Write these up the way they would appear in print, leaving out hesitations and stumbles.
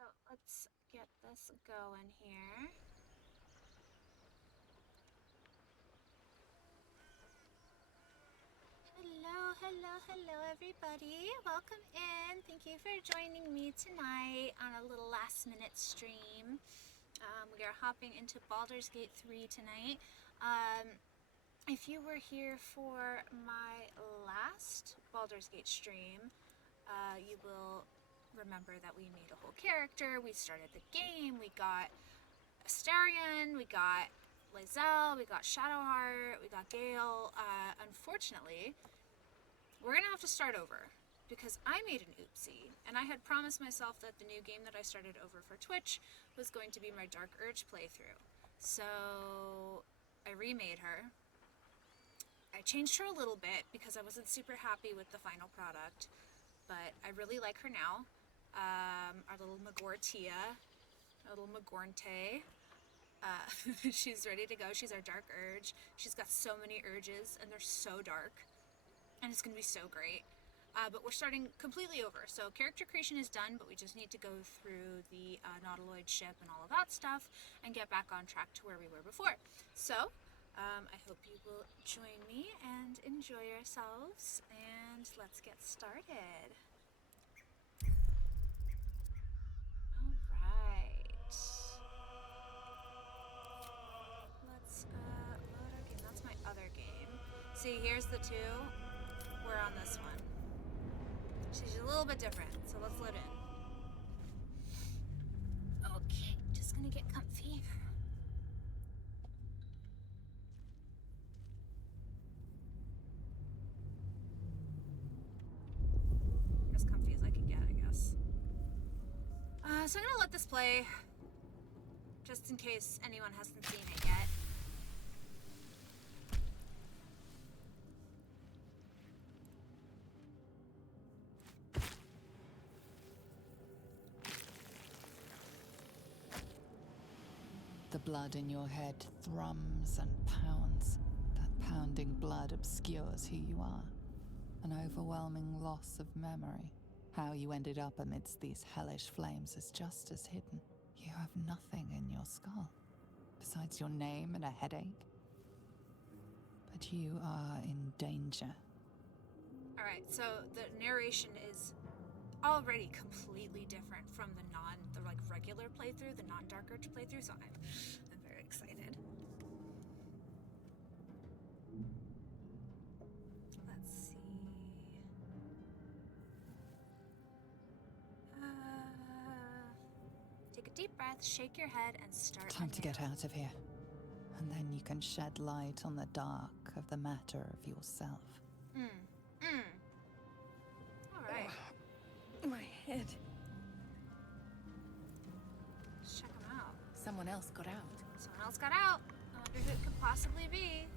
So let's get this going here. Hello, everybody. Welcome in. Thank you for joining me tonight on a little last-minute stream. We are hopping into Baldur's Gate 3 tonight. If you were here for my last Baldur's Gate stream, you will remember that we made a whole character. We started the game. We got Astarion. We got Lae'zel. We got Shadowheart. We got Gale. Unfortunately, we're gonna have to start over because I made an oopsie, and I had promised myself that the new game that I started over for Twitch was going to be my Dark Urge playthrough. So I remade her. I changed her a little bit because I wasn't super happy with the final product, but I really like her now. Our little Magortia, our little Magornte. She's ready to go. She's our Dark Urge. She's got so many urges, and they're so dark. And it's going to be so great. But we're starting completely over. So character creation is done, but we just need to go through the Nautiloid ship and all of that stuff and get back on track to where we were before. So I hope you will join me and enjoy yourselves. And let's get started. All right. Let's load our game. That's my other game. See, here's the two. We're on this one. She's a little bit different, so let's load in. Okay, just gonna get comfy. As comfy as I can get, I guess. So I'm gonna let this play, just in case anyone hasn't seen it yet. The blood in your head thrums and pounds. That pounding blood obscures who you are. An overwhelming loss of memory. How you ended up amidst these hellish flames is just as hidden. You have nothing in your skull, besides your name and a headache. But you are in danger. Alright, so the narration is already completely different from the regular playthrough, the non-Dark Urge playthrough, so I'm very excited. Let's see. Take a deep breath, shake your head, and start. Time to get out of here. And then you can shed light on the dark of the matter of yourself. Alright. My head. Let's check them out. Someone else got out. Someone else got out. I wonder who it could possibly be.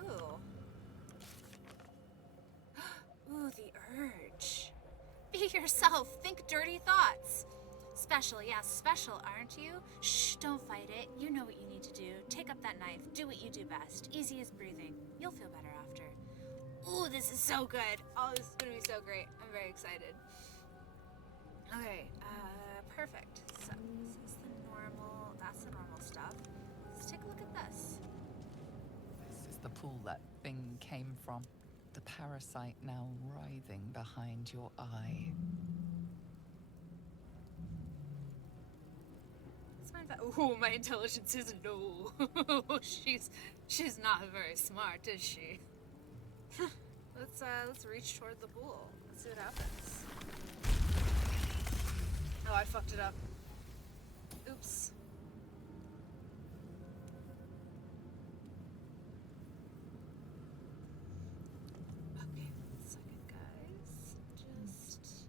Ooh. Ooh, the urge. Be yourself. Think dirty thoughts. Special, yes, special, aren't you? Shh, don't fight it. You know what you need to do. Take up that knife. Do what you do best. Easy as breathing. You'll feel better after. Ooh, this is so good. Oh, this is gonna be so great. I'm very excited. Okay, perfect. So, this is the normal, that's the normal stuff. Let's take a look at this. This is the pool that thing came from. The parasite now writhing behind your eye. Ooh, my intelligence is low. she's not very smart, is she? Let's reach toward the pool. Let's see what happens. Oh, I fucked it up. Oops. Okay, 1 second, guys. Just...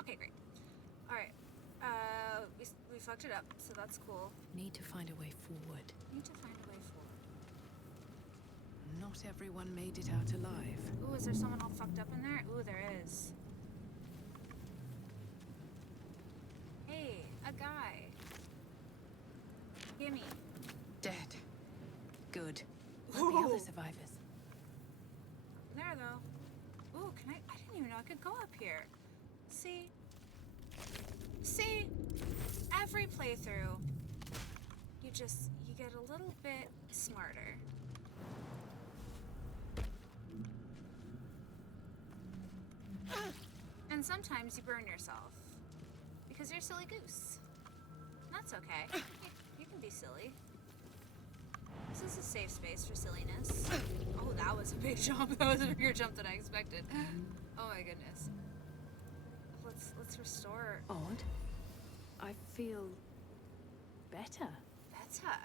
Okay, great. Alright. We fucked it up, so that's cool. Need to find a way forward. Need to find a way forward. Not everyone made it out alive. Ooh, is there someone all fucked up in there? Ooh, there is. Hey, a guy. Gimme. Dead. Good. Might be Ooh. other survivors. There though. Ooh, can I didn't even know I could go up here. See? See? Every playthrough, you get a little bit smarter. And sometimes you burn yourself because you're a silly goose. That's okay. You can be silly. This is a safe space for silliness. Oh, that was a big jump. That was a bigger jump than I expected. Oh my goodness. Let's restore. Odd. I feel better. Better.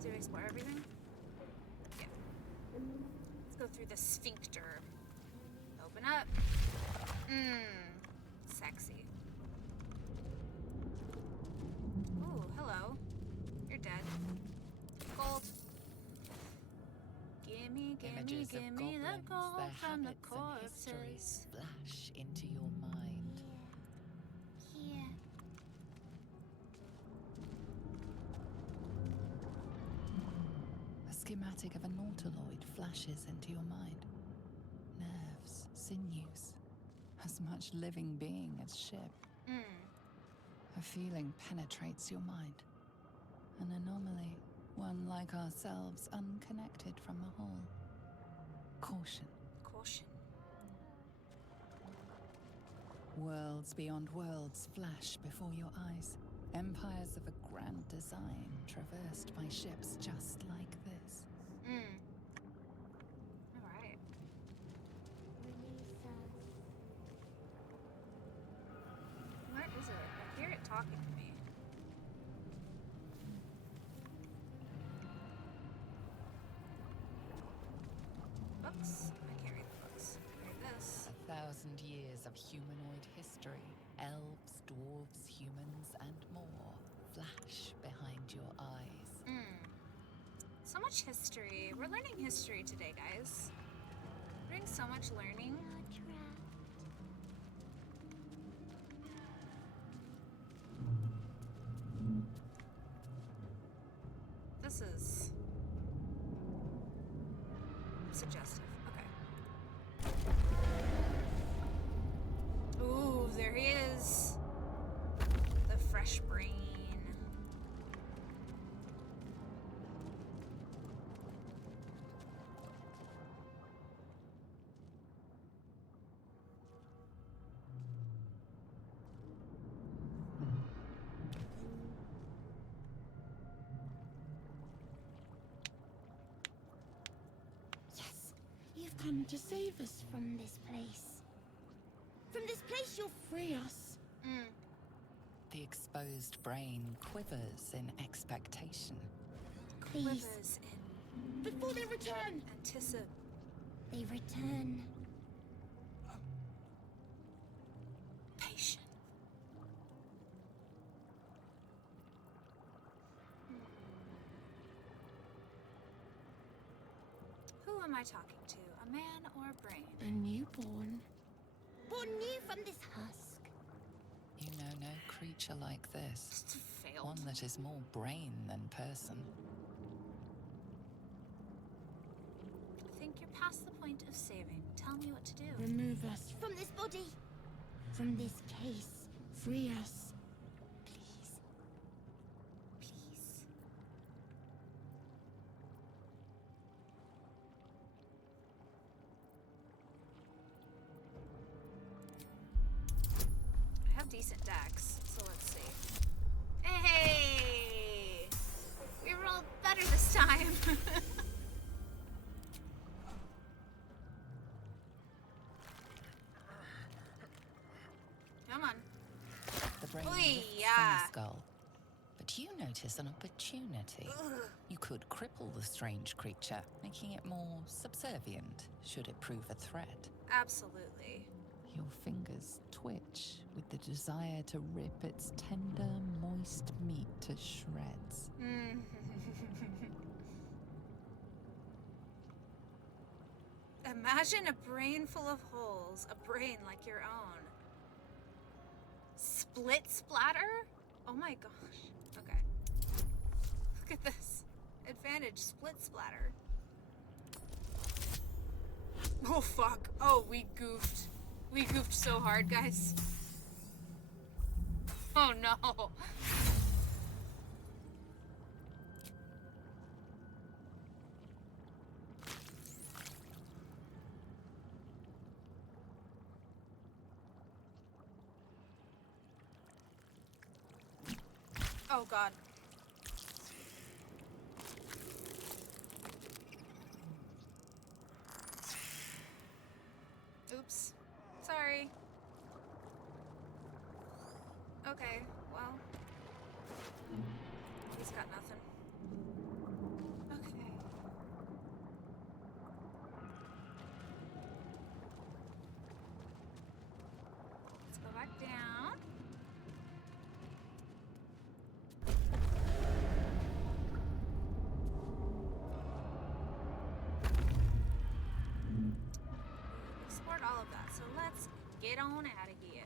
Did we explore everything? Yeah. Let's go through the sphincter. Open up. Sexy. Ooh, hello. You're dead. Gold. Gimme Images of the goblins, gold their from the habits and histories corpses. flash into your mind. Yeah. A schematic of a nautiloid flashes into your mind. Nerves, sinews, as much living being as ship. A feeling penetrates your mind. An anomaly, one like ourselves, unconnected from the whole. Caution. Caution. Worlds beyond worlds flash before your eyes. Empires of a grand design, traversed by ships just like this. Alright. Where is it? I hear it talking to me. Books? I can't read the books. Read this. 1,000 years of humanoid history. Elves, dwarves, humans, and more flash behind your eyes. So much history. We're learning history today, guys. We're doing so much learning. This is suggestive. Okay. Ooh, there he is. The fresh brain. Yes, you've come to save us from this place. From this place, you'll free us. The exposed brain quivers in expectation. Please, Quivers in before they return. anticipation. They return. Who am I talking to? A man or a brain? A newborn. Born new from this husk. You know no creature like this. Just failed. One that is more brain than person. I think you're past the point of saving. Tell me what to do. Remove us from this body. From this case. Free us. Please. Please. I have decent decks, so let's see. Hey! We rolled better this time. Come on. The brain Oy, lifts yeah. from the skull. But you notice an opportunity. You could cripple the strange creature, making it more subservient, should it prove a threat. Absolutely. Your fingers twitch with the desire to rip its tender, moist meat to shreds. Imagine a brain full of holes, a brain like your own. Split splatter? Oh my gosh. Okay. Look at this. Advantage split splatter. Oh fuck. Oh, we goofed. We goofed so hard, guys. Oh no. Oh god. Oops. Sorry. Okay, well. He's got nothing. Okay. Let's go back down. We explored all of that, so let's get on out of here.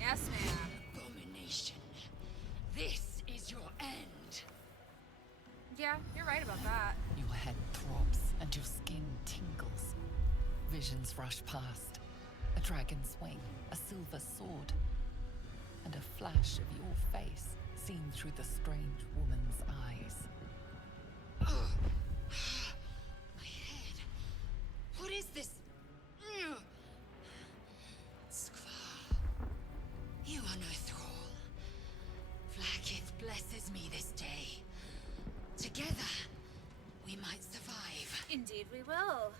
Yes, ma'am. Abomination. This is your end. Yeah, you're right about that. Your head throbs and your skin tingles. Visions rush past. A dragon's wing, a silver sword, and a flash of your face seen through the strange woman's eyes. Oh. My head. What is this? Skvar. You are no thrall. Vlaakith blesses me this day. Together, we might survive. Indeed we will.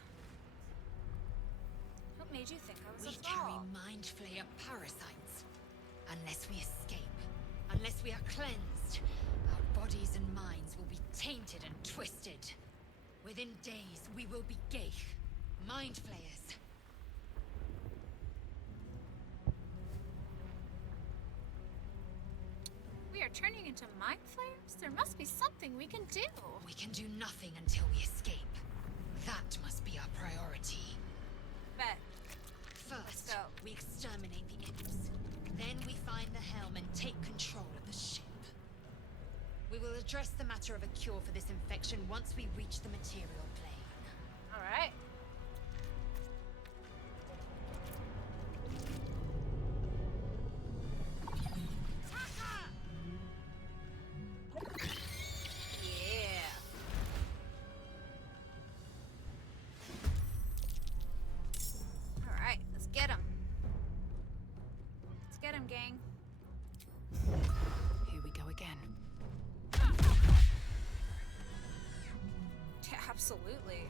What made you think I was We a carry thrall? mind flayer parasites. Unless we escape, unless we are cleansed, our bodies and minds will be tainted and twisted. Within days, we will be Geich, mind flayers. We are turning into mind flayers? There must be something we can do. We can do nothing until we escape. That must be our priority. Bet. First, go. we exterminate the imps. Then we find the helm and take control of the ship. We will address the matter of a cure for this infection once we reach the material plane. Alright. Yeah. Alright, let's get him. Let's get him, gang. Here we go again. Yeah, absolutely.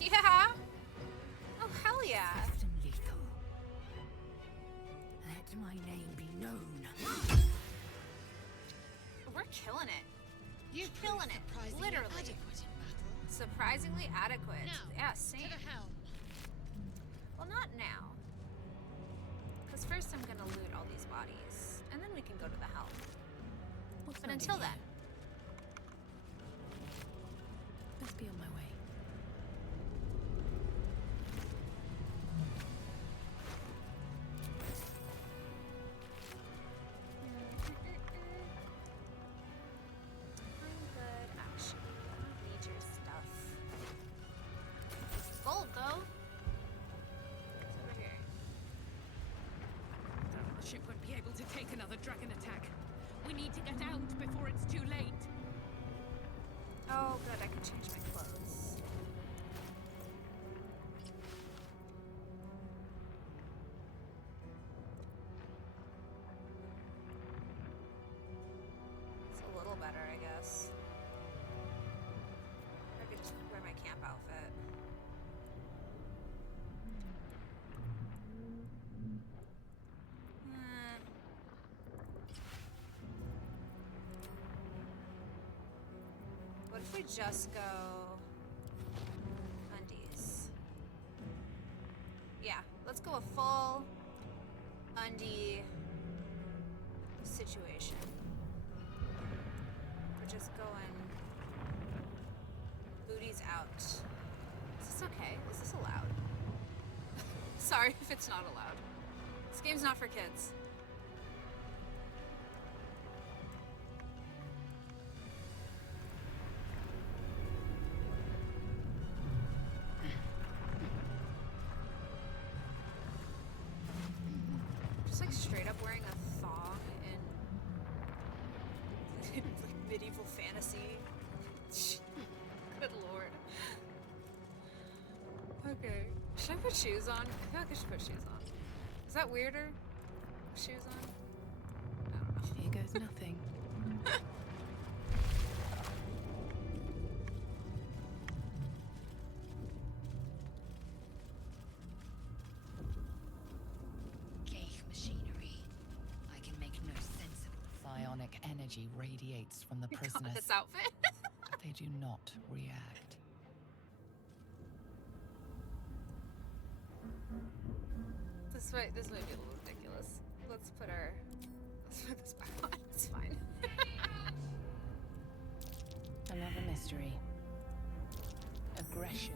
Yeah. Oh, hell yeah. Swift and lethal. Let my name be known. We're killing it. You Killing it, surprisingly literally. adequate in battle. Surprisingly adequate. Now, Yeah, same. to the helm. Well, not now. Because first I'm gonna loot all these bodies, and then we can go to the helm. What's But hiding until here? then, Let's be on my way. I'm good, actually. I don't need your stuff. Gold, though. It's over here. The ship won't be able to take another dragon attack. We need to get out before it's too late. Oh, good. I can change my clothes. It's a little better, I guess. I could just wear my camp outfit. Eh. What if we just go undies? Yeah, let's go a full undie situation. We're just going booties out. Is this okay? Is this allowed? Sorry if it's not allowed. This game's not for kids. Just like straight up wearing a thong in like medieval fantasy. Good lord. Okay. Should I put shoes on? I feel like I should put shoes on. Is that weirder? Shoes on? I don't know. Here goes nothing. Ghaik machinery. I can make no sense of it. Psionic energy radiates from the God, prisoners. this outfit. They do not react. This might be a little ridiculous. Let's put this back on. It's fine. Another mystery. Aggression.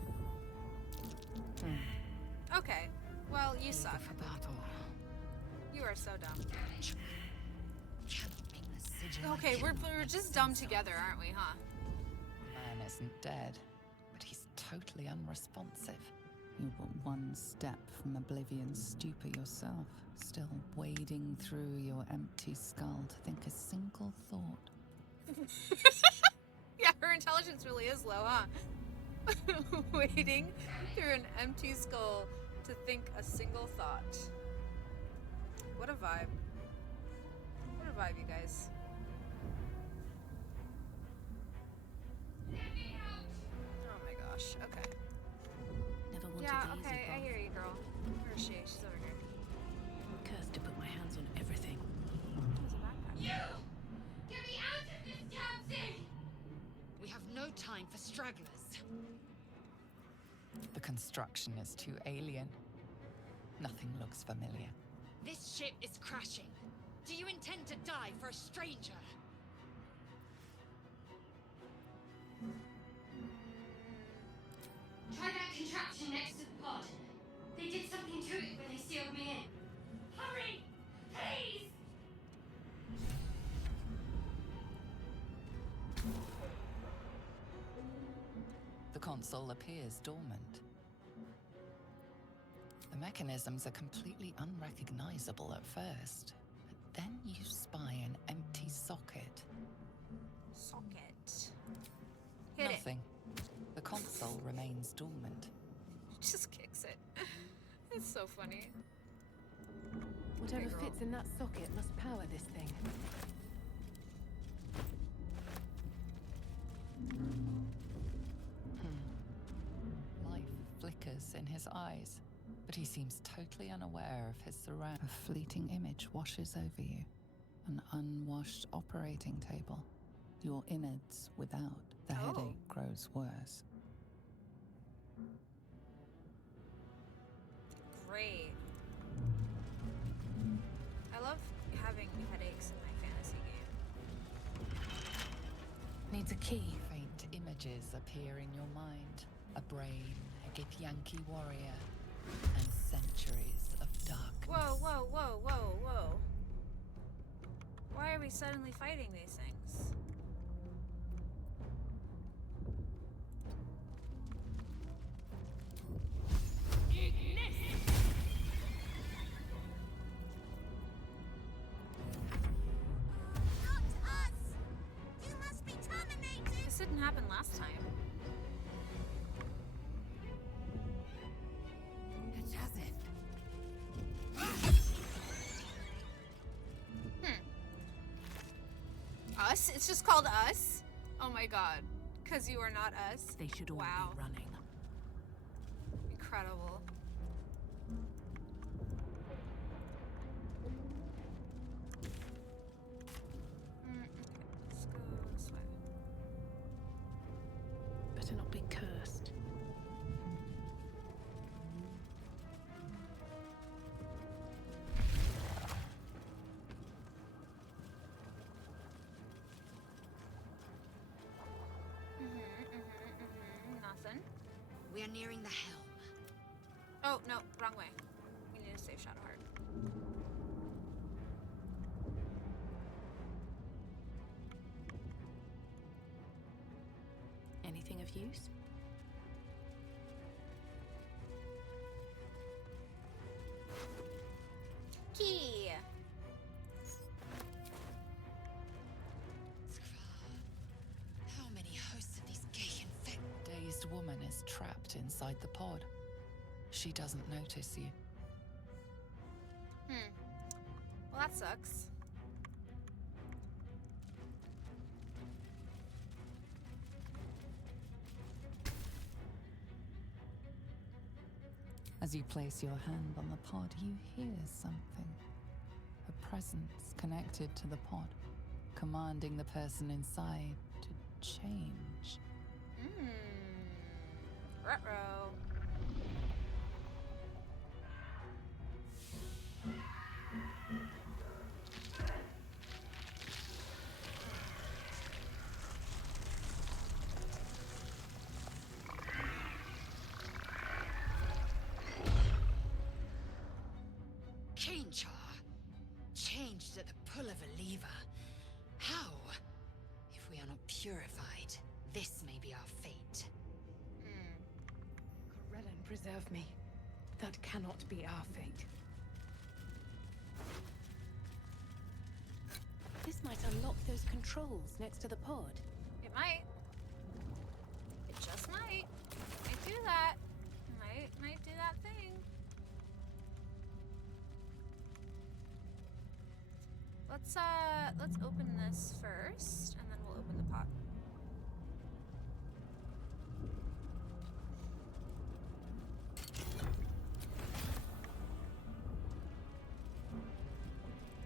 Okay. Well, you suck. For battle. You are so dumb. Cannot make the sigil I Okay, we're cannot make just sense dumb of. together, aren't we, huh? Man isn't dead, but he's totally unresponsive. You were one step from oblivion's stupor yourself, still wading through your empty skull to think a single thought. Yeah, her intelligence really is low, huh? Wading through an empty skull to think a single thought. What a vibe. What a vibe, you guys. Oh my gosh, okay. Never wanted Yeah, the easy okay, I path. hear you, girl. Where is she? She's over here. Cursed to put my hands on everything. There's a backpack. Get me out of this damn thing! We have no time for stragglers. The construction is too alien. Nothing looks familiar. This ship is crashing. Do you intend to die for a stranger? Try that contraption next to the pod. They did something to it when they sealed me in. Hurry! Please! The console appears dormant. The mechanisms are completely unrecognizable at first, but then you spy an empty socket. Socket. Hit Nothing. The console remains dormant. it. Just kicks it. It's so funny. Whatever Okay, girl. fits in that socket must power this thing. Life flickers in his eyes, but he seems totally unaware of his surroundings. A fleeting image washes over you. An unwashed operating table. Your innards without. The Oh. headache grows worse. Great. I love having headaches in my fantasy game. Needs a key. Faint images appear in your mind. A brain, a Githyanki warrior, and centuries of darkness. Whoa, whoa, whoa, whoa, whoa. Why are we suddenly fighting these things? Not us! You must be terminated! This didn't happen last time. It has it. Us? It's just called Us? Oh my god. Because you are not us? They should all Wow. be running. Incredible. Okay, let's go this way. to not be cursed. Nothing. We are nearing the helm. Oh, no, wrong way. We need to save Shadowheart. Anything of use? Key! How many hosts of these gay infect? Dazed woman is trapped inside the pod. She doesn't notice you. Well, that sucks. As you place your hand on the pod, you hear something. A presence connected to the pod, commanding the person inside to change. Ruh-roh. Change her. Changed at the pull of a lever. How? If we are not purified, this may be our fate. Corellon, preserve me. That cannot be our fate. This might unlock those controls next to the pod. It might. It just might. Might do that. Might do that thing. Let's open this first, and then we'll open the pot.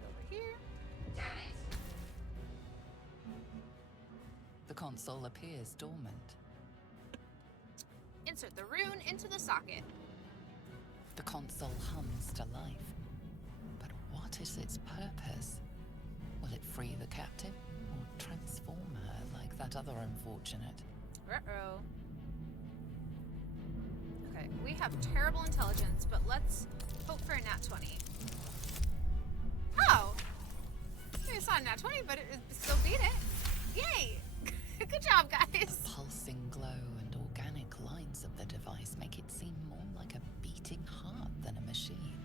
Over here. Damn it! The console appears dormant. Insert the rune into the socket. The console hums to life. But what is its purpose? Will it free the captive or transform her like that other unfortunate? Ruh-roh. Okay, we have terrible intelligence, but let's hope for a nat 20. Oh! It's not a nat 20, but it still beat it. Yay! Good job, guys. Pulsing glow and organic lines of the device make it seem more like a beating heart than a machine.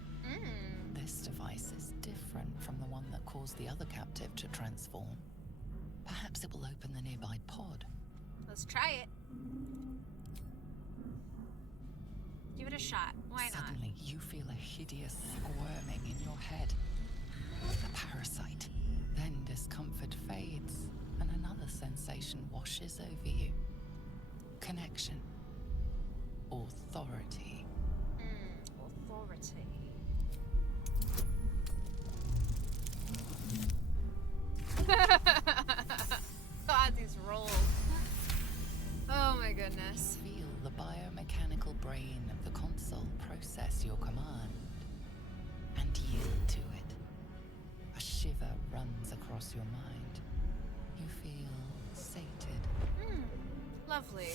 This device is different from the one that caused the other captive to transform. Perhaps it will open the nearby pod. Let's try it. Give it a shot. Why not? Suddenly, you feel a hideous squirming in your head. A parasite. Then discomfort fades, and another sensation washes over you. Connection. Authority. Authority. God, these rolls. Oh my goodness. Feel the biomechanical brain of the console process your command and yield to it. A shiver runs across your mind. You feel sated. Lovely.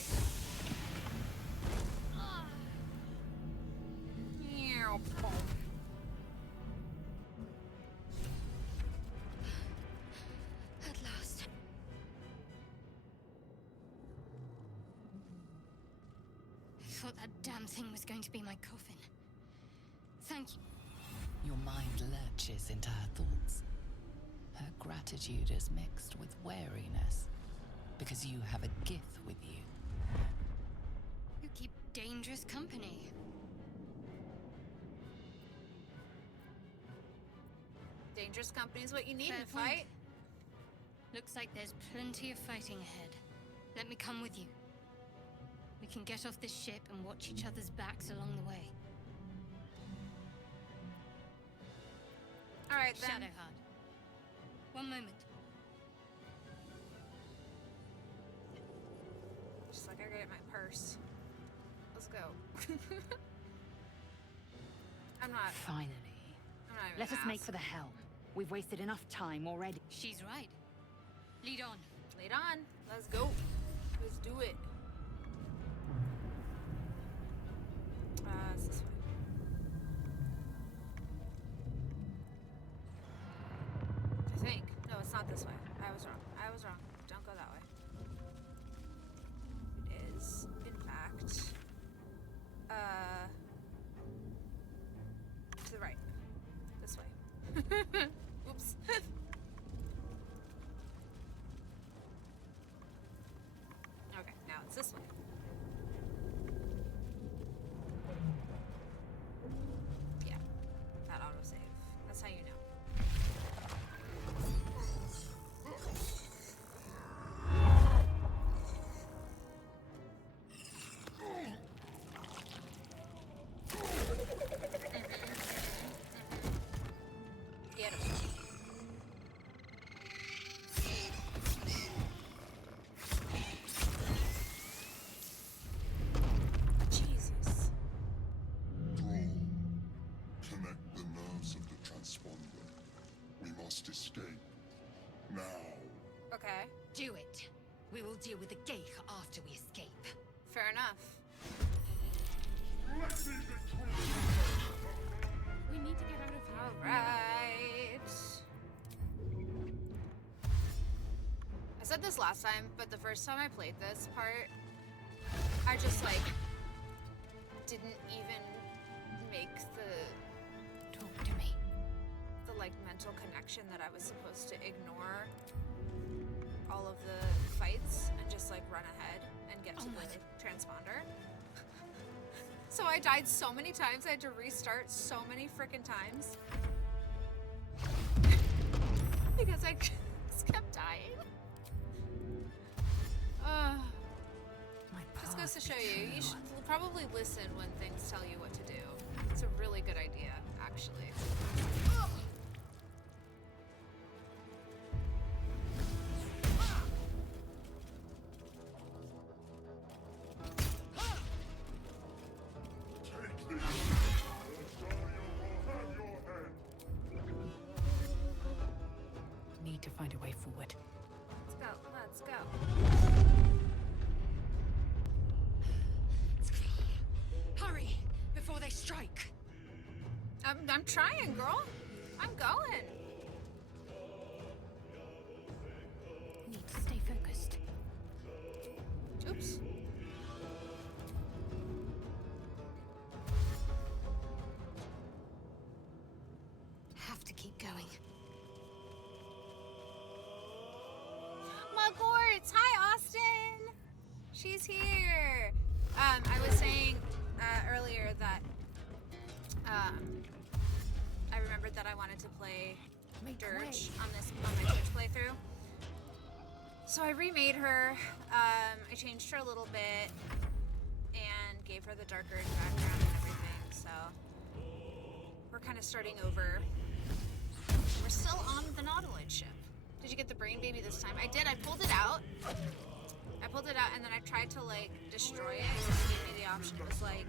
Meow. At last. I thought that damn thing was going to be my coffin. Thank you. Your mind lurches into her thoughts. Her gratitude is mixed with wariness, because you have a gift with you. You keep dangerous company. Dangerous company is what you need Fair in a point. fight. Looks like there's plenty of fighting ahead. Let me come with you. We can get off this ship and watch each other's backs along the way. All right then. Shadowheart. One moment. Just like I better get my purse. Let's go. I'm not Finally. even Let us gonna make ask. for the helm. We've wasted enough time already. She's right. Lead on. Lead on. Let's go. Let's do it. It's this way. I think. No, it's not this way. I was wrong. I was wrong. Don't go that way. It is, in fact, to the right. This way. Oops. Okay, now it's this way. Yeah, that autosave. That's how you know. Get him. Jesus. Draw. Connect the nerves of the transponder. We must escape. Now. Okay, Do it. We will deal with the Geich after we escape. fair enough. We need to get out of here. Alright. I said this last time, but the first time I played this part, I just like didn't even make Talk to me. the like mental connection that I was supposed to ignore all of the fights and just like run ahead and get to the transponder. So I died so many times, I had to restart so many freaking times. Because I just kept dying. My Just goes to path show you, you should probably listen when things tell you what to do. It's a really good idea, actually. Take this. Dario will have your head. Need to find a way forward. Let's go. Hurry! Before they strike! I'm trying, girl. I'm going. Need to stay focused. Oops. Have to keep going. Mugworts! Hi, Austin! She's here. I was saying earlier that I remembered that I wanted to play Dirge on my Twitch playthrough. So I remade her. I changed her a little bit and gave her the darker background and everything. So we're kind of starting over. We're still on the Nautiloid ship. Did you get the brain baby this time? I did. I pulled it out. And then I tried to like destroy it. It gave me the option. It was like,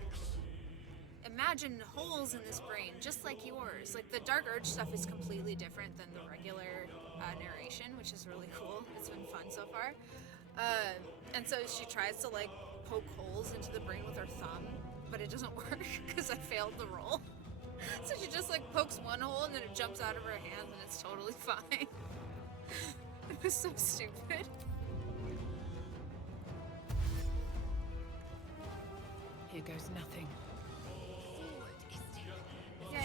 imagine holes in this brain, just like yours. Like the Dark Urge stuff is completely different than the regular narration, which is really cool. It's been fun so far. And so she tries to like poke holes into the brain with her thumb, but it doesn't work because I failed the roll. So she just like pokes one hole and then it jumps out of her hand and it's totally fine. It was so stupid. Here goes nothing. Yeah.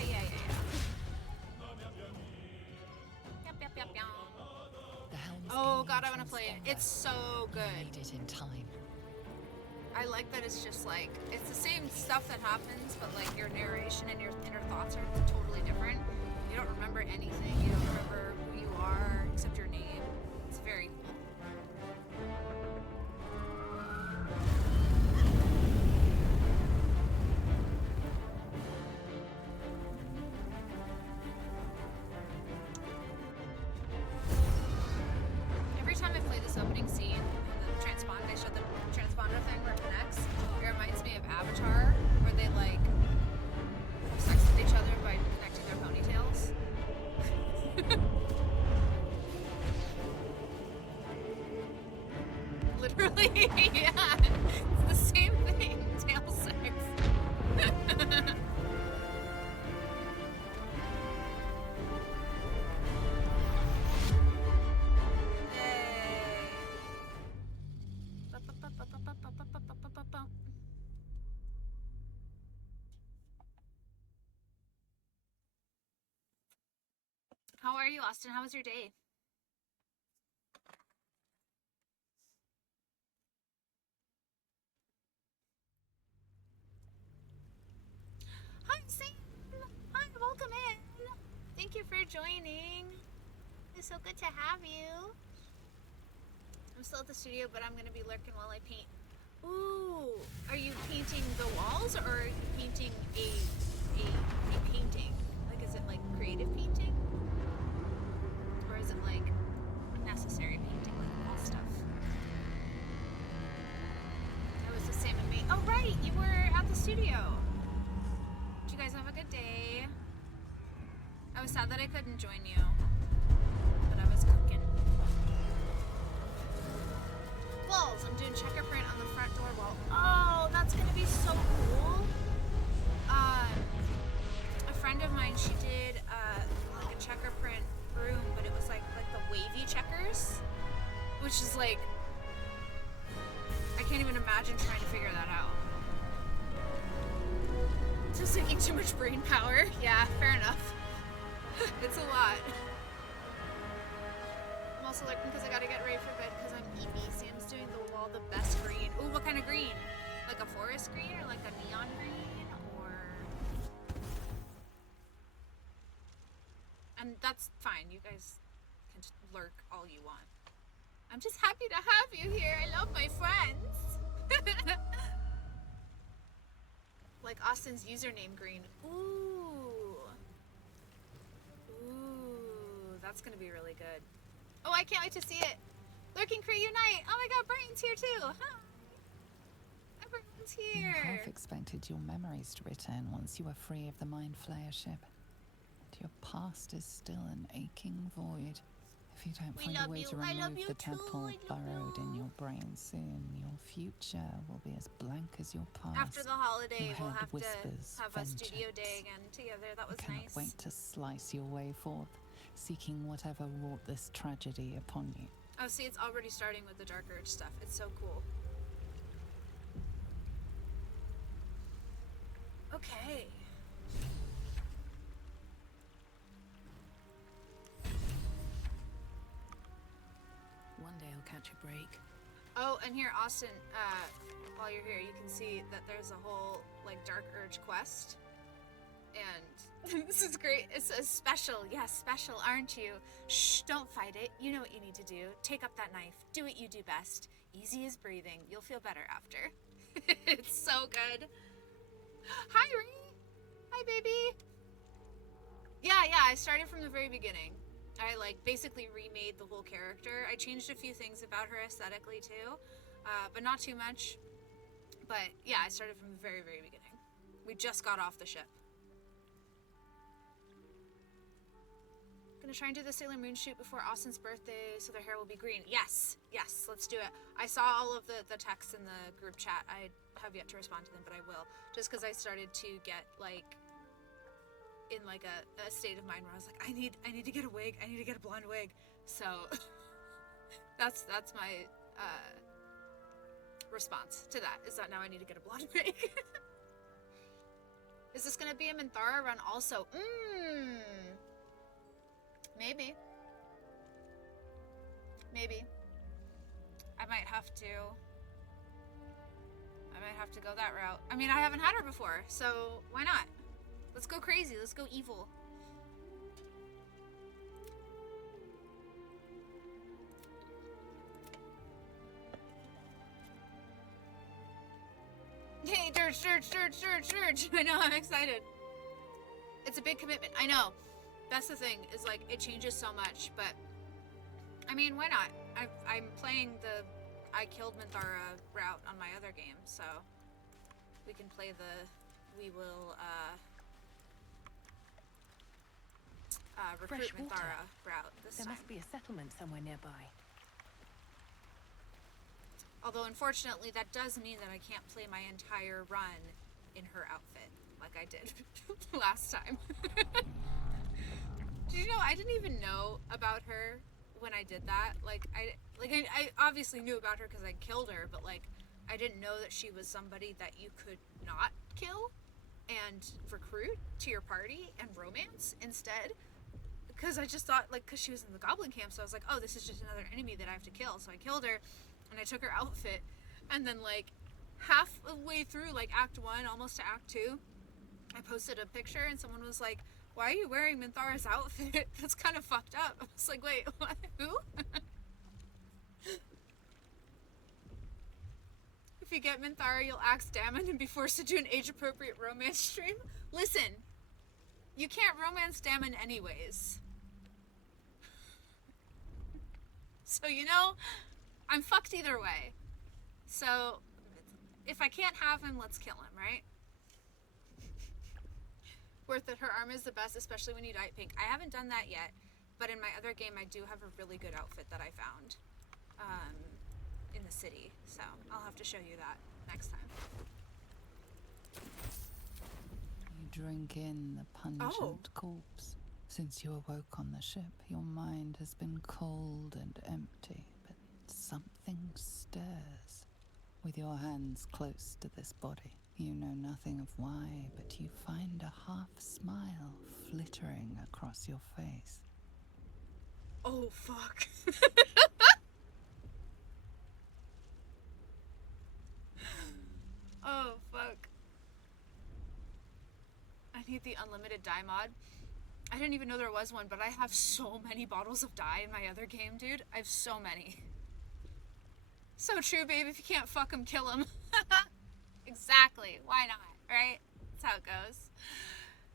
Yep. The helm's Oh gaining god, I want to play it. transponder. It's so good. Made it in time. I like that it's just like, it's the same stuff that happens, but like your narration and your inner thoughts are totally different. You don't remember anything. You don't remember who you are except your name. It's very cool. Every time I play this opening scene, the transponder, they show the transponder thing where Yeah, it's the same thing. Tail sex. How are you, Austin? How was your day? Hi, Sam. Hi, welcome in. Thank you for joining. It's so good to have you. I'm still at the studio, but I'm going to be lurking while I paint. Ooh, are you painting the walls, or are you painting a painting? Like, is it like creative painting? Or is it like necessary painting, like wall stuff? That was the same with me. Oh, right, you were at the studio. Did you guys have a good day? I was sad that I couldn't join you, but I was cooking. Walls. I'm doing checker print on the front door wall. Oh, that's gonna be so cool. A friend of mine, she did like a checker print room, but it was like the wavy checkers, which is like, I can't even imagine trying to figure that out. Just taking too much brain power. Yeah, fair enough. It's a lot. I'm also looking because I gotta get ready for bed because I'm eepy. Sam's doing the wall the best green. Ooh, what kind of green? Like a forest green or like a neon green or... And that's fine. You guys can just lurk all you want. I'm just happy to have you here. I love my friends. Like Austin's username green. Ooh. Ooh, that's gonna be really good. Oh, I can't wait to see it. Lurking Crew Unite. Oh my god, Brian's here too. Hi. Everyone's You here. half expected your memories to return once you were free of the Mind Flayer ship. But your past is still an aching void. If you don't We find a love way you. to I love remove you the too. tadpole I love burrowed in you. your brain soon, your future will be as blank as your past. After the holiday, Your we'll head have to whispers have a studio vengeance. day again together. That was I cannot nice. wait to slice your way forth, seeking whatever wrought this tragedy upon you. Oh, see, it's already starting with the Dark Urge stuff. It's so cool. Okay. One day I'll catch a break. Oh, and here, Austin, while you're here, you can see that there's a whole, like, Dark Urge quest. And this is great. It says special. Yes, special, aren't you? Shh, don't fight it. You know what you need to do. Take up that knife. Do what you do best. Easy as breathing. You'll feel better after. It's so good. Hi, Ree. Hi, baby. Yeah, I started from the very beginning. I, like, basically remade the whole character. I changed a few things about her aesthetically, too. But not too much. But, yeah, I started from the very, very beginning. We just got off the ship. Gonna try and do the Sailor Moon shoot before Austin's birthday so their hair will be green. Yes, let's do it. I saw all of the texts in the group chat. I have yet to respond to them, but I will. Just because I started to get, like, in, like, a state of mind where I was like, I need to get a wig. I need to get a blonde wig. So, that's my, response to that, is that now I need to get a blonde wig. Is this gonna be a Minthara run also? Maybe. I might have to go that route. I mean, I haven't had her before, so why not? Let's go crazy. Let's go evil. Hey, Dirge. I know, I'm excited. It's a big commitment. I know. That's the thing, is like, it changes so much, but I mean, why not? I'm playing the I killed Minthara route on my other game, so we can play we will recruit Fresh water. Minthara route this There time. must be a settlement somewhere nearby. Although, unfortunately, that does mean that I can't play my entire run in her outfit, like I did last time. Did you know I didn't even know about her when I did that? I obviously knew about her because I killed her, but like I didn't know that she was somebody that you could not kill and recruit to your party and romance instead. Because I just thought, like, because she was in the goblin camp, so I was like, oh, this is just another enemy that I have to kill. So I killed her, and I took her outfit, and then, like, halfway through, like, Act 1, almost to Act 2, I posted a picture, and someone was like, why are you wearing Minthara's outfit? That's kind of fucked up. I was like, wait, what? Who? If you get Minthara, you'll axe Damon and be forced to do an age-appropriate romance stream. Listen, you can't romance Damon anyways. So, you know, I'm fucked either way. So, if I can't have him, let's kill him, right? Worth it. Her armor is the best, especially when you dye it pink. I haven't done that yet, but in my other game, I do have a really good outfit that I found in the city. So, I'll have to show you that next time. You drink in the pungent corpse. Since you awoke on the ship, your mind has been cold and empty, but something stirs. With your hands close to this body, you know nothing of why, but you find a half smile flittering across your face. Oh, fuck. Oh, fuck. I need the unlimited dye mod. I didn't even know there was one, but I have so many bottles of dye in my other game, dude. I have so many. So true, babe. If you can't fuck him, kill him. Exactly. Why not, right? That's how it goes.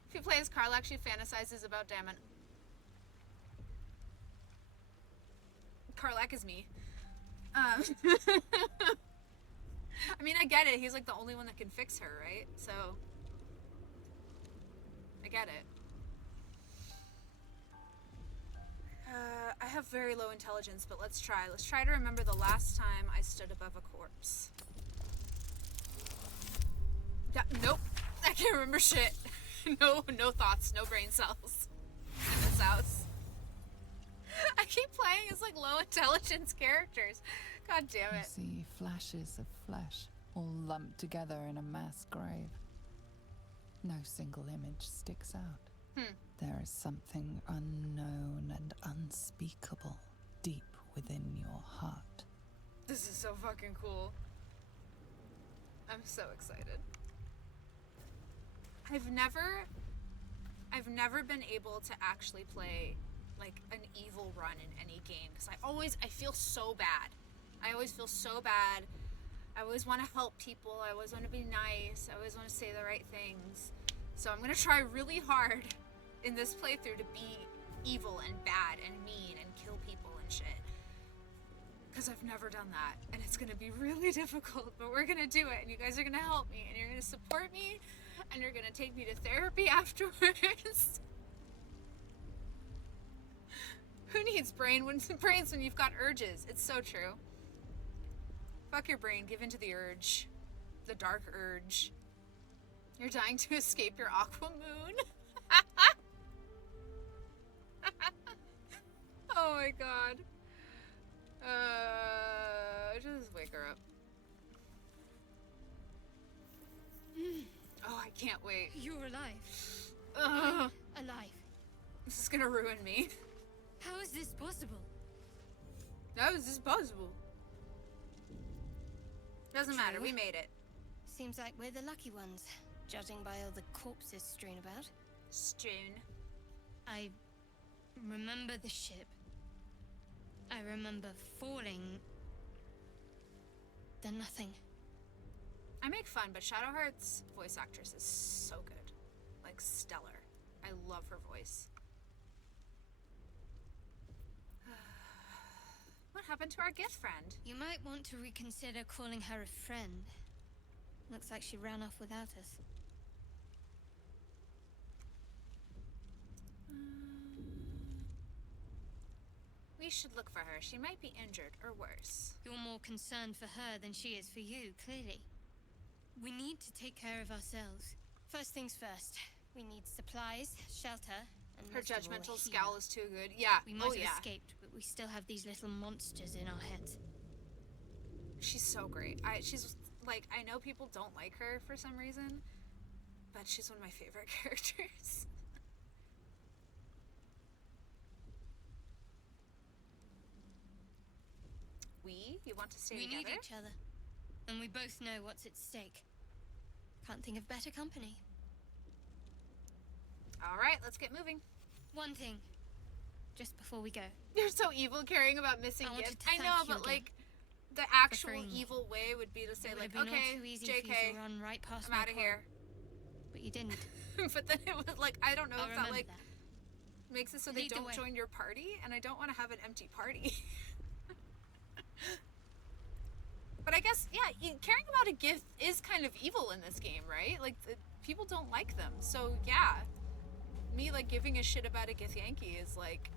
If you play as Karlach, she fantasizes about Damon. Karlach is me. I mean, I get it. He's like the only one that can fix her, right? So, I get it. I have very low intelligence, but let's try. Let's try to remember the last time I stood above a corpse. Nope. I can't remember shit. No thoughts, no brain cells in this house. I keep playing as like low intelligence characters. God damn it. You see flashes of flesh, all lumped together in a mass grave. No single image sticks out. There is something unknown and unspeakable deep within your heart. This is so fucking cool. I'm so excited. I've never been able to actually play like an evil run in any game because I feel so bad. I always feel so bad. I always want to help people. I always want to be nice. I always want to say the right things. So I'm going to try really hard in this playthrough to be evil and bad and mean and kill people and shit. Because I've never done that. And it's going to be really difficult, but we're going to do it. And you guys are going to help me. And you're going to support me. And you're going to take me to therapy afterwards. Who needs brains when you've got urges? It's so true. Fuck your brain. Give in to the urge. The dark urge. You're dying to escape your aqua moon? Oh my god. Just wake her up. Oh, I can't wait. You're alive. Ugh. Alive. This is gonna ruin me. How is this possible? How is this possible? Doesn't matter, we made it. Seems like we're the lucky ones, judging by all the corpses strewn about. Strewn. I remember the ship. I remember falling. Then nothing. I make fun, but Shadowheart's voice actress is so good. Like, stellar. I love her voice. What happened to our gift friend? You might want to reconsider calling her a friend. Looks like she ran off without us. We should look for her. She might be injured or worse. You're more concerned for her than she is for you, clearly. We need to take care of ourselves. First things first. We need supplies, shelter, and Her most of all, judgmental a scowl healer. is too good. Yeah. We might Oh, have yeah. escaped, but we still have these little monsters in our heads. She's so great. She's like, I know people don't like her for some reason, but she's one of my favorite characters. You want to stay We together? need each other, and we both know what's at stake. Can't think of better company. All right, let's get moving. One thing, just before we go. You're so evil caring about missing I wanted gifts. to I thank know, you but again like, the actual freeing me. evil way would be to say It would like, have been okay, all too easy for you JK, to run right past I'm my out of pole, here. but you didn't. But then it was like, I don't know I'll if that remember like that. makes it so they Lead the don't way. join your party, and I don't want to have an empty party. But I guess, yeah, caring about a gift is kind of evil in this game, right? Like, people don't like them. So, yeah, me, like, giving a shit about a Githyanki is, like,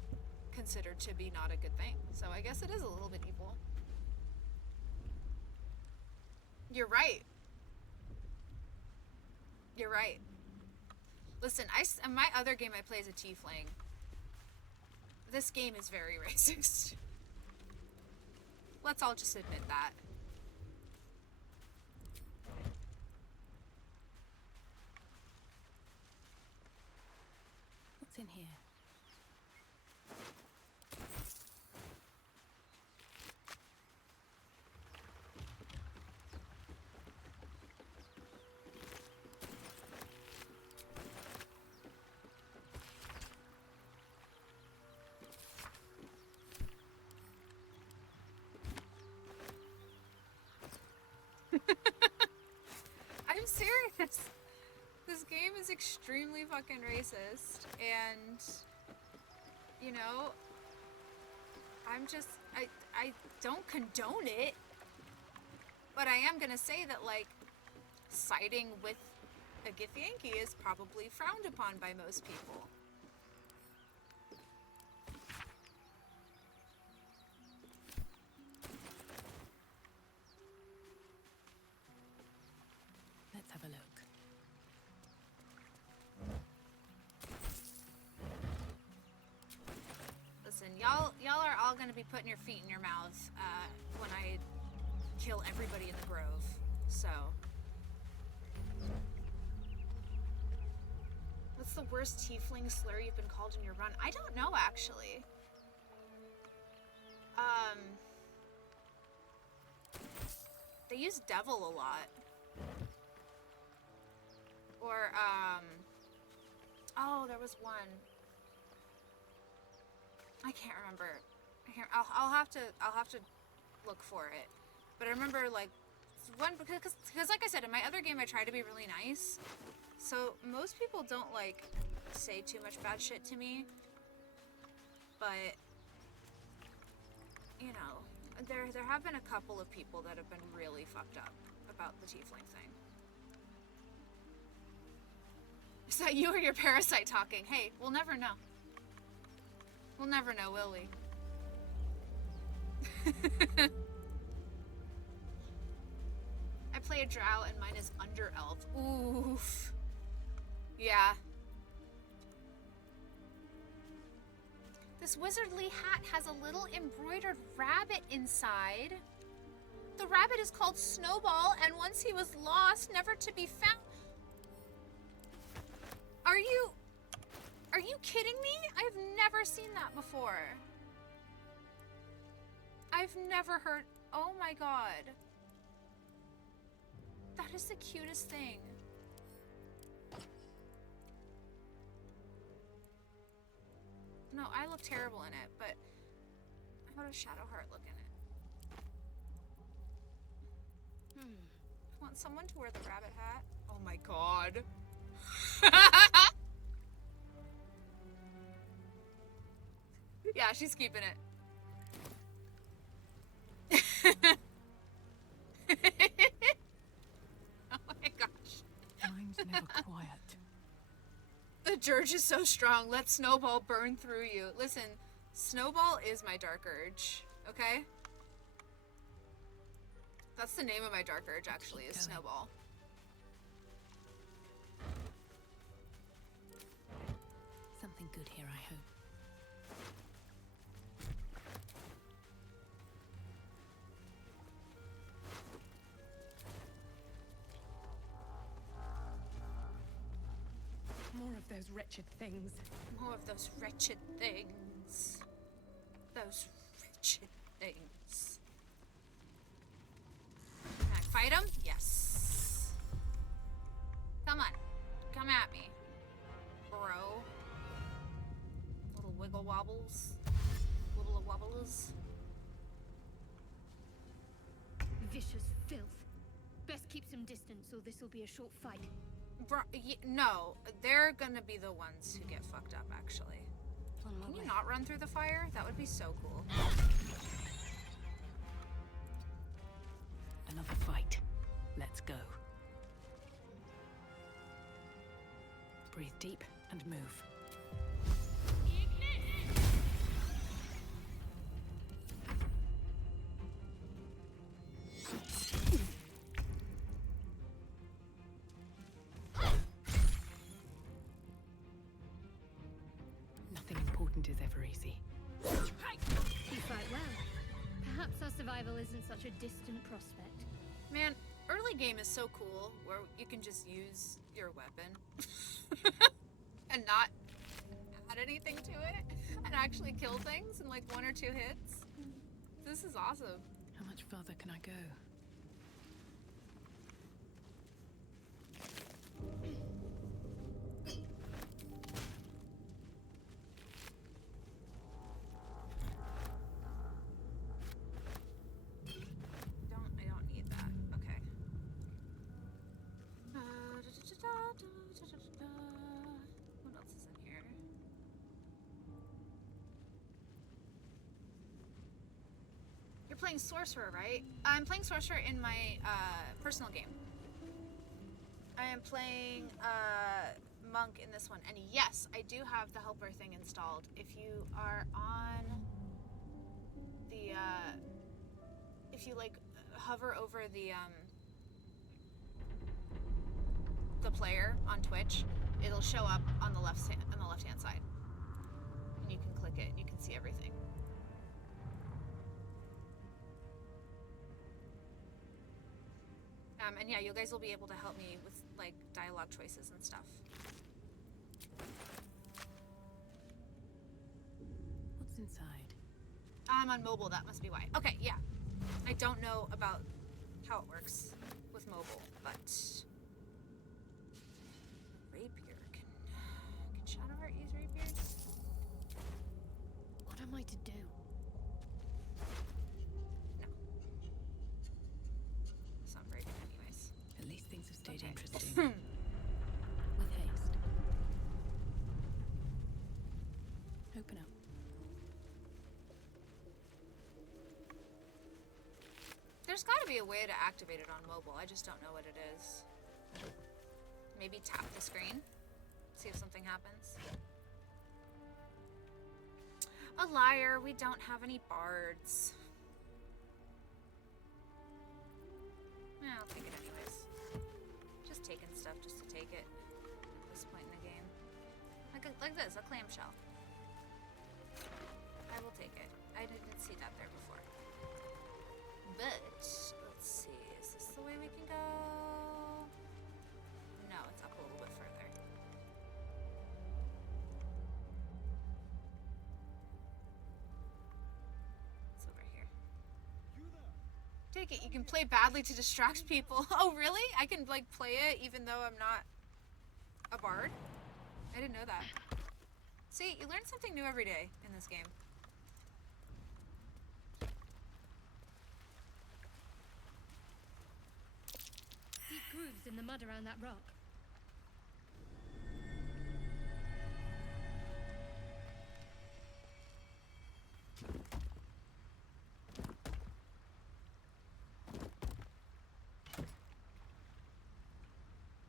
considered to be not a good thing. So I guess it is a little bit evil. You're right. You're right. Listen, in my other game I play as a tiefling. This game is very racist. Let's all just admit that. What's in here? I'm serious. This game is extremely fucking racist, and you know, I don't condone it, but I am gonna say that like siding with a Githyanki is probably frowned upon by most people. Let's have a look. Listen, y'all are all gonna be putting your feet in your mouth when I kill everybody in the grove. So, what's the worst tiefling slur you've been called in your run? I don't know actually. They use devil a lot. Or oh, there was one. I can't remember. I'll have to look for it. But I remember like one because like I said in my other game I try to be really nice. So most people don't like say too much bad shit to me. But you know, there have been a couple of people that have been really fucked up about the tiefling thing. Is that you or your parasite talking? Hey, we'll never know. We'll never know, will we? I play a drow and mine is under elf. Oof. Yeah. This wizardly hat has a little embroidered rabbit inside. The rabbit is called Snowball, and once he was lost, never to be found. Are you kidding me? I've never seen that before. I've never heard. Oh my god. That is the cutest thing. No, I look terrible in it, but how does Shadowheart look in it? I want someone to wear the rabbit hat. Oh my god. Yeah, she's keeping it. Oh my gosh. Mine's never quiet. The dirge is so strong. Let Snowball burn through you. Listen, Snowball is my dark urge, okay? That's the name of my dark urge, actually, is Snowball. Something good here, I hope. More of those wretched things. More of those wretched things. Those wretched things. Can I fight him? Yes. Come on. Come at me, bro. Little wiggle wobbles. Wibble wobbles. Vicious filth. Best keep some distance, or this will be a short fight. Bro, no, they're gonna be the ones who get fucked up, actually. Can you not run through the fire? That would be so cool. Another fight. Let's go. Breathe deep and move. Nothing important is ever easy. You fight well. Perhaps our survival isn't such a distant prospect. Man, early game is so cool where you can just use your weapon and not add anything to it and actually kill things in like 1 or 2 hits. This is awesome. How much further can I go? I don't need that. Okay. What else is in here? You're playing Sorcerer, right? I'm playing Sorcerer in my personal game. I am playing Monk in this one. And yes, I do have the helper thing installed. If you are on the, if you like hover over the player on Twitch, it'll show up on the left-hand side. And you can click it and you can see everything. And yeah, you guys will be able to help me with like dialogue choices and stuff. What's inside? I'm on mobile, that must be why. Okay, yeah. I don't know about how it works with mobile, but rapier. Can Shadowheart use rapiers? What am I to do? No. It's not very good anyways. At least things have stayed Okay. interesting. With haste. Open up. There's gotta be a way to activate it on mobile. I just don't know what it is. Maybe tap the screen. See if something happens. A liar, we don't have any bards. Yeah, I'll take it anyways. Just taking stuff just to take it at this point in the game. Like this, a clamshell. I will take it. I didn't see that there before. But, let's see, is this the way we can go? No, it's up a little bit further. It's over here. Take it, you can play badly to distract people. Oh, really? I can, like, play it even though I'm not a bard? I didn't know that. See, you learn something new every day in this game. Deep grooves in the mud around that rock.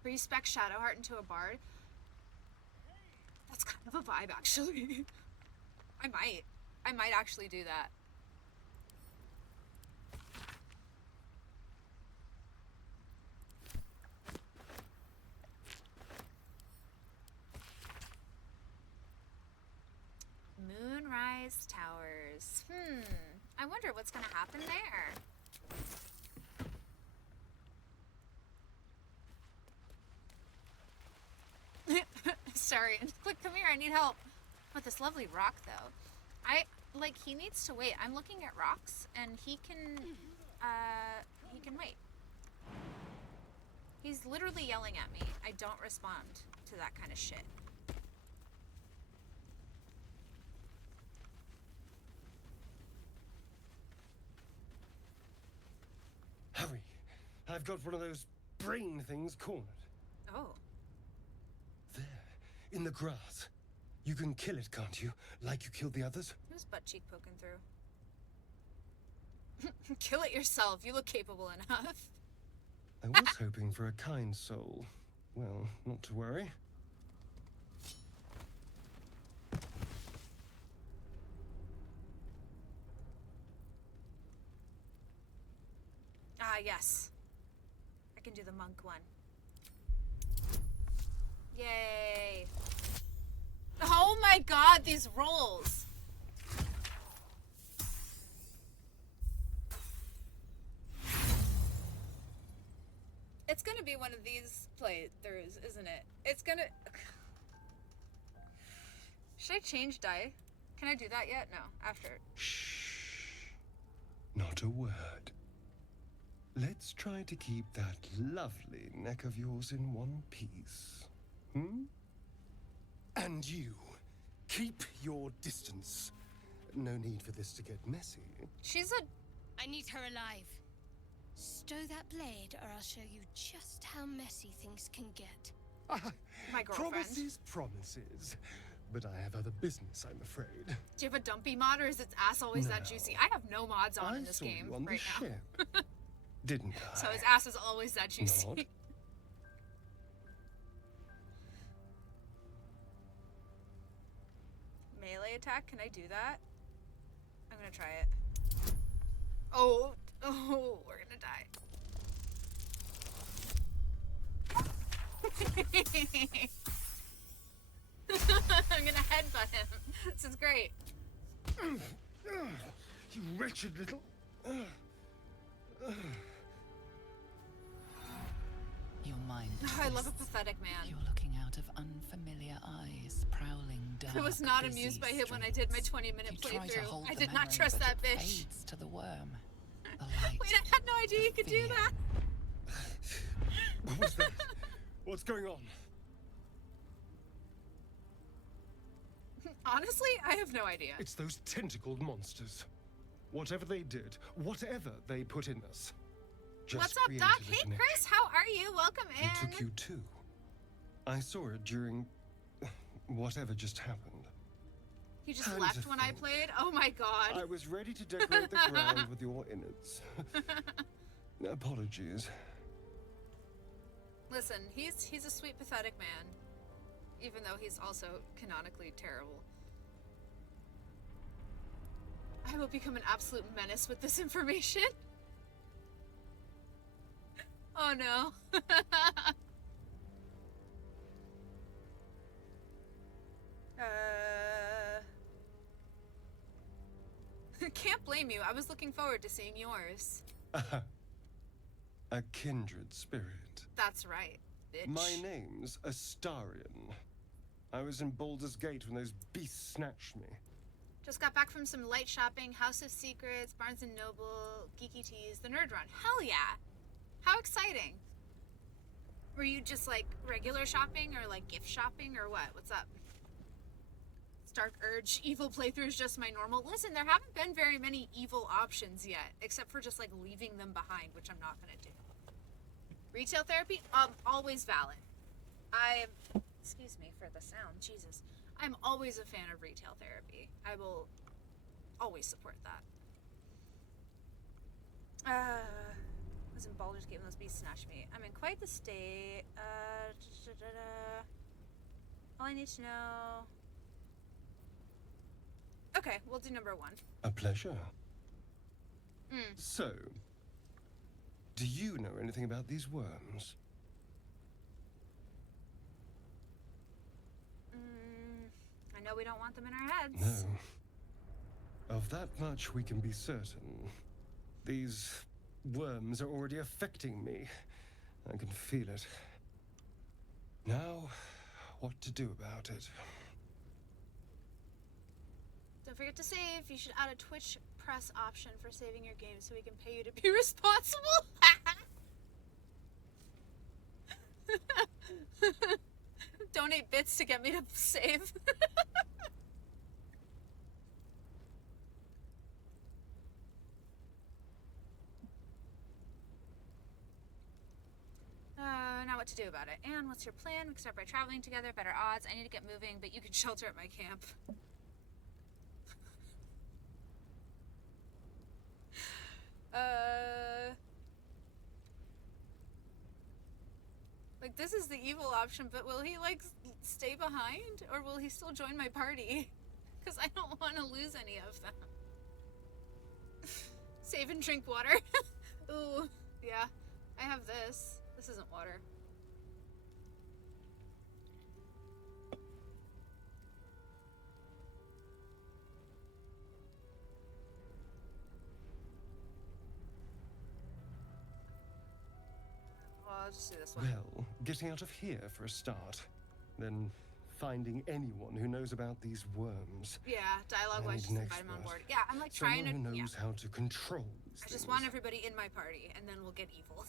Respec Shadowheart into a bard. That's kind of a vibe, actually. I might. I might actually do that. Moonrise Towers. I wonder what's gonna happen there. Sorry, click, come here, I need help. With this lovely rock, though. He needs to wait. I'm looking at rocks, and he can wait. He's literally yelling at me. I don't respond to that kind of shit. Hurry! I've got one of those brain things cornered. Oh. There, in the grass. You can kill it, can't you? Like you killed the others? Who's butt cheek poking through? Kill it yourself. You look capable enough. I was hoping for a kind soul. Well, not to worry. Ah, yes. I can do the monk one. Yay. Oh my god, these rolls. It's gonna be one of these playthroughs, isn't it? It's gonna... Should I change die? Can I do that yet? No, after. Shh. Not a word. Let's try to keep that lovely neck of yours in one piece. And you, keep your distance. No need for this to get messy. She's a... I need her alive. Stow that blade, or I'll show you just how messy things can get. My girlfriend. Promises. But I have other business, I'm afraid. Do you have a dumpy mod, or is its ass always that juicy? I have no mods on in this saw game you on right the now. ship. Didn't I? So his ass is always that juicy. Not. Melee attack, can I do that? I'm gonna try it. Oh, we're gonna die. I'm gonna headbutt him. This is great. You wretched little... Your mind I love a twists. pathetic man. You're looking out of unfamiliar eyes, prowling dark. I was not busy amused by him when I did my streets. 20-minute You try to playthrough. hold I the did not memory, trust but that it bitch. fades to the worm. The light. Wait, I had no idea you could do fear. that. What was that? What's going on? Honestly, I have no idea. It's those tentacled monsters. Whatever they did, whatever they put in us. Just What's up, created Doc? a Hey, connection. Chris, how are you? Welcome in. It took you too. I saw it during... whatever just happened. You just How left does it when I feel? played? Oh my god. I was ready to decorate the ground with your innards. Apologies. Listen, he's a sweet, pathetic man. Even though he's also canonically terrible. I will become an absolute menace with this information. Oh no. Can't blame you. I was looking forward to seeing yours. A kindred spirit. That's right, bitch. My name's Astarion. I was in Baldur's Gate when those beasts snatched me. Just got back from some light shopping, House of Secrets, Barnes & Noble, Geeky Teas, the Nerd Run. Hell yeah! How exciting! Were you just like regular shopping or like gift shopping or what? What's up? Stark Urge, evil playthrough is just my normal. Listen, there haven't been very many evil options yet, except for just like leaving them behind, which I'm not gonna do. Retail therapy, always valid. Excuse me for the sound, Jesus. I'm always a fan of retail therapy. I will always support that. Was in Baldur's Gate when those beasts snatched me. I'm in quite the state. All I need to know. Okay, we'll do number 1. A pleasure. Mm. So, do you know anything about these worms? I know we don't want them in our heads. No. Of that much we can be certain. These worms are already affecting me. I can feel it. Now, what to do about it? Don't forget to save. You should add a Twitch press option for saving your game so we can pay you to be responsible. Donate bits to get me to save. Now what to do about it. And what's your plan? We can start by traveling together. Better odds. I need to get moving, but you can shelter at my camp. Like, this is the evil option, but will he, like, stay behind? Or will he still join my party? Because I don't want to lose any of them. Save and drink water. Ooh, yeah. I have this. This isn't water. I'll just do this one. Well, getting out of here for a start. Then finding anyone who knows about these worms. Yeah, dialogue-wise, just invite him on board. Yeah, I'm like trying to. Someone who knows how to control these I things. just want everybody in my party, and then we'll get evil.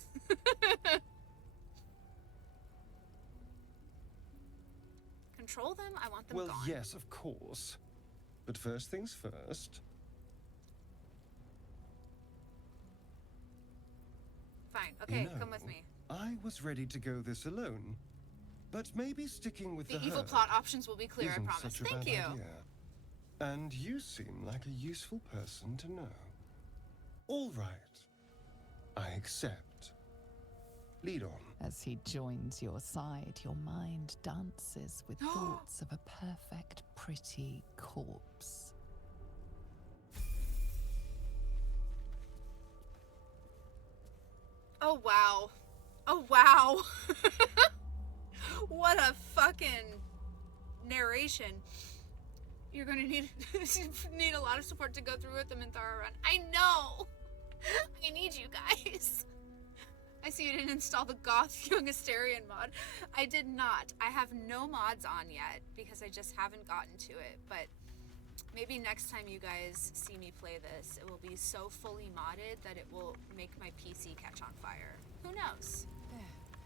Control them? I want them well, gone. yes, of course. But first things first. Fine. Okay, You know, come with me. I was ready to go this alone. But maybe sticking with The the evil herd plot options will be clear, I isn't promise. such a Thank bad you. idea. And you seem like a useful person to know. All right. I accept. Lead on. As he joins your side, your mind dances with thoughts of a perfect, pretty corpse. Oh, wow. Oh, wow. What a fucking narration. You're gonna need need a lot of support to go through with the Minthara run. I know! I need you guys. I see you didn't install the Goth Young Asterion mod. I did not. I have no mods on yet because I just haven't gotten to it, but maybe next time you guys see me play this, it will be so fully modded that it will make my PC catch on fire. Who knows?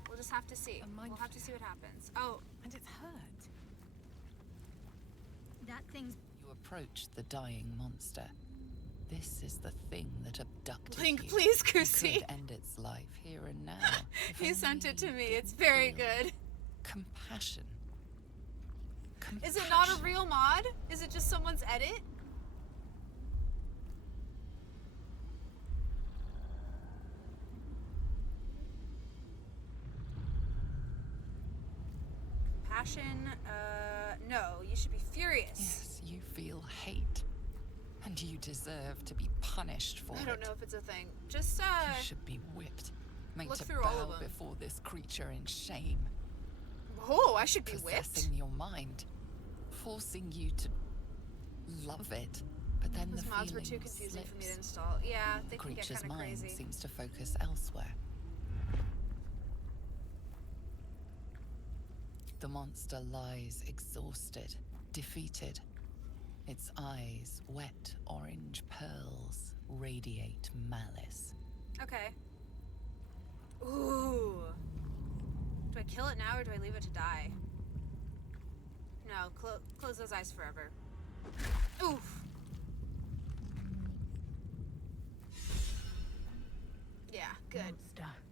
We'll just have to see. We'll have to see what happens. Oh, And it's hurt. That thing's You approach the dying monster. This is the thing that abducted Link, you. please, It Kusi. could end its life here and now. if He sent only it to you me. could It's very feel good. Compassion. Is it not a real mod? Is it just someone's edit? Compassion? No. You should be furious. Yes, you feel hate. And you deserve to be punished for it. I don't know if it's a thing. Just, You should be whipped. Made look to through all bow of them. before this creature in shame. Oh, I should be whipped. Possessing your mind. Forcing you to love it. But then Those the mods were feeling too confusing for me to slips. install. Yeah, they The can get creature's kind of mind crazy. seems to focus elsewhere. The monster lies exhausted, defeated. Its eyes, wet orange pearls, radiate malice. Okay. Ooh. Do I kill it now or do I leave it to die? No, close those eyes forever. Oof. Yeah, good.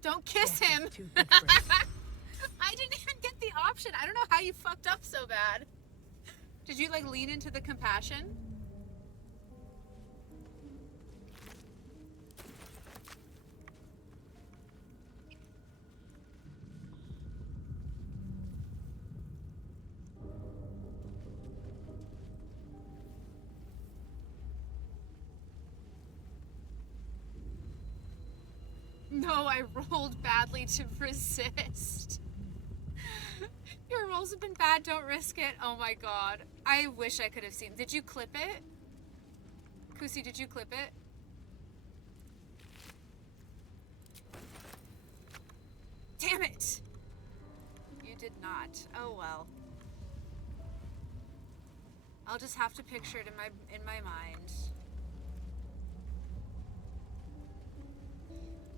Don't kiss him. I didn't even get the option. I don't know how you fucked up so bad. Did you like lean into the compassion? No, I rolled badly to resist. Your rolls have been bad, don't risk it. Oh my god. I wish I could have seen. Did you clip it? Kusi, did you clip it? Damn it! You did not. Oh well. I'll just have to picture it in my mind.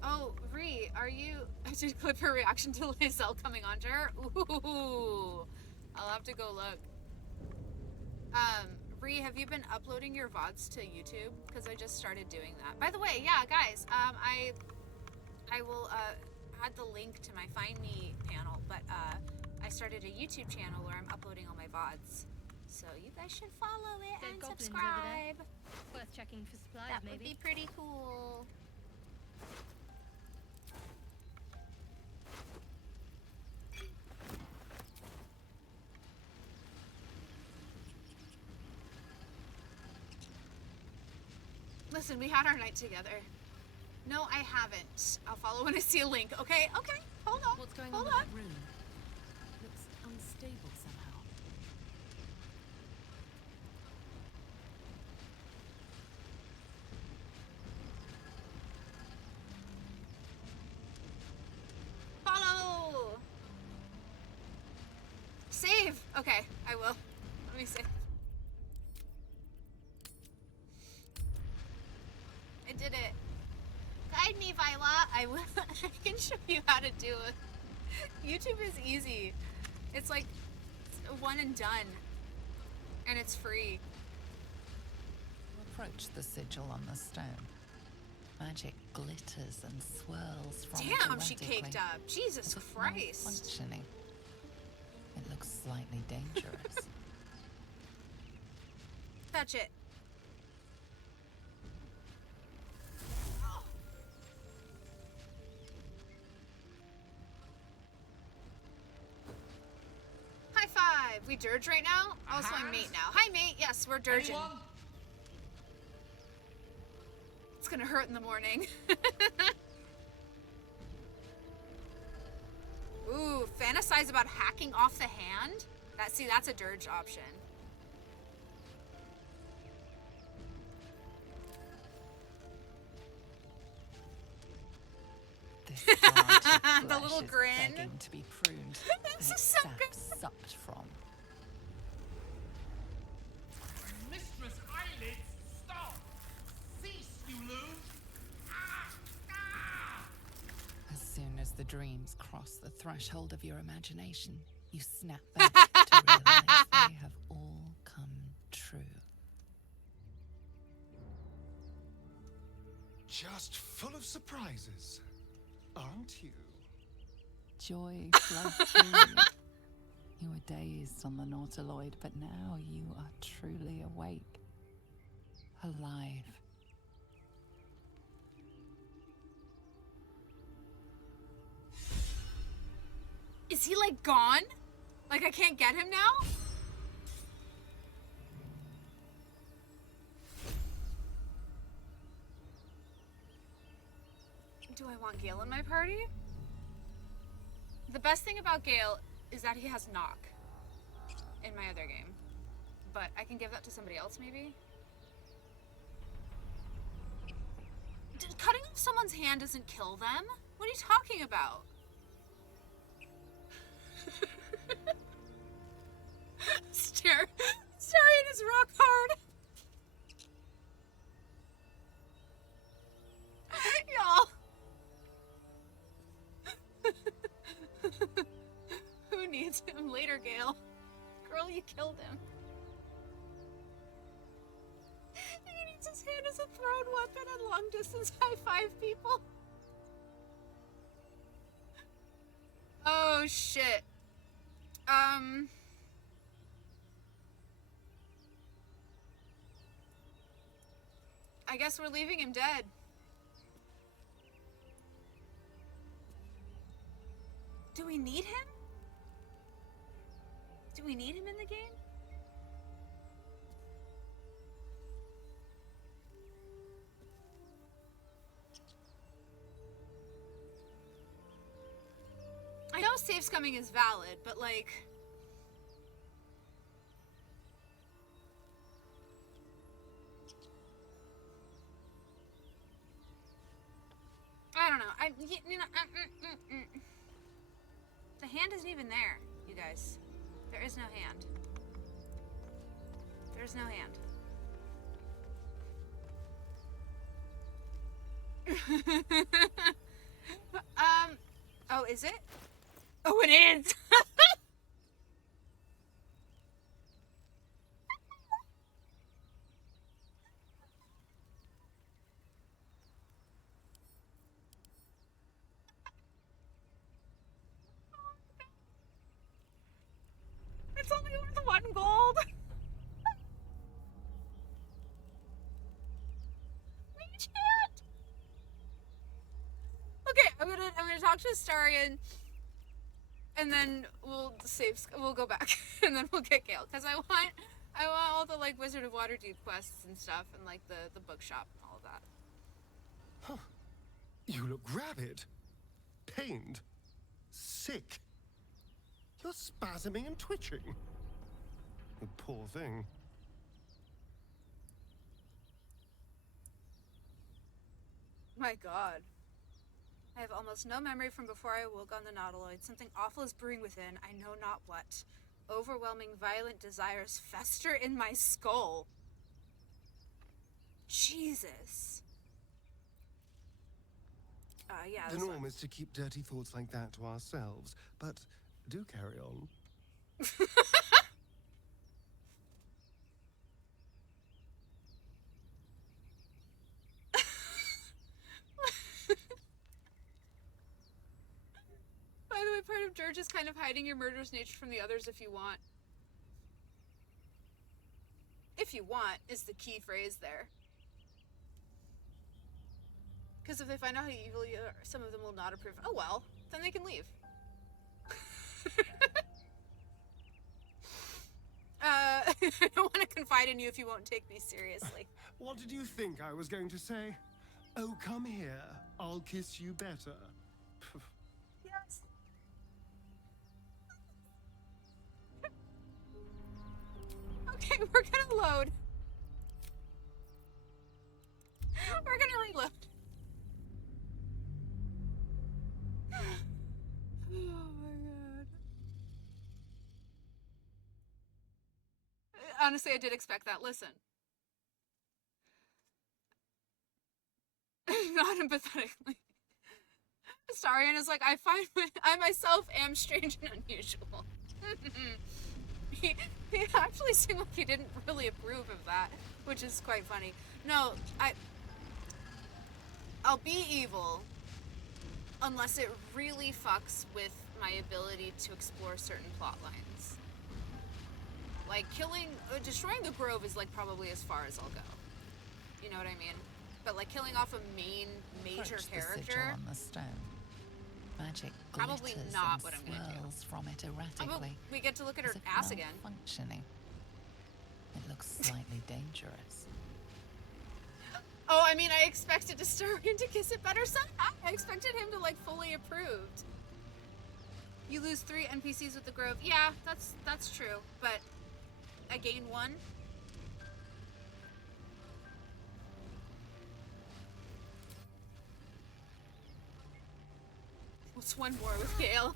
Oh, Ree, are you... I did clip her reaction to Lizelle coming onto her. Ooh. I'll have to go look. Ree, have you been uploading your VODs to YouTube? Because I just started doing that. By the way, yeah, guys, I will, add the link to my Find Me panel, but, I started a YouTube channel where I'm uploading all my VODs. So you guys should follow it Dead and goblins subscribe. over there. Worth checking for supplies, That maybe. would be pretty cool. Listen, we had our night together. No, I haven't. I'll follow when I see a link. Okay, okay. Hold on. What's going Hold on on. with that room? Looks unstable somehow. Follow! Save! Okay, I will. Let me save. I did it. Guide me, Viola. I will. I can show you how to do it. YouTube is easy. It's like one and done. And it's free. Approach the sigil on the stone. Magic glitters and swirls from it Damn, she erratically. caked up. Jesus As if Christ. malfunctioning. It looks slightly dangerous. Touch it. High five. We dirge right now? Also, I'm mate now. Hi, mate. Yes, we're dirging. It's gonna hurt in the morning. Ooh, fantasize about hacking off the hand? That's a dirge option. This branch of The flesh little is grin. begging to be pruned. This and is its so sap good. sucked from. Mistress Eyelids, stop! Cease, you loon! Ah! Ah! As soon as the dreams cross the threshold of your imagination, you snap back to realize they have all come true. Just full of surprises, aren't you? Joy flowed through you. You were dazed on the Nautiloid, but now you are truly awake. Alive. Is he like gone? Like I can't get him now? Do I want Gale in my party? The best thing about Gale is that he has knock in my other game. But I can give that to somebody else maybe? Cutting off someone's hand doesn't kill them? What are you talking about? Staring is rock hard. Y'all. Who needs him later, Gale? Girl, you killed him. He needs his hand as a thrown weapon and long distance high five people. Oh shit. I guess we're leaving him dead. Do we need him? Do we need him in the game? safe scumming is valid, but like... I don't know. The hand isn't even there, you guys. There is no hand. There's no hand. Oh, is it? Oh, it is! It's only worth 1 gold! Okay, I'm gonna talk to Starion, and then we'll go back, and then we'll get Gale, because I want all the like Wizard of Waterdeep quests and stuff, and like the bookshop and all of that. Huh. You look rabid, pained, sick. You're spasming and twitching. You poor thing. My god. I have almost no memory from before I awoke on the Nautiloid. Something awful is brewing within, I know not what. Overwhelming violent desires fester in my skull. Jesus. Yeah, The norm is to keep dirty thoughts like that to ourselves, but do carry on. By the way, part of Dirge is kind of hiding your murderous nature from the others if you want. If you want is the key phrase there. Because if they find out how evil you are, some of them will not approve. Oh well, then they can leave. I don't want to confide in you if you won't take me seriously. What did you think I was going to say? Oh, come here. I'll kiss you better. Yes. Okay, we're gonna load. We're gonna reload. Oh my god. Honestly, I did expect that. Listen. Not empathetically. Starion is like, I myself am strange and unusual. he actually seemed like he didn't really approve of that, which is quite funny. No, I'll be evil unless it really fucks with my ability to explore certain plot lines. Like destroying the Grove is like probably as far as I'll go. You know what I mean? But like killing off a major Approach the character, sigil on the stone. Magic probably glitters not and what I'm gonna do. swirls from it oh, but erratically. we get to look at her as if ass again. Functioning. It looks slightly dangerous. Oh, I mean, I expected Starion to kiss it better. I expected him to like fully approved. You lose 3 NPCs with the Grove. Yeah, that's true. But I gain 1. What's 1 more with Gale?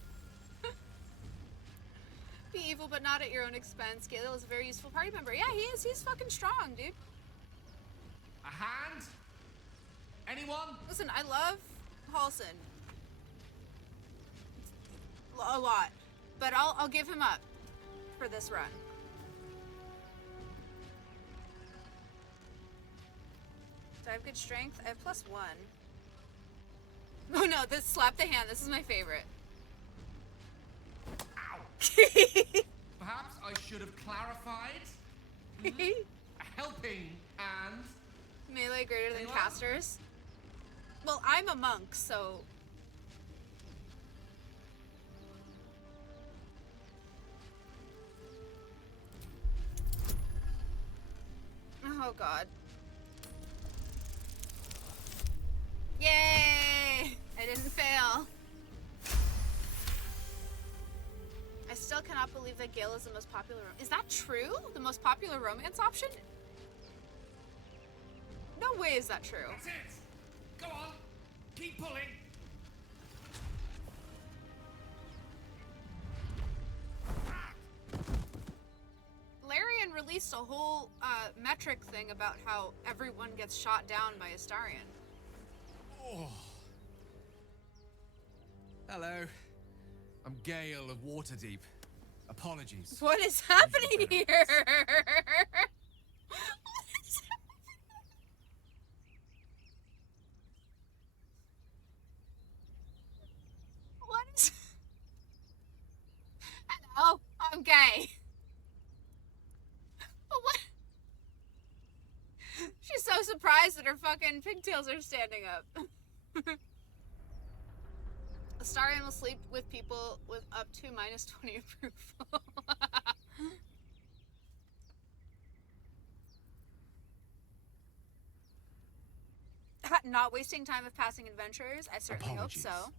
Be evil, but not at your own expense. Gale is a very useful party member. Yeah, he is. He's fucking strong, dude. A hand? Anyone? Listen, I love Halsin. A lot. But I'll give him up for this run. Do I have good strength? I have +1. Oh no, this slap the hand. This is my favorite. Perhaps I should have clarified. A helping hand. Melee greater than Anyone? casters. Well, I'm a monk, so... Oh god. Yay! I didn't fail. I still cannot believe that Gale is the most popular. Is that true? The most popular romance option? No way is that true. That's it! Go on! Keep pulling! Larian released a whole metric thing about how everyone gets shot down by Astarion. Oh. Hello. I'm Gale of Waterdeep. Apologies. What is happening here? What is happening? What is... Hello, I'm gay. But what? She's so surprised that her fucking pigtails are standing up. Astarion will sleep with people with up to -20 approval. Not wasting time of passing adventurers? I certainly Apologies. hope so.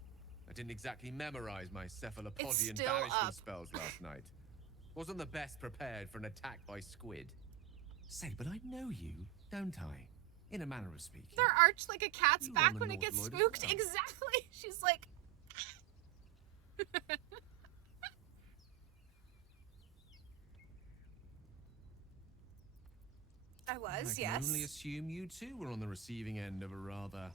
I didn't exactly memorize my cephalopodian still banishment up. spells last night. Wasn't the best prepared for an attack by squid. Say, but I know you, don't I? In a manner of speaking. They're arched like a cat's You back run the when it Lord gets Lloyd of spooked. South. Exactly. She's like... I was, I yes. can only assume you too were on the receiving end of a rather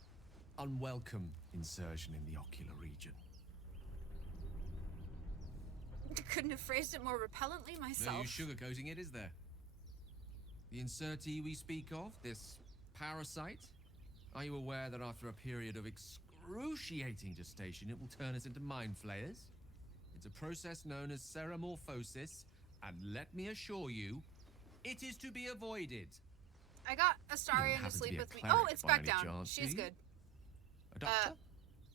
unwelcome insertion in the ocular region. Couldn't have phrased it more repellently myself. No use sugarcoating it, is there? The insertee we speak of, this parasite, are you aware that after a period of excruciating gestation, it will turn us into mind flayers? It's a process known as ceramorphosis, and let me assure you, it is to be avoided. I got Astarion to happen to sleep be a with me. cleric Oh, it's by back any down. chance, do She's you? good. A doctor?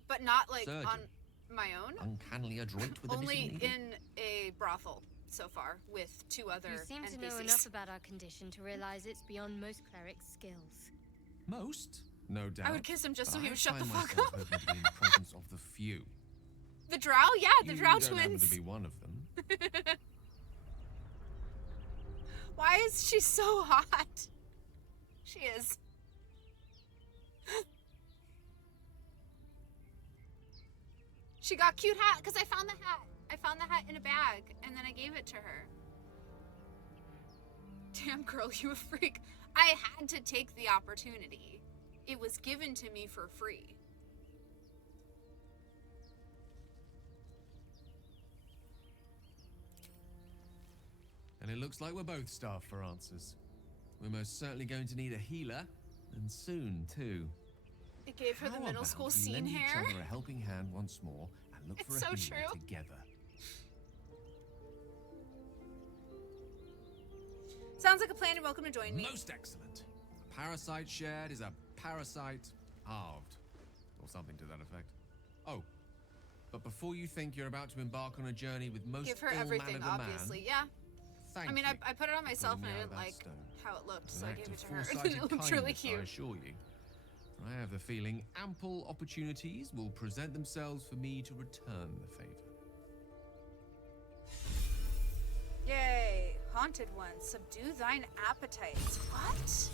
But not like Surgeon. on my own. Uncannily adroit with the Only missing needle? in a brothel so far with 2 other You seem to know NPCs. enough about our condition to realize it's beyond most clerics' skills. Most? No doubt. I would kiss him just so But he I would shut the find fuck myself up. hoping to be in the presence of the few. The Drow? Yeah, the You Drow don't happen twins. to be one of them. Why is she so hot? She is. She got cute hat because I found the hat. I found the hat in a bag and then I gave it to her. Damn girl, you a freak. I had to take the opportunity. It was given to me for free. And it looks like we're both starved for answers. We're most certainly going to need a healer, and soon too. It gave her the How middle about school we scene lend hair. each other a helping hand once more and look It's for a so healer true. together. Sounds like a plan. You're welcome to join me. Most excellent. A parasite shared is a parasite halved, or something to that effect. Oh, but before you think you're about to embark on a journey with most Give her everything, ill-mannered a obviously. man, Yeah. thank I mean, you I put it on for myself pulling and I me out of didn't that like stone. how it looked, An so I act gave of it to her. foresighted It looked really kindness, cute. I assure you. I have the feeling ample opportunities will present themselves for me to return the favor. Yay. Haunted one. Subdue thine appetites. What?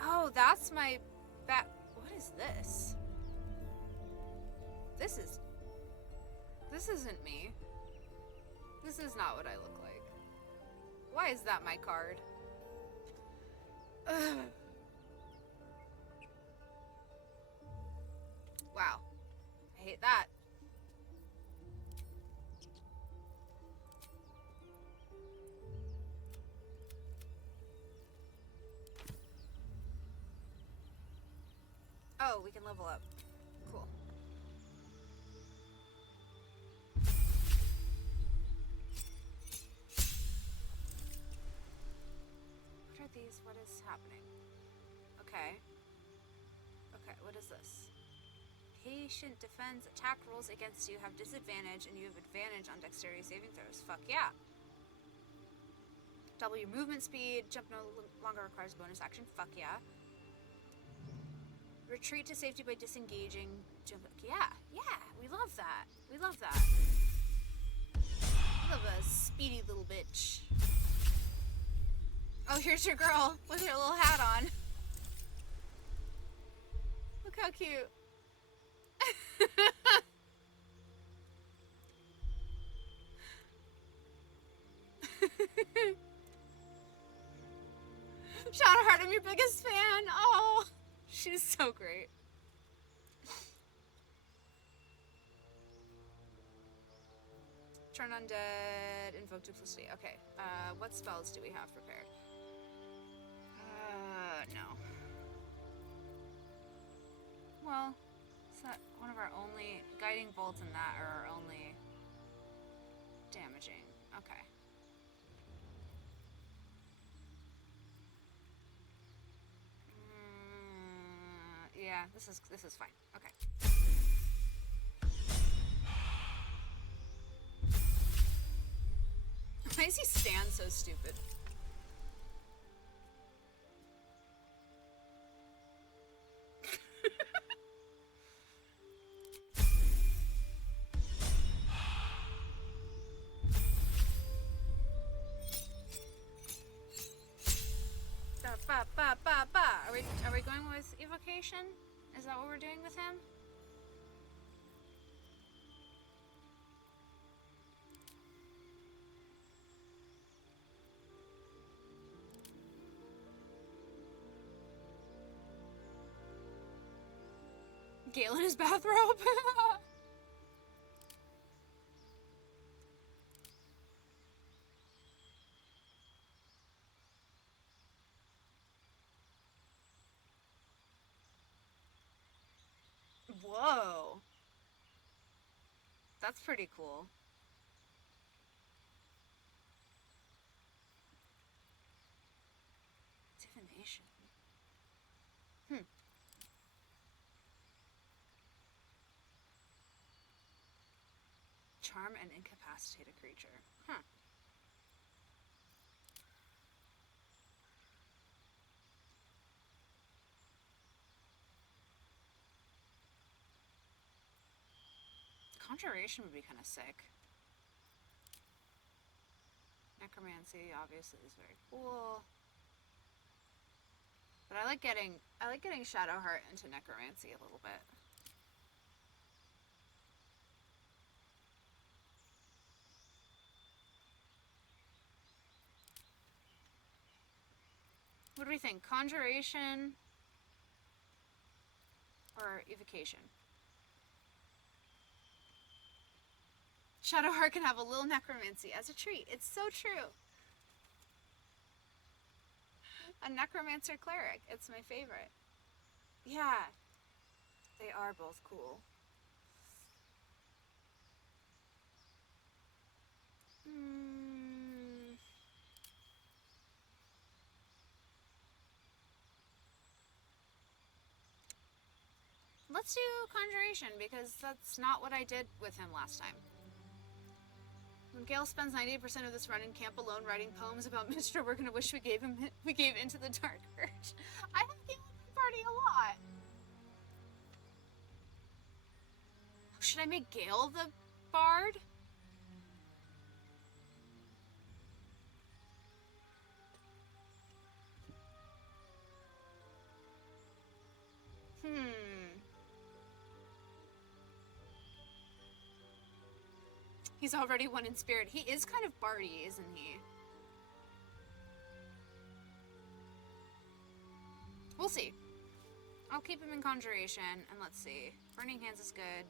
Oh, that's my bat. What is this? This isn't me. This is not what I look like. Why is that my card? Ugh. Wow. I hate that. Oh, we can level up. Cool. What are these? What is happening? Okay. Okay, what is this? Patient defense attack rolls against you have disadvantage and you have advantage on dexterity saving throws. Fuck yeah. Double your movement speed. Jump no longer requires bonus action. Fuck yeah. Retreat to safety by disengaging. Jump. Yeah, yeah. We love that. We love that. little bitch. Oh, here's your girl with her little hat on. Look how cute. Shadowheart, I'm your biggest fan. Oh, she's so great. Turn undead, invoke duplicity. Okay, what spells do we have prepared? No. Well, is that one of our only... Guiding bolts and that are our only damaging. Okay. Yeah, this is fine. Okay. Why does he stand so stupid? Are we going with evocation? Is that what we're doing with him? Gale in his bathrobe? Whoa. That's pretty cool. Divination. Charm and incapacitate a creature. Huh. Conjuration would be kind of sick. Necromancy obviously is very cool. But I like getting Shadowheart into necromancy a little bit. What do we think? Conjuration or evocation? Shadowheart can have a little necromancy as a treat. It's so true. A necromancer cleric. It's my favorite. Yeah. They are both cool. Let's do Conjuration, because that's not what I did with him last time. When Gale spends 90% of this run in camp alone writing poems about Mr. We're gonna wish we gave into the Dark Urge. I have Gale in my party a lot. Should I make Gale the bard? He's already one in spirit. He is kind of bardy, isn't he? We'll see. I'll keep him in Conjuration, and let's see. Burning Hands is good.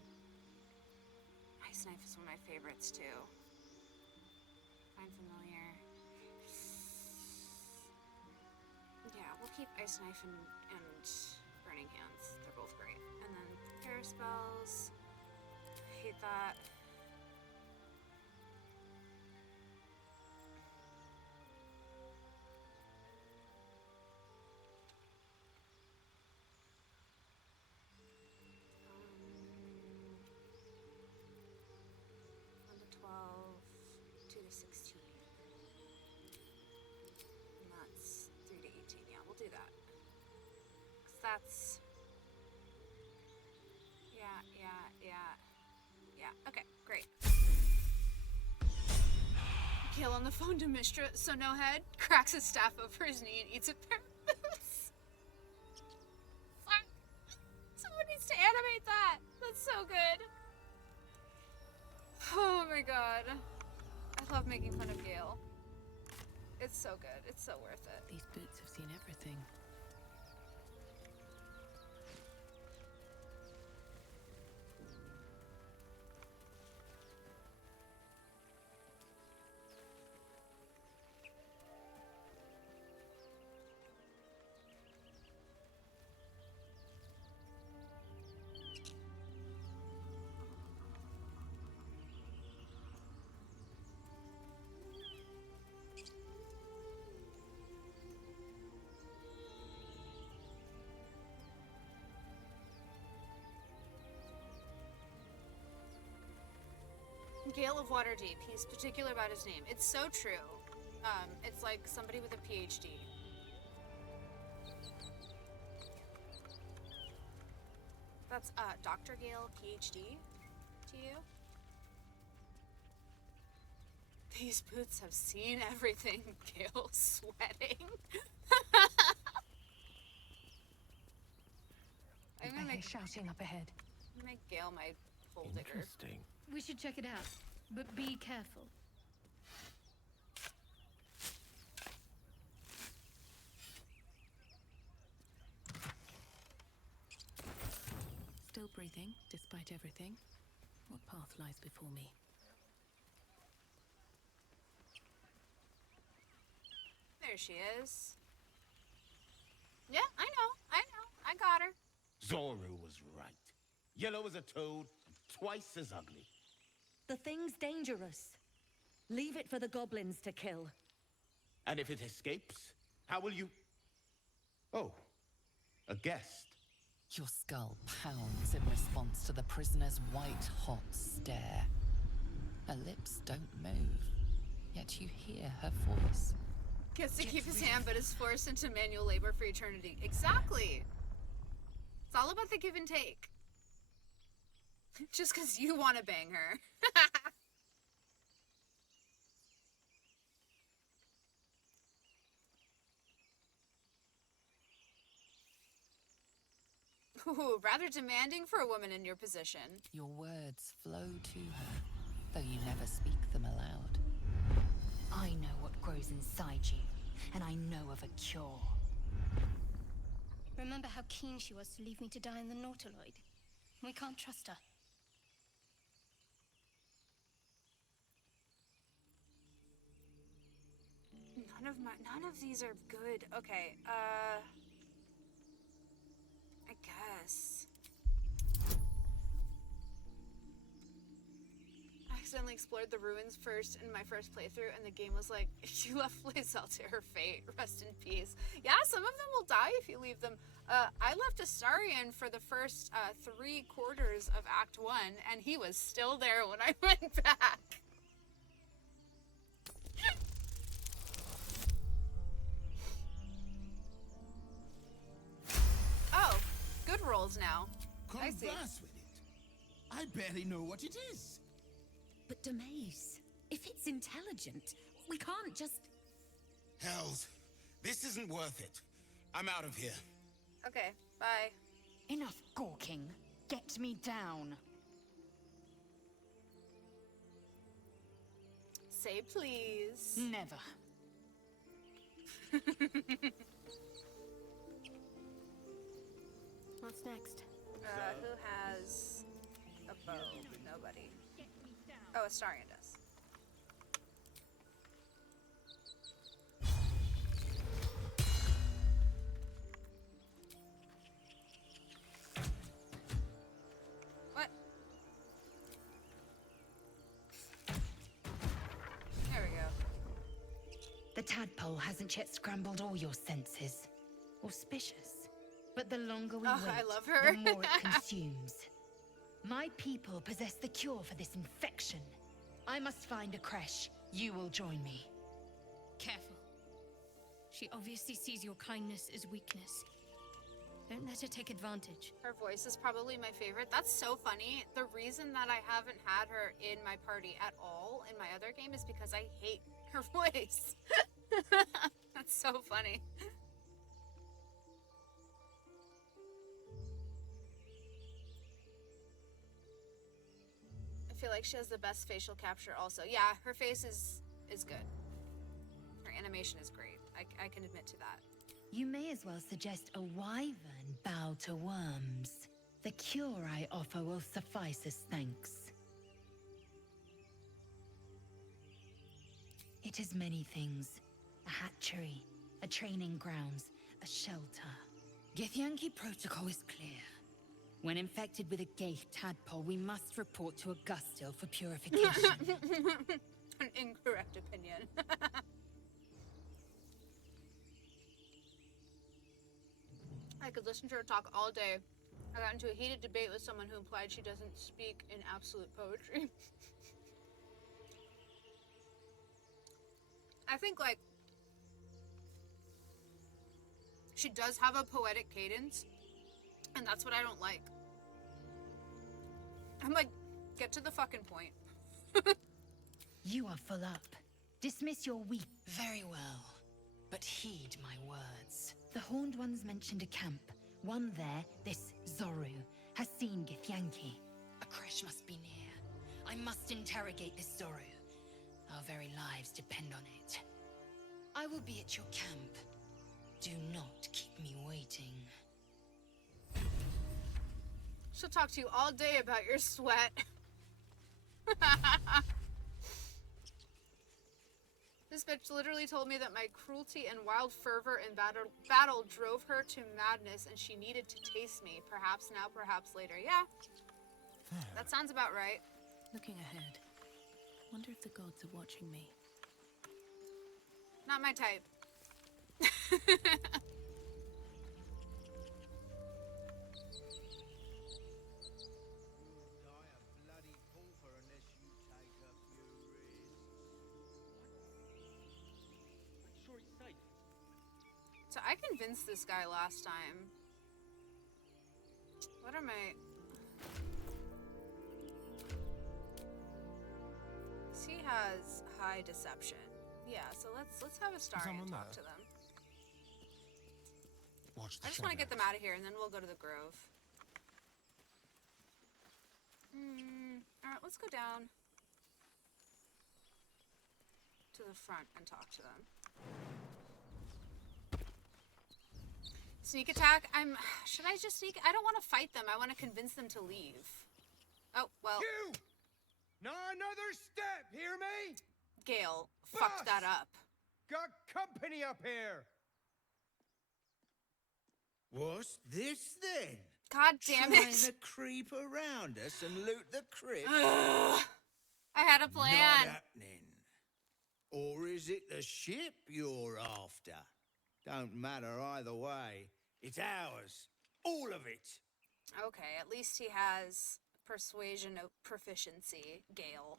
Ice Knife is one of my favorites, too. Find Familiar. Yeah, we'll keep Ice Knife and Burning Hands. They're both great. And then Prayer Spells. I hate that. That's... Yeah. Okay, great. Gale on the phone to Mistra, so no head, cracks his staff over his knee and eats a pair of boots. Fuck. Someone needs to animate that. That's so good. Oh my god. I love making fun of Gale. It's so good. It's so worth it. These boots have seen everything. Gale of Waterdeep. He's particular about his name. It's so true. It's like somebody with a PhD. That's Dr. Gale, PhD, to you. These boots have seen everything. Gale sweating. I'm gonna make shouting up ahead. make Gale my hole digger. Interesting. We should check it out, but be careful. Still breathing, despite everything. What path lies before me? There she is. Yeah, I know. I got her. Zoru was right. Yellow as a toad, and twice as ugly. The thing's dangerous. Leave it for the goblins to kill. And if it escapes, how will you... Oh, a guest. Your skull pounds in response to the prisoner's white-hot stare. Her lips don't move, yet you hear her voice. Gets to keep his hand, but is forced into manual labor for eternity. Exactly. It's all about the give and take. Just because you want to bang her. Ooh, rather demanding for a woman in your position. Your words flow to her, though you never speak them aloud. I know what grows inside you, and I know of a cure. Remember how keen she was to leave me to die in the Nautiloid? We can't trust her. None of these are good. Okay, I guess. I accidentally explored the ruins first in my first playthrough, and the game was like, you left Lae'zel to her fate. Rest in peace. Yeah, some of them will die if you leave them. I left Astarion for the first 3/4 of Act 1, and he was still there when I went back. Oh, good rolls now. I see. Converse with it. I barely know what it is. But Demaze, if it's intelligent, we can't just... Hells, this isn't worth it. I'm out of here. Okay, bye. Enough gawking. Get me down. Say please. Never. What's next? Who has a bow? Nobody. Oh, Astarion does. What? There we go. The tadpole hasn't yet scrambled all your senses. Auspicious. But the longer we Oh, wait, I love her. the more it consumes. My people possess the cure for this infection. I must find a creche. You will join me. Careful. She obviously sees your kindness as weakness. Don't let her take advantage. Her voice is probably my favorite. That's so funny. The reason that I haven't had her in my party at all in my other game is because I hate her voice. That's so funny. I feel like she has the best facial capture also. Yeah, her face is good. Her animation is great. I can admit to that. You may as well suggest a wyvern bow to worms. The cure I offer will suffice as thanks. It is many things. A hatchery, a training grounds, a shelter. Githyanki protocol is clear. When infected with a Gaith tadpole, we must report to Augustil for purification. An incorrect opinion. I could listen to her talk all day. I got into a heated debate with someone who implied she doesn't speak in absolute poetry. I think, like, she does have a poetic cadence, and that's what I don't like. I'm like, get to the fucking point. You are full up. Dismiss your weep. Very well. But heed my words. The Horned Ones mentioned a camp. One there, this Zoru, has seen Githyanki. A creche must be near. I must interrogate this Zoru. Our very lives depend on it. I will be at your camp. Do not keep me waiting. She'll talk to you all day about your sweat. This bitch literally told me that my cruelty and wild fervor in battle drove her to madness and she needed to taste me. Perhaps now, perhaps later. Yeah. That sounds about right. Looking ahead. Wonder if the gods are watching me. Not my type. So I convinced this guy last time. What are my... He has high deception. Yeah, so let's have a star and talk to them. Watch the I just want to get them out of here and then we'll go to the grove. Alright, let's go down to the front and talk to them. Sneak attack? Should I just sneak? I don't want to fight them. I want to convince them to leave. Oh, well. You! Not another step, hear me? Gale fucked that up. Got company up here. What's this then? God damn it. Trying to creep around us and loot the crypt? I had a plan. Not happening. Or is it the ship you're after? Don't matter either way. It's ours. All of it. Okay, at least he has persuasion of proficiency, Gale.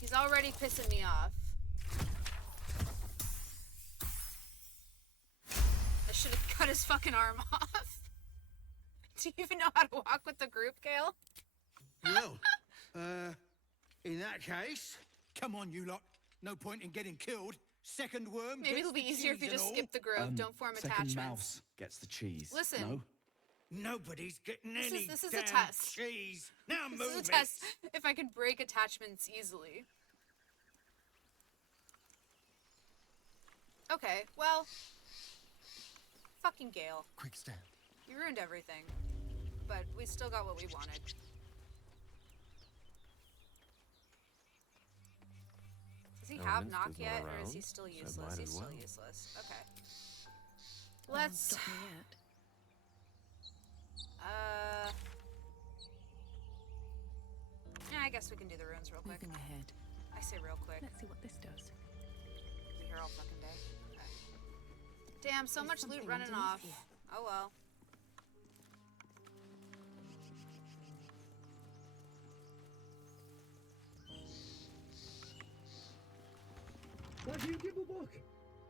He's already pissing me off. I should have cut his fucking arm off. Do you even know how to walk with the group, Gale? Well, in that case, come on, you lot. No point in getting killed. Second worm. Maybe it'll be easier if you just skip the grove. Don't form attachments. Mouse gets the cheese. Listen. No? Nobody's getting any This is damn a test. cheese. Now This move is a test if I can break attachments easily. Okay, well, fucking Gale. Quick stand. You ruined everything, but we still got what we wanted. Does he have knock yet, or is he still useless? He's still useless. Okay. Let's. Stop me yet. Yeah, I guess we can do the runes real quick. Moving ahead. I say real quick. Let's see what this does. Be here all fucking day. Okay. Damn, so much loot running off. Here. Oh well.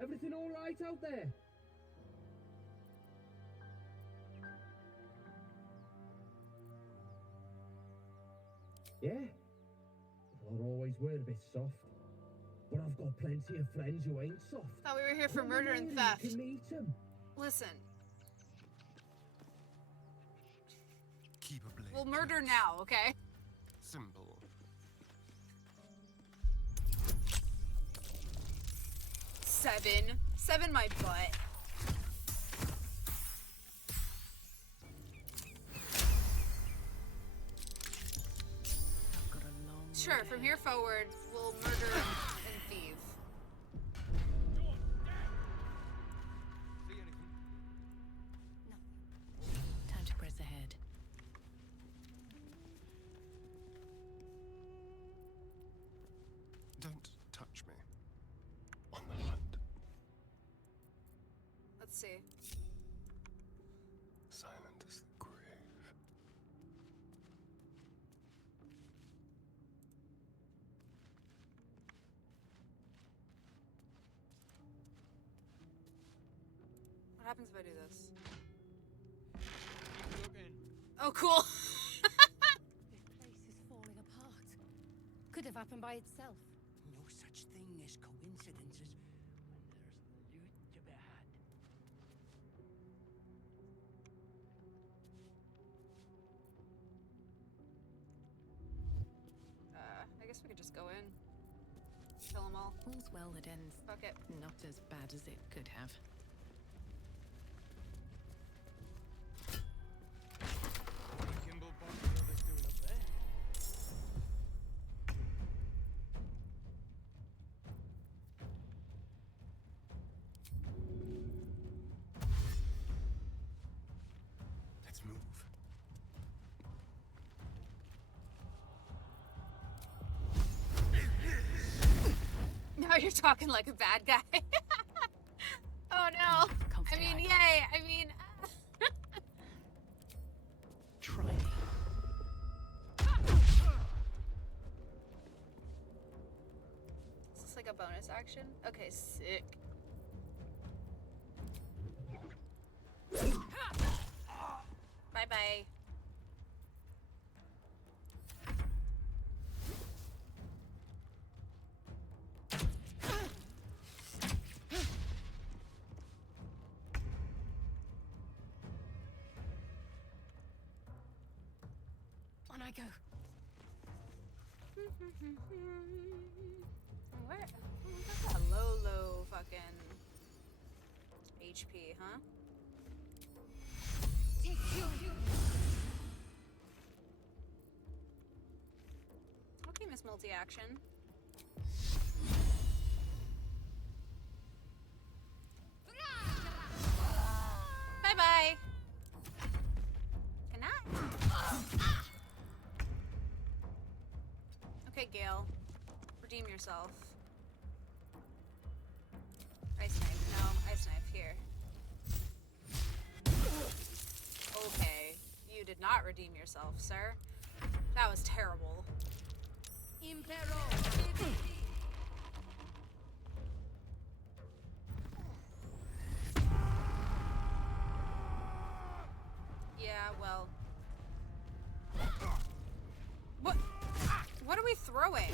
Everything all right out there? Yeah. Well, I always were a bit soft. But I've got plenty of friends who ain't soft. Thought we were here for Come murder on and in, theft. You can meet 'em. Listen, Keep a blade. we'll murder now, okay? Simple. Seven my butt. Sure, from here forward, we'll murder and thieve. Time to press ahead. Don't touch me. On the hunt. Let's see. Silent as the grave. What happens if I do this? Oh, cool. This place is falling apart. Could have happened by itself. No such thing as coincidences when there's loot to be had. I guess we could just go in. Kill them all. All's well that ends. Fuck it. Not as bad as it could have. Kimball Bond Brothers doing up there? Let's move. Now you're talking like a bad guy. Oh no. I mean, yay. I mean, Try me. is this like a bonus action? Okay, sick. Bye bye. On I go. Where? That's a low fucking HP, huh? Okay, Miss Multi-Action. Bye-bye. Good night. Okay, Gale. Redeem yourself. Ice knife. No, ice knife. Here. Okay. You did not redeem yourself, sir. That was terrible. Yeah, well. What are we throwing?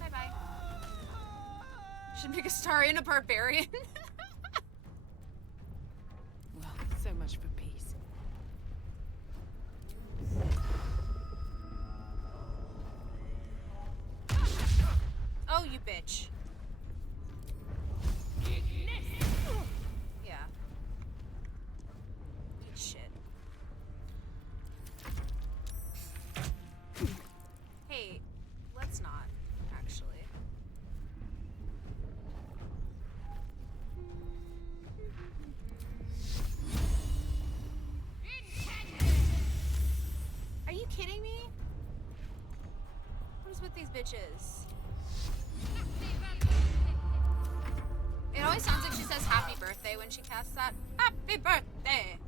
Bye-bye. Should make a star and a barbarian. Well, so much for peace. Oh, you bitch. Yeah. Eat shit. Hey, let's not, actually. Are you kidding me? What is with these bitches? It always sounds like she says happy birthday when she casts that. Happy birthday!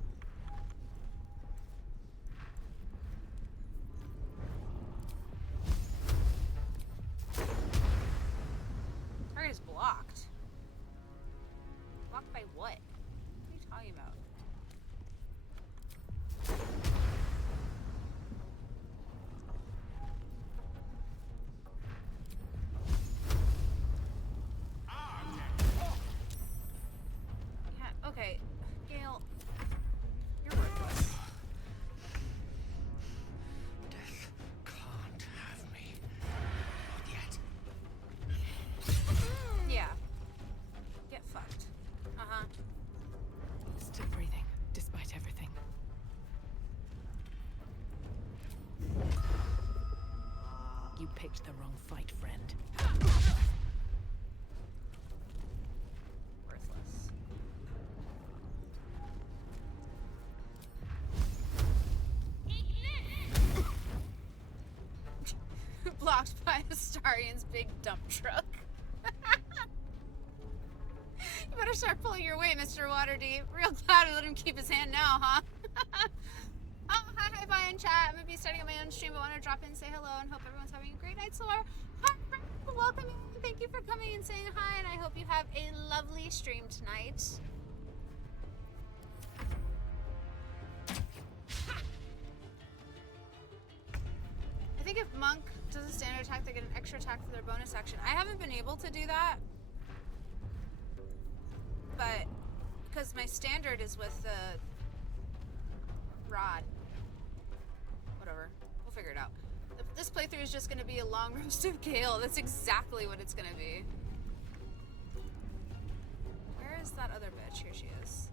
Target is blocked. Blocked by what? What are you talking about? Yeah, okay. Gale, you're worthless. Death can't have me. Not yet. Yeah. Get fucked. Uh-huh. Still breathing, despite everything. You picked the wrong fight, friend. Worthless. Blocked by Astarion's big dump truck. You better start pulling your weight, Mr. Waterdeep. Real glad we let him keep his hand now, huh? Oh, hi, bye in chat. I'm gonna be starting on my own stream, but want to drop in, say hello, and hope everyone's having a great night so far. Hi, welcome in. Thank you for coming and saying hi, and I hope you have a lovely stream tonight. I think if Monk does a standard attack, they get an extra attack for their bonus action. I haven't been able to do that. But, because my standard is with the rod. Whatever. We'll figure it out. This playthrough is just going to be a long roast of Gale. That's exactly what it's going to be. Where is that other bitch? Here she is.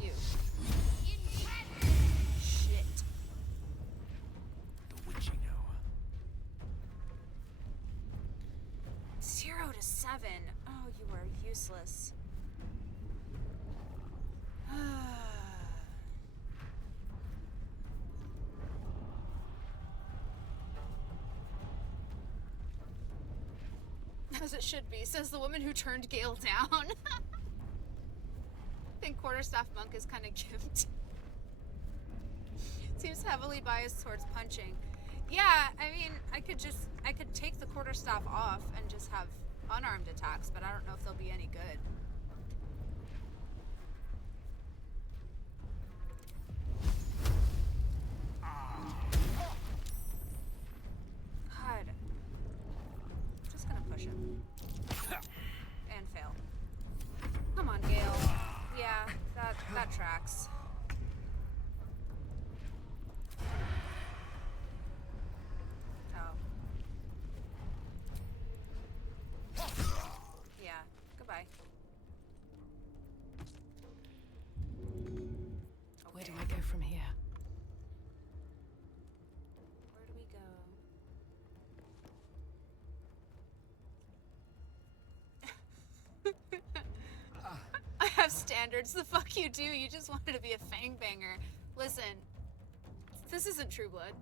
You. Shit. The witching hour. 0 to 7. Oh, you are useless. As it should be, says the woman who turned Gale down. I think Quarterstaff Monk is kind of gimped. Seems heavily biased towards punching. Yeah, I mean, I could take the Quarterstaff off and just have unarmed attacks, but I don't know if they'll be any good. God. I'm just gonna push him. And fail. Come on, Gale. Yeah, that tracks. Oh. Yeah, goodbye. Where do I go from here? Where do we go? I have standards. The fuck you do. You just wanted to be a fangbanger. Listen, this isn't True Blood.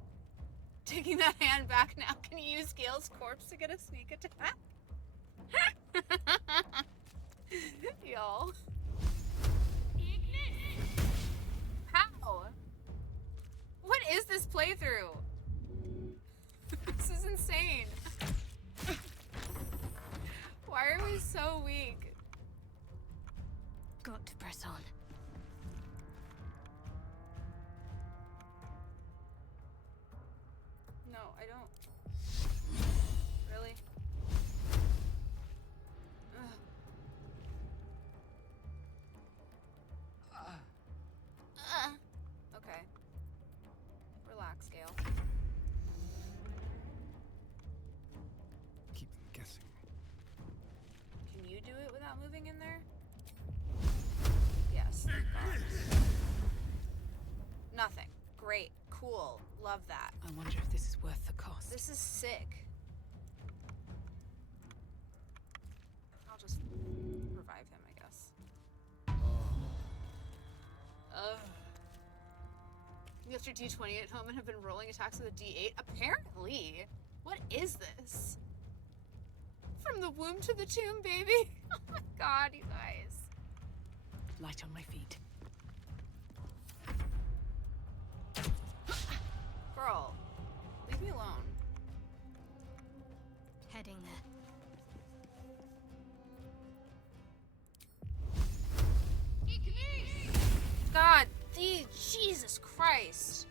Taking that hand back now. Can you use Gale's corpse to get a sneak attack? Y'all. How? What is this playthrough? This is insane. Why are we so weak? Got to press on. No, I don't. Really? Ugh. Okay. Relax, Gale. Keep them guessing. Can you do it without moving in there? Yes. Nothing. Great. Cool. Love that. I wonder if this is worth the cost. This is sick. I'll just revive him, I guess. You left your D20 at home and have been rolling attacks with a D8? Apparently. What is this? From the womb to the tomb, baby. Oh my god, you guys. Light on my feet. Girl, leave me alone. Heading there. God, Jesus Christ.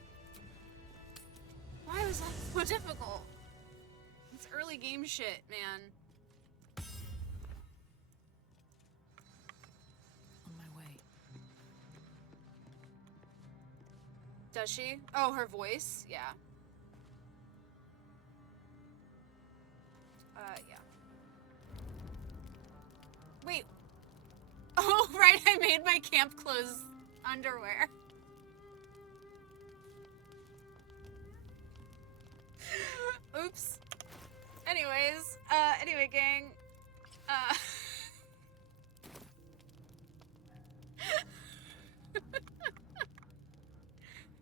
Why was that so difficult? It's early game shit, man. On my way. Does she? Oh, her voice? Yeah. Yeah. Wait. Oh, right, I made my camp clothes underwear. Oops. Anyways, anyway, gang.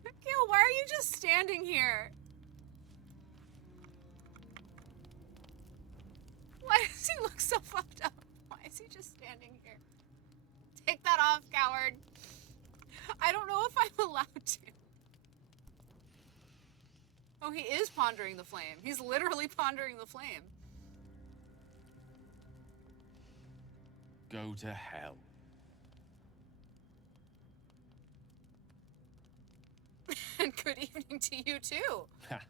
Gil, why are you just standing here? Why does he look so fucked up? Why is he just standing here? Take that off, coward. I don't know if I'm allowed to. Oh, he is pondering the flame. He's literally pondering the flame. Go to hell. And good evening to you, too. Ha!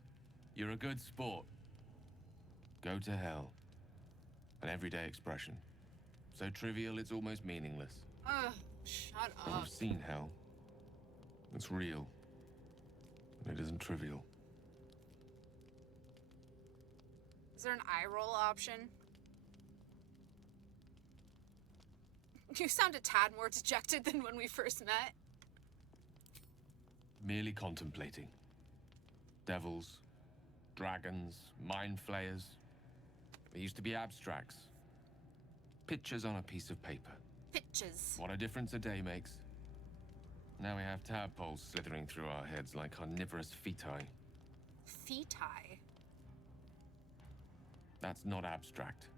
You're a good sport. Go to hell. An everyday expression. So trivial it's almost meaningless. Ugh, shut But up. you've seen hell. It's real. And it isn't trivial. Is there an eye roll option? You sound a tad more dejected than when we first met. Merely contemplating. Devils, dragons, mind flayers. They used to be abstracts. Pictures on a piece of paper. Pictures. What a difference a day makes. Now we have tadpoles slithering through our heads like carnivorous feti. Feti? That's not abstract.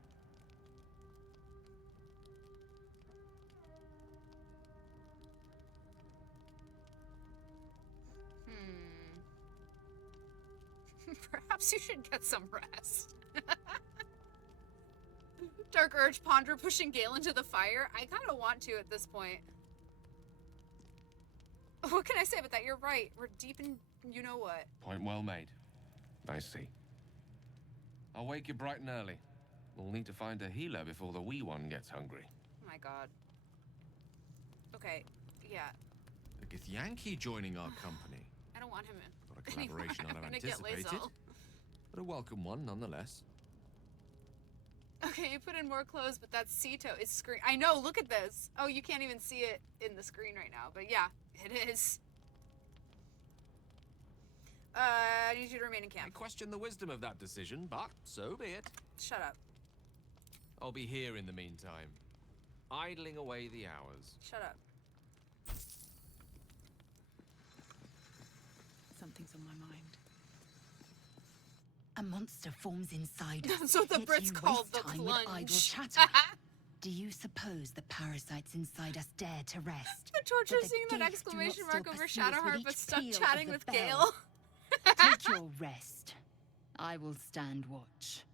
Perhaps you should get some rest. Dark urge, ponder, pushing Gale into the fire. I kind of want to at this point. What can I say about that? You're right. We're deep in you know what. Point well made. I see. I'll wake you bright and early. We'll need to find a healer before the wee one gets hungry. Oh my god. Okay, yeah. The Githyanki joining our company. I don't want him in. Not a collaboration I'd have anticipated, but a welcome one nonetheless. Okay, you put in more clothes, but that's Sito. It's screen. I know, look at this. Oh, you can't even see it in the screen right now, but yeah, it is. I need you to remain in camp. I question the wisdom of that decision, but so be it. Shut up. I'll be here in the meantime, idling away the hours. Shut up. Something's on my mind. A monster forms inside us. That's what the yet Brits you call waste the time with idle clunge. chatter. Do you suppose the parasites inside us dare to rest? The torture That the seeing that gate exclamation do not mark still over pursue us with Shadowheart, but each stuck peal chatting of with the Gale. bell? Take your rest. I will stand watch.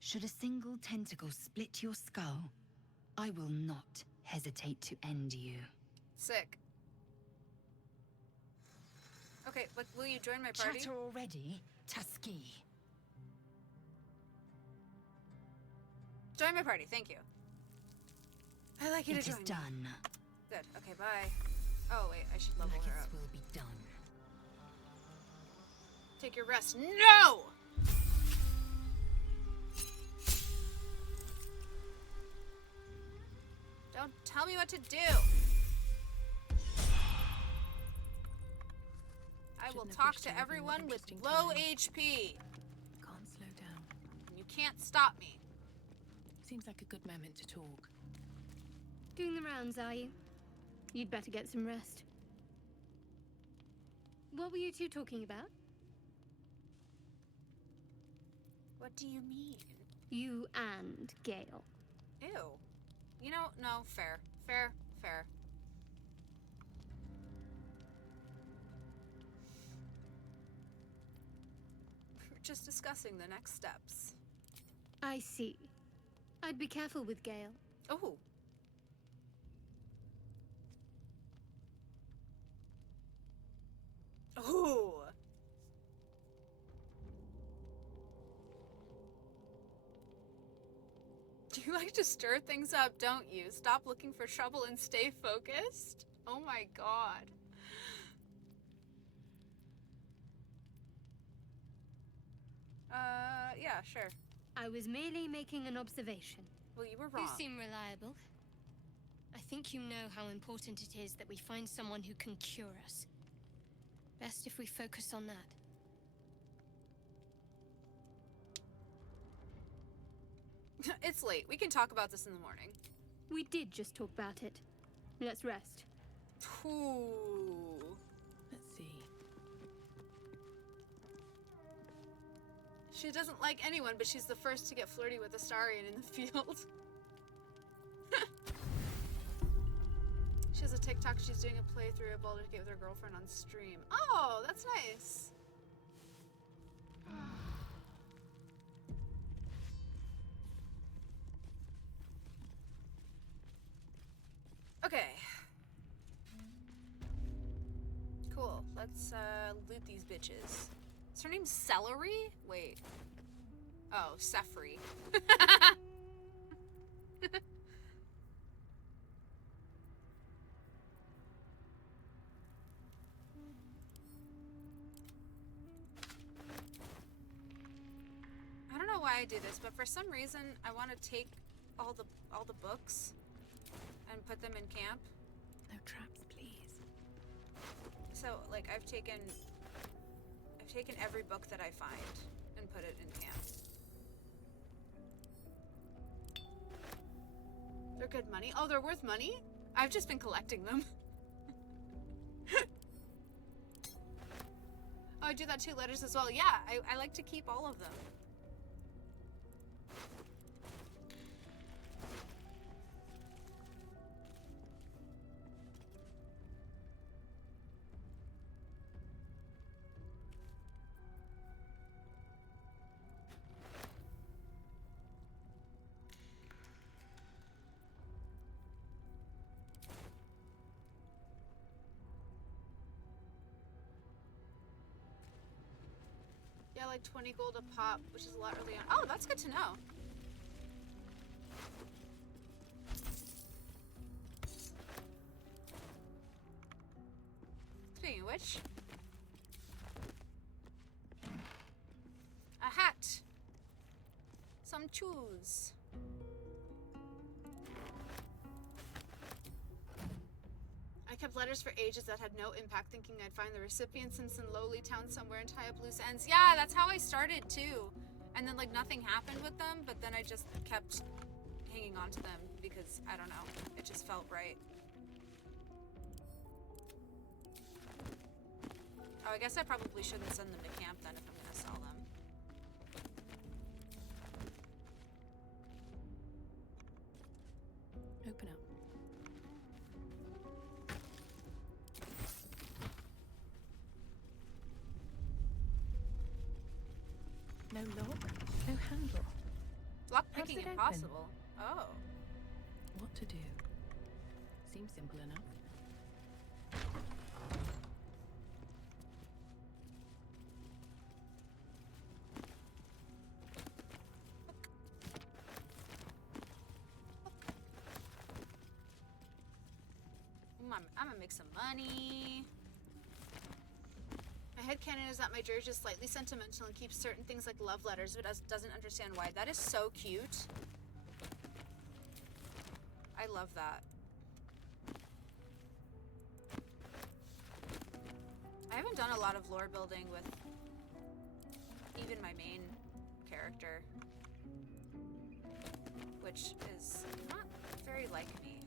Should a single tentacle split your skull, I will not hesitate to end you. Sick. Okay, but will you join my party? Chatter already, Tusky. Join my party, thank you. I'd like you to join It is done. Good, okay, bye. Oh wait, I should level her up. Will be done. Take your rest. No! Don't tell me what to do. I will talk to everyone with low HP. Can't slow down. You can't stop me. Seems like a good moment to talk. Doing the rounds, are you? You'd better get some rest. What were you two talking about? What do you mean? You and Gale. Ew. You know, no, fair. Fair. We're just discussing the next steps. I see. I'd be careful with Gale. Oh. Ooh. You like to stir things up, don't you? Stop looking for trouble and stay focused? Oh my god. Yeah, sure. I was merely making an observation. Well, you were wrong. You seem reliable. I think you know how important it is that we find someone who can cure us. Best if we focus on that. It's late. We can talk about this in the morning. We did just talk about it. Let's rest. Ooh. Let's see. She doesn't like anyone, but she's the first to get flirty with Astarion in the field. She has a TikTok. She's doing a playthrough of Baldur Gate with her girlfriend on stream. Oh, that's nice. Okay. Cool. Let's loot these bitches. Is her name Celery? Wait. Oh, Sefri. I don't know why I do this, but for some reason I want to take all the books and put them in camp. No traps, please. So, like, I've taken every book that I find and put it in camp. They're good money. Oh, they're worth money? I've just been collecting them. Oh, I do that too, letters as well. Yeah, I like to keep all of them. Yeah, like 20 gold a pop, which is a lot early on. Oh, that's good to know. Speaking of which, a hat, some shoes. I kept letters for ages that had no impact, thinking I'd find the recipients in some lowly town somewhere and tie up loose ends. Yeah, that's how I started too. And then like nothing happened with them, but then I just kept hanging on to them because, I don't know, it just felt right. Oh, I guess I probably shouldn't send them to camp then if I'm gonna sell them. Open up. No lock, no handle. Lock How's picking it open? impossible. Oh. What to do? Seems simple enough. I'm gonna make some money. My headcanon is that my George is slightly sentimental and keeps certain things like love letters, but doesn't understand why. That is so cute. I love that. I haven't done a lot of lore building with even my main character, which is not very like me.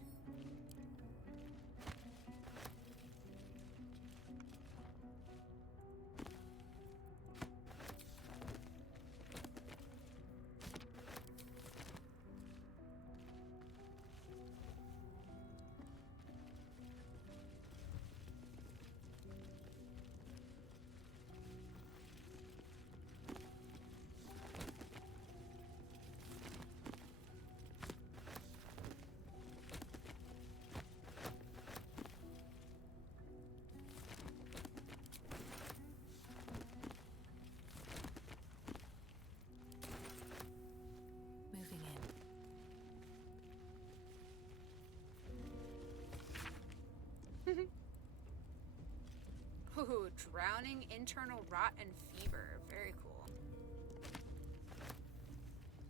Ooh, drowning, internal rot, and fever. Very cool.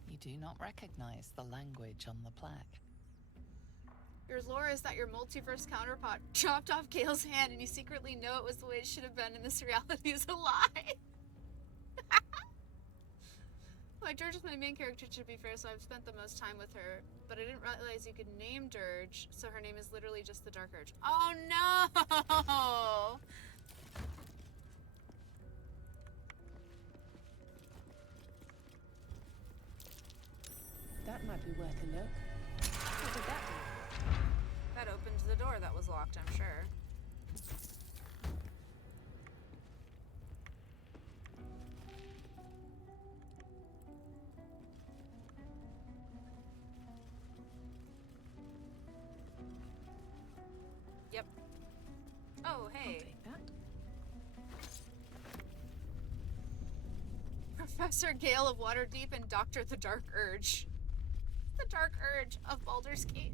You do not recognize the language on the plaque. Your lore is that your multiverse counterpart chopped off Gale's hand and you secretly know it was the way it should have been and this reality is a lie. My Dirge is my main character, to be fair, so I've spent the most time with her. But I didn't realize you could name Dirge, so her name is literally just the Dark Urge. Oh no! That might be worth a look. What would that be? That opened the door that was locked, I'm sure. Yep. Oh, hey. I'll take that. Professor Gale of Waterdeep and Dr. the Dark Urge. The Dark Urge of Baldur's Gate.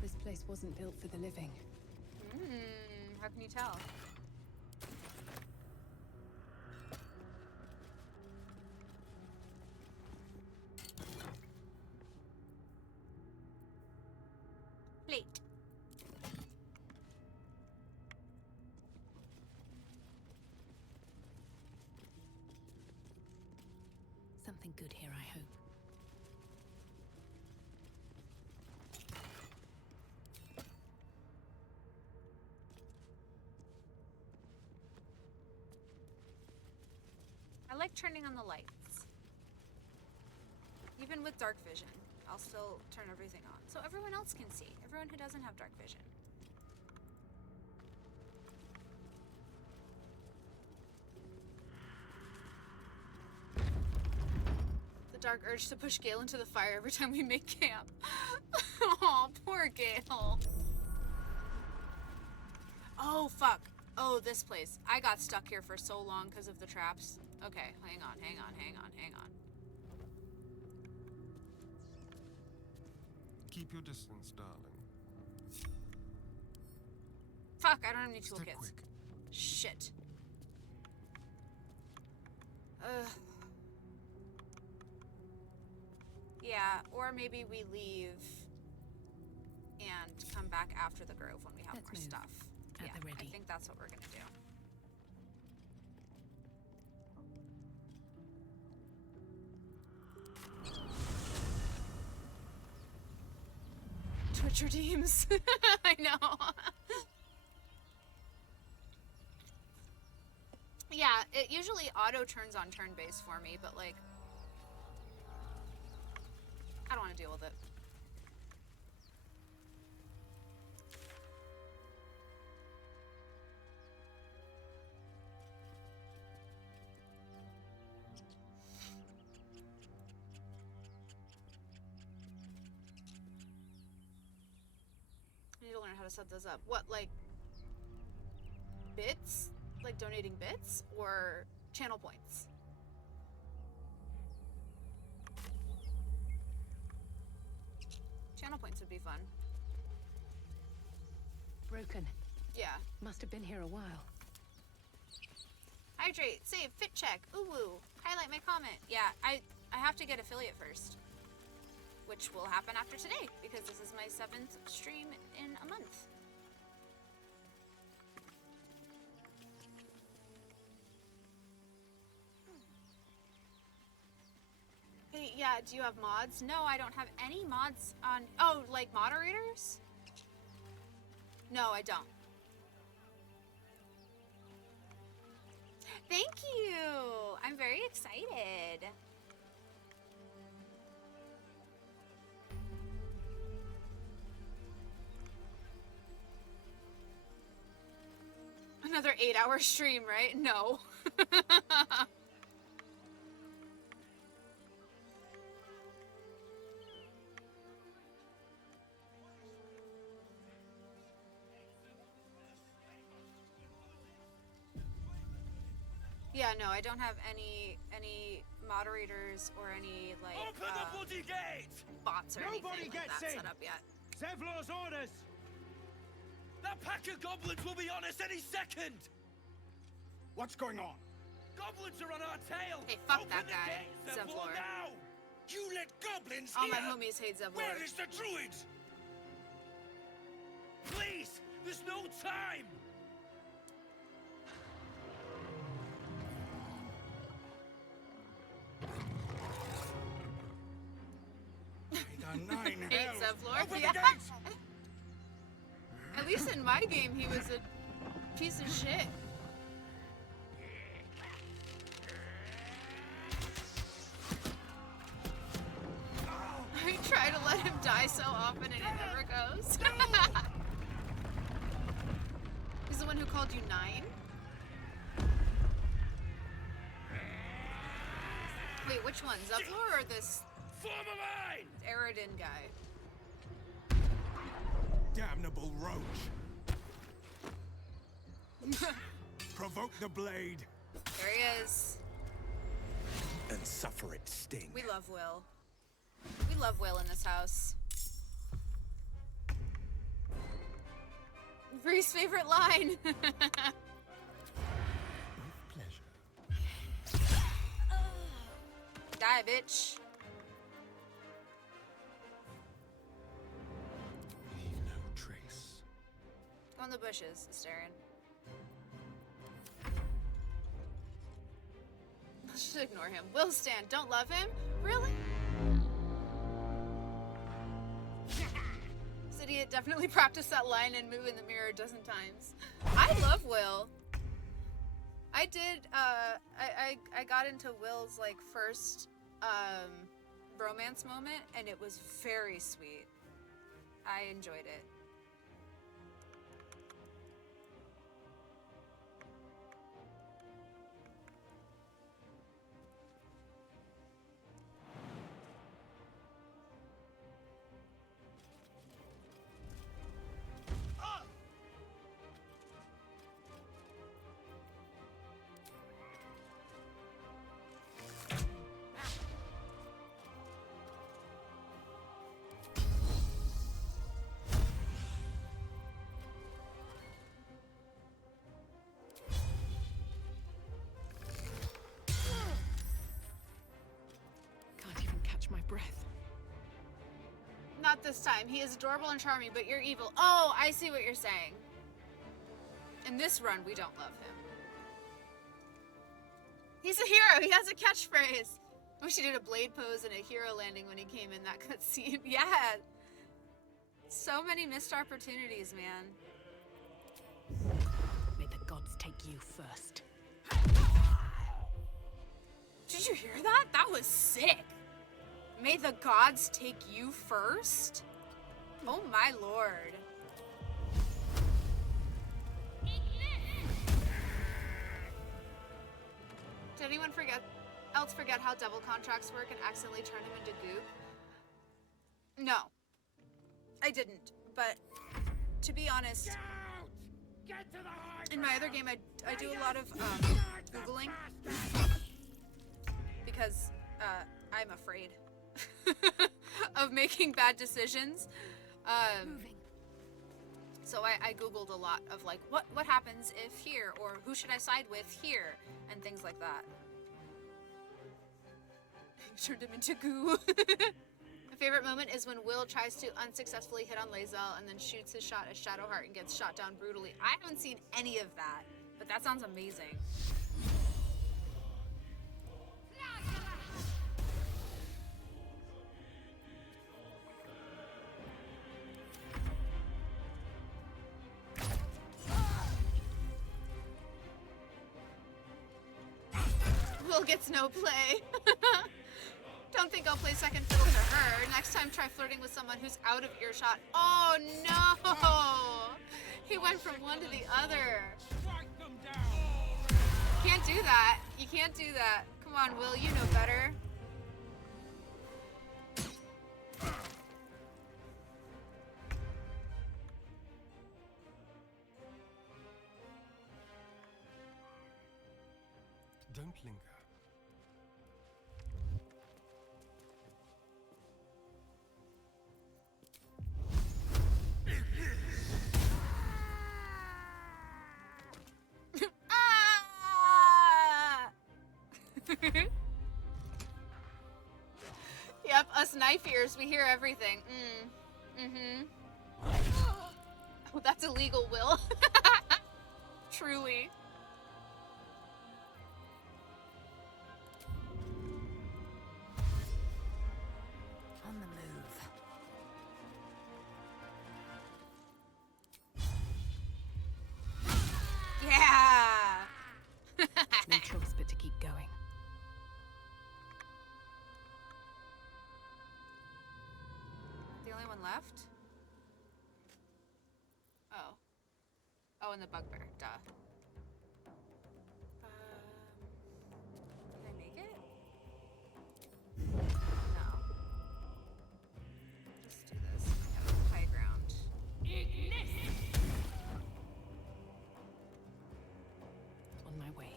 This place wasn't built for the living. How can you tell? Plate. Something good here, I hope. I like turning on the lights. Even with dark vision, I'll still turn everything on. So everyone else can see. Everyone who doesn't have dark vision. The dark urge to push Gale into the fire every time we make camp. Oh, poor Gale. Oh, fuck. Oh, this place. I got stuck here for so long because of the traps. Okay, hang on. Keep your distance, darling. Fuck, I don't have any Stay toolkits. quick. Shit. Yeah, or maybe we leave and come back after the grove when we have Let's more move. stuff. At Yeah, the ready. I think that's what we're gonna do. Twitch redeems. I know. Yeah, it usually auto turns on turn base for me, but like, I don't want to deal with it. I need to learn how to set those up. What, like, bits? Like donating bits? Or channel points? Channel points would be fun. Broken. Yeah. Must have been here a while. Hydrate, save, fit check, ooh woo. Highlight my comment. Yeah, I have to get affiliate first. Which will happen after today, because this is my 7th stream in a month. Hey, yeah, do you have mods? No, I don't have any mods on... Oh, like moderators? No, I don't. Thank you! I'm very excited. Another 8-hour stream, right? No. Yeah, no, I don't have any moderators or any like bots or anything like that set up yet. Zevlor's orders! That pack of goblins will be on us any second! What's going on? Goblins are on our tail! Hey, fuck that guy, Zevlor. Now! You let goblins All here? my homies hate Zevlor. Where is the druid? Please! There's no time! Hate Zevlor. Yeah. At least in my game, he was a piece of shit. I try to let him die so often and it never goes. He's the one who called you 9? Wait, which one? Zevlor or this Aradin guy? Damnable roach! Provoke the blade. There he is. And suffer its sting. We love Will. We love Will in this house. Bree's favorite line. Die, bitch. Leave no trace. Go in the bushes, Astarion. Let's just ignore him. Will stand. Don't love him? Really? This idiot definitely practiced that line and move in the mirror a dozen times. I love Will. I did, I got into Will's, like, first, romance moment, and it was very sweet. I enjoyed it. My breath. Not this time. He is adorable and charming, but you're evil. Oh, I see what you're saying. In this run, we don't love him. He's a hero. He has a catchphrase. I wish he did a blade pose and a hero landing when he came in that cutscene. Yeah. So many missed opportunities, man. May the gods take you first. Did you hear that? That was sick. May the gods take you first? Oh my lord. Did anyone else forget how devil contracts work and accidentally turn him into goop? No. I didn't, but to be honest, in my other game I do a lot of Googling because I'm afraid of making bad decisions. So I Googled a lot of like, what happens if here, or who should I side with here, and things like that. Turned him into goo. My favorite moment is when Will tries to unsuccessfully hit on Lae'zel and then shoots his shot at Shadowheart and gets shot down brutally. I haven't seen any of that, but that sounds amazing. Will gets no play. Don't think I'll play second fiddle to her. Next time, try flirting with someone who's out of earshot. Oh no! He went from one to the other. Can't do that. You can't do that. Come on, Will, you know better. Don't linger. Ah! Yep, us knife ears, we hear everything. Oh, that's illegal, Will. Truly. On the move. Yeah! No choice but to keep going. The only one left? Oh. Oh, and the bugbear. Duh. Can I make it? No. Let's do this. I have high ground. On my way.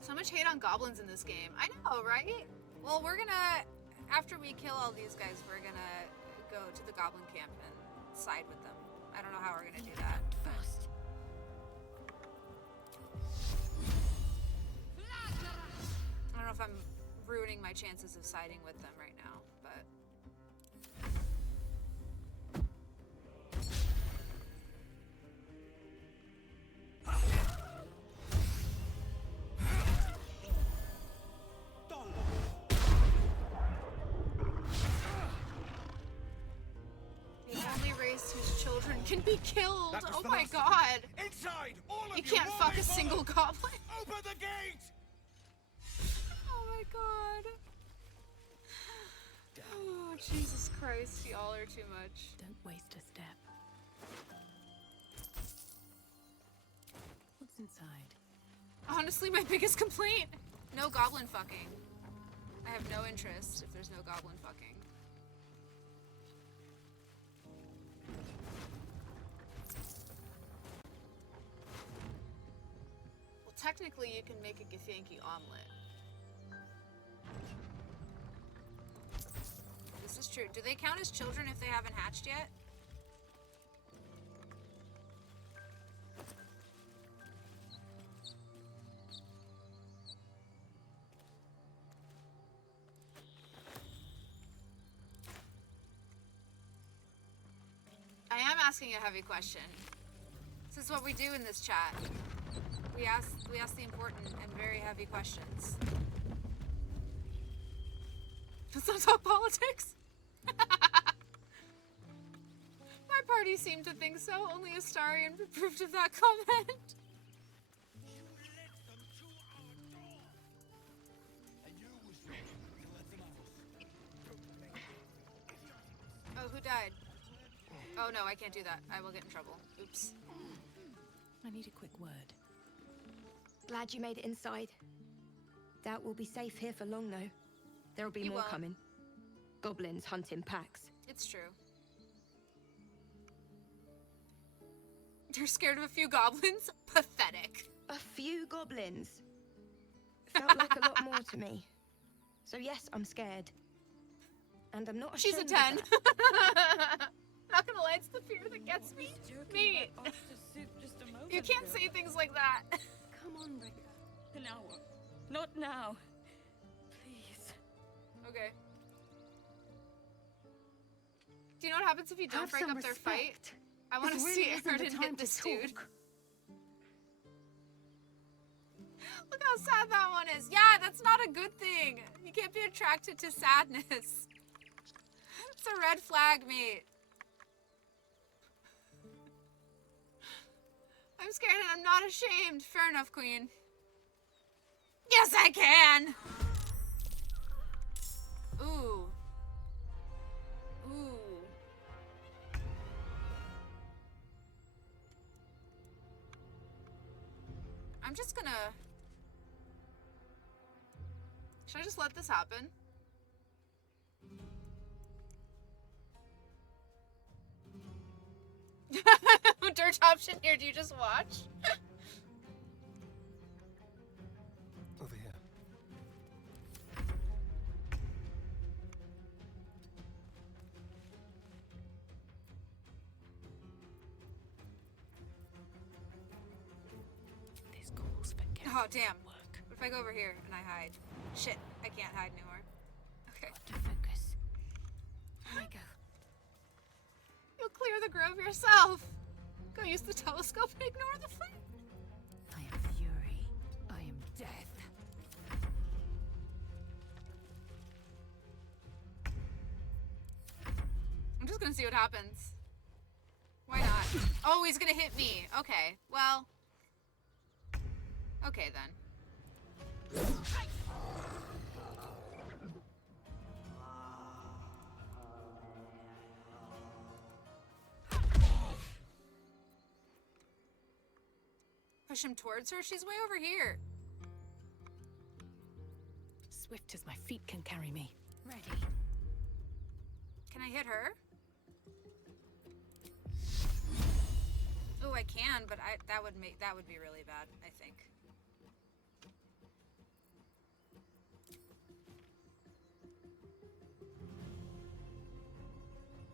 So much hate on goblins in this game. I know, right? Well, we're gonna, after we kill all these guys, we're gonna go to the goblin camp and side with them. I don't know how we're gonna do that. Fast. I don't know if I'm ruining my chances of siding with them right now, but... The only race whose children can be killed. Oh my god. Inside! All of You can't while fuck they a single follow. goblin. Open the gate! Oh my god. Oh, Jesus Christ, y'all are too much. Don't waste a step. What's inside? Honestly, my biggest complaint. No goblin fucking. I have no interest if there's no goblin fucking. Well, technically you can make a Githyanki omelet. This is true. Do they count as children if they haven't hatched yet? I am asking a heavy question. This is what we do in this chat. We ask the important and very heavy questions. Let's not talk politics. My party seemed to think so. Only Astarion approved of that comment. Oh, who died? Oh no, I can't do that. I will get in trouble. Oops. I need a quick word. Glad you made it inside. Doubt we'll be safe here for long, though. There'll be You more won't. coming. Goblins hunt in packs. It's true. You're scared of a few goblins? Pathetic. A few goblins. Felt like a lot more to me. So yes, I'm scared. And I'm not She's a ashamed of 10. that. Not gonna lie, it's the fear that gets me. Me. You can't say things like that. Come on, Rika. An hour. Not now. Please. Okay. Do you know what happens if you don't Have break some up their respect. fight? I want to This see really isn't the Erden time hit to this dude. talk. Look how sad that one is. Yeah, that's not a good thing. You can't be attracted to sadness. It's a red flag, mate. I'm scared and I'm not ashamed. Fair enough, Queen. Yes, I can! Ooh. Ooh. I'm just gonna... Should I just let this happen? Dirt option here, do you just watch? Over here. This calls for careful Oh, damn. work. What if I go over here and I hide? Shit, I can't hide anymore. Okay. To focus. There I go. You'll clear the grove yourself. Go use the telescope and ignore the flame. I am fury. I am death. I'm just gonna see what happens. Why not? Oh, he's gonna hit me. Okay, well. Okay then. Push him towards her? She's way over here. Swift as my feet can carry me. Ready. Can I hit her? Oh, I can, but that would be really bad, I think.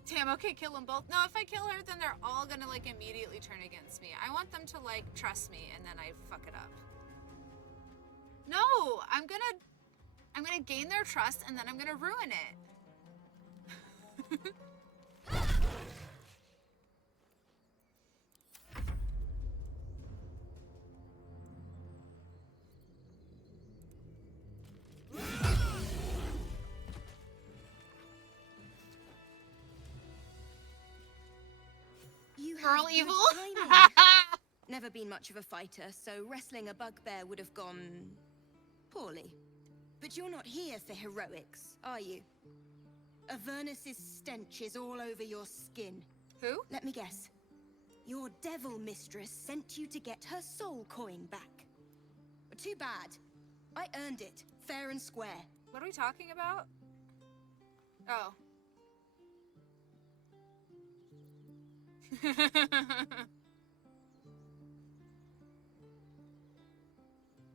Damn, okay, kill them both. No, if I kill her, then they're all gonna, like, immediately turn against me. I want them to, like, trust me, and then I fuck it up. No! I'm gonna gain their trust, and then I'm gonna ruin it. You Girl have evil? good timing. Never been much of a fighter, so wrestling a bugbear would have gone poorly. But you're not here for heroics, are you? Avernus's stench is all over your skin. Who? Let me guess. Your devil mistress sent you to get her soul coin back. But too bad. I earned it, fair and square. What are we talking about? Oh.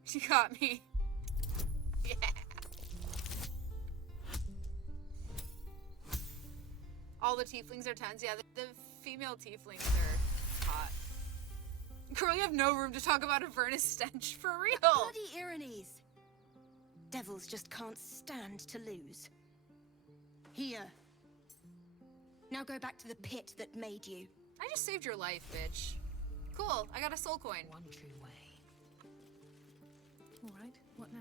She got me. Yeah. All the tieflings are 10s. Yeah, the female tieflings are hot. Girl, you have no room to talk about Avernus stench, for real. Bloody Irenes. Devils just can't stand to lose. Here. Now go back to the pit that made you. I just saved your life, bitch. Cool, I got a soul coin. One true way. All right, what now?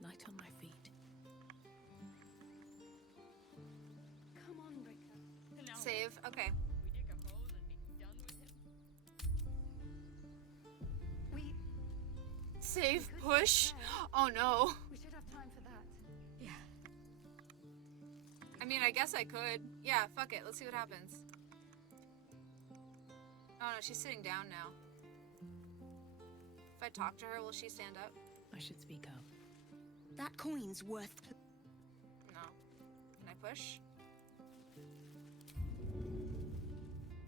Light on my feet. Come on, Ricker. Save, okay. We Save, push. Oh no. We should have time for that. Yeah. I mean, I guess I could. Yeah, fuck it, let's see what happens. Oh no, she's sitting down now. If I talk to her, will she stand up? I should speak up. That coin's worth... No. Can I push?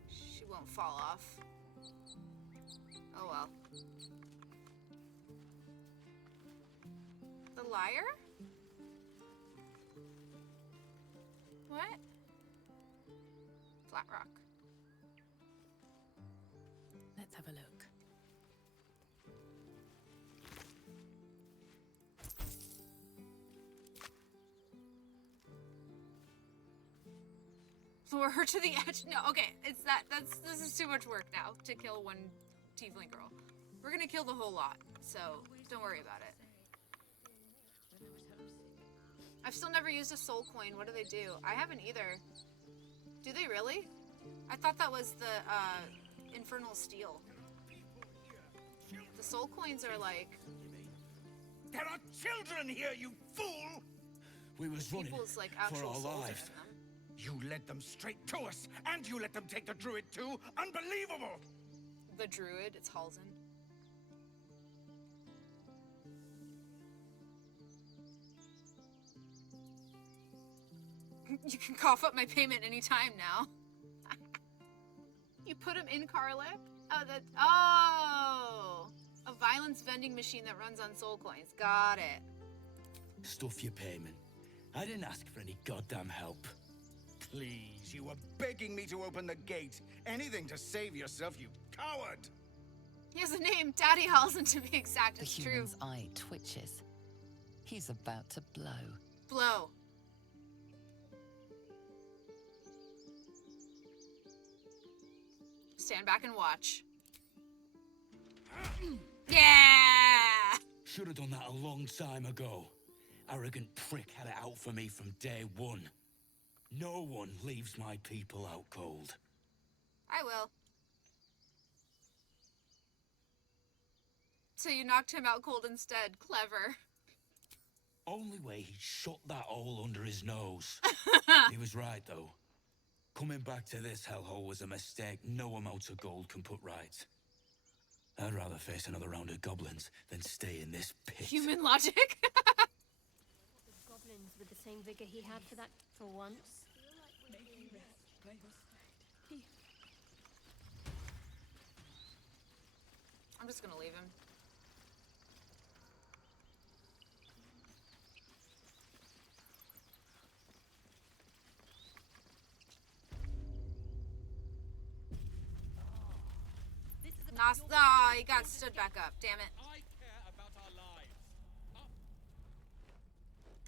She won't fall off. Oh well. The liar? What? Flat rock. Let's have a look. Lure her to the edge. No, okay, this is too much work now to kill one tiefling girl. We're gonna kill the whole lot, so don't worry about it. I've still never used a soul coin. What do they do? I haven't either. Do they really? I thought that was the infernal steel. The soul coins are like... There are children here, you fool! We was running people's like for actual our souls are lives. in them. You led them straight to us, and you let them take the druid too? Unbelievable! The druid, it's Halsin. You can cough up my payment anytime now. You put him in Karlach? Oh! A violence vending machine that runs on soul coins. Got it. Stuff your payment. I didn't ask for any goddamn help. Please, you were begging me to open the gate. Anything to save yourself, you coward! He has a name, Daddy Halsin to be exact. It's The true. human's eye twitches. He's about to blow. Blow. Stand back and watch. Yeah! Should have done that a long time ago. Arrogant prick had it out for me from day one. No one leaves my people out cold. I will. So you knocked him out cold instead. Clever. Only way he'd shut that hole under his nose. He was right, though. Coming back to this hellhole was a mistake no amount of gold can put right. I'd rather face another round of goblins than stay in this pit. Human logic? Goblins with the same vigor he had for that for once. I'm just gonna leave him. Oh, he got stood back up. Damn it.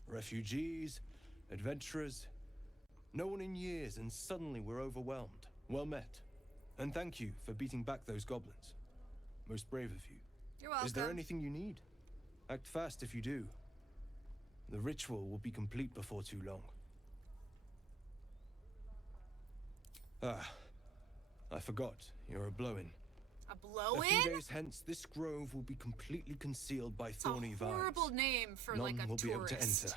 Refugees, adventurers, no one in years, and suddenly we're overwhelmed. Well met. And thank you for beating back those goblins. Most brave of you. You're welcome. Is there anything you need? Act fast if you do. The ritual will be complete before too long. Ah, I forgot. You're a blow-in. A blow-in? A few days hence, this grove will be completely concealed by thorny vines. Horrible name for None like a will tourist. be able to enter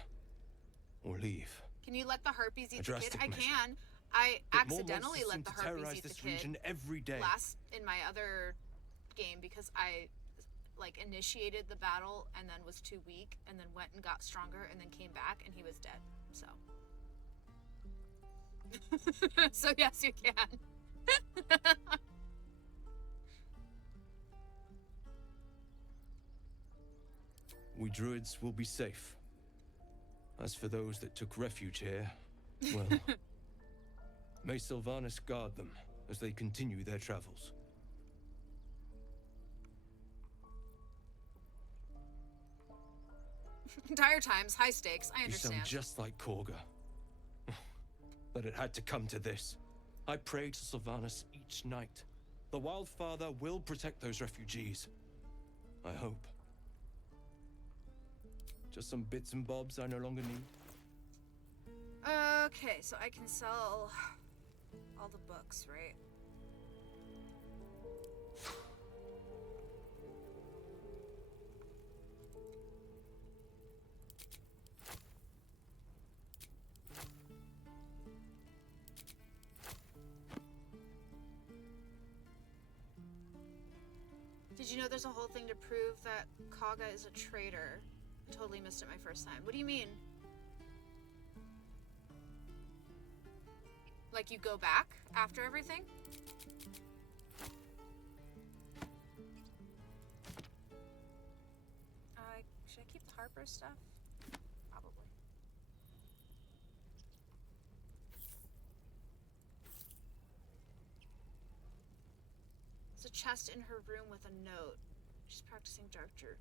or leave. Can you let the harpies eat the kid? drastic I measure. can. I But more accidentally monsters let seem the to harpies terrorize eat the this kid region every day. last in my other game because I like initiated the battle and then was too weak and then went and got stronger and then came back and he was dead. So so yes, you can. We druids will be safe. As for those that took refuge here, well, may Sylvanas guard them as they continue their travels. Dire times, high stakes, I You understand. sound just like Korga. But it had to come to this. I pray to Sylvanas each night. The Wildfather will protect those refugees. I hope. Just some bits and bobs I no longer need. Okay, so I can sell all the books, right? Did you know there's a whole thing to prove that Kaga is a traitor? I totally missed it my first time. What do you mean? Like you go back after everything? Should I keep the Harper stuff? Probably. There's a chest in her room with a note. She's practicing dark druid.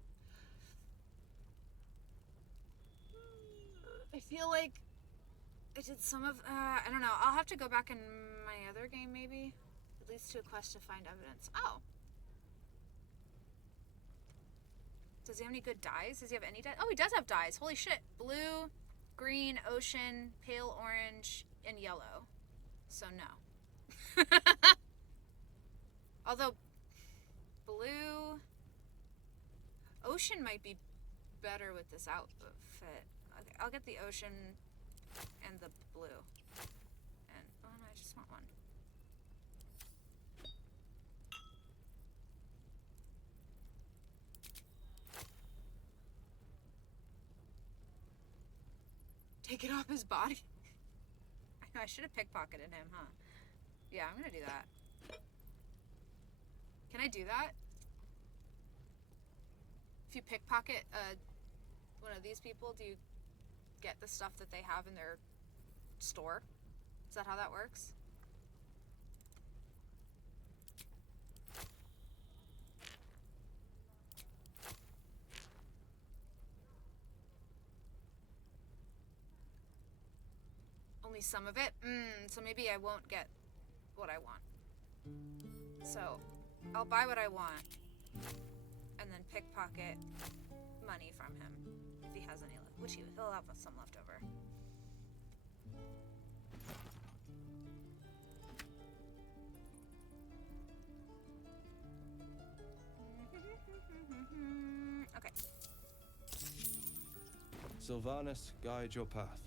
I feel like I did some of, I don't know. I'll have to go back in my other game, maybe. It leads to a quest to find evidence. Oh. Does he have any good dyes? Does he have any dyes? Oh, he does have dyes. Holy shit. Blue, green, ocean, pale orange, and yellow. So no. Although, blue... Ocean might be better with this outfit. Okay, I'll get the ocean and the blue. And, oh no, I just want one. take it off his body. I know, I should have pickpocketed him, huh? Yeah, I'm gonna do that. Can I do that? If you pickpocket one of these people, do you get the stuff that they have in their store? Is that how that works? Only some of it? So maybe I won't get what I want. So, I'll buy what I want, and then pickpocket money from him, if he has any left, which he'll have some left over. Okay. Sylvanas, guide your path.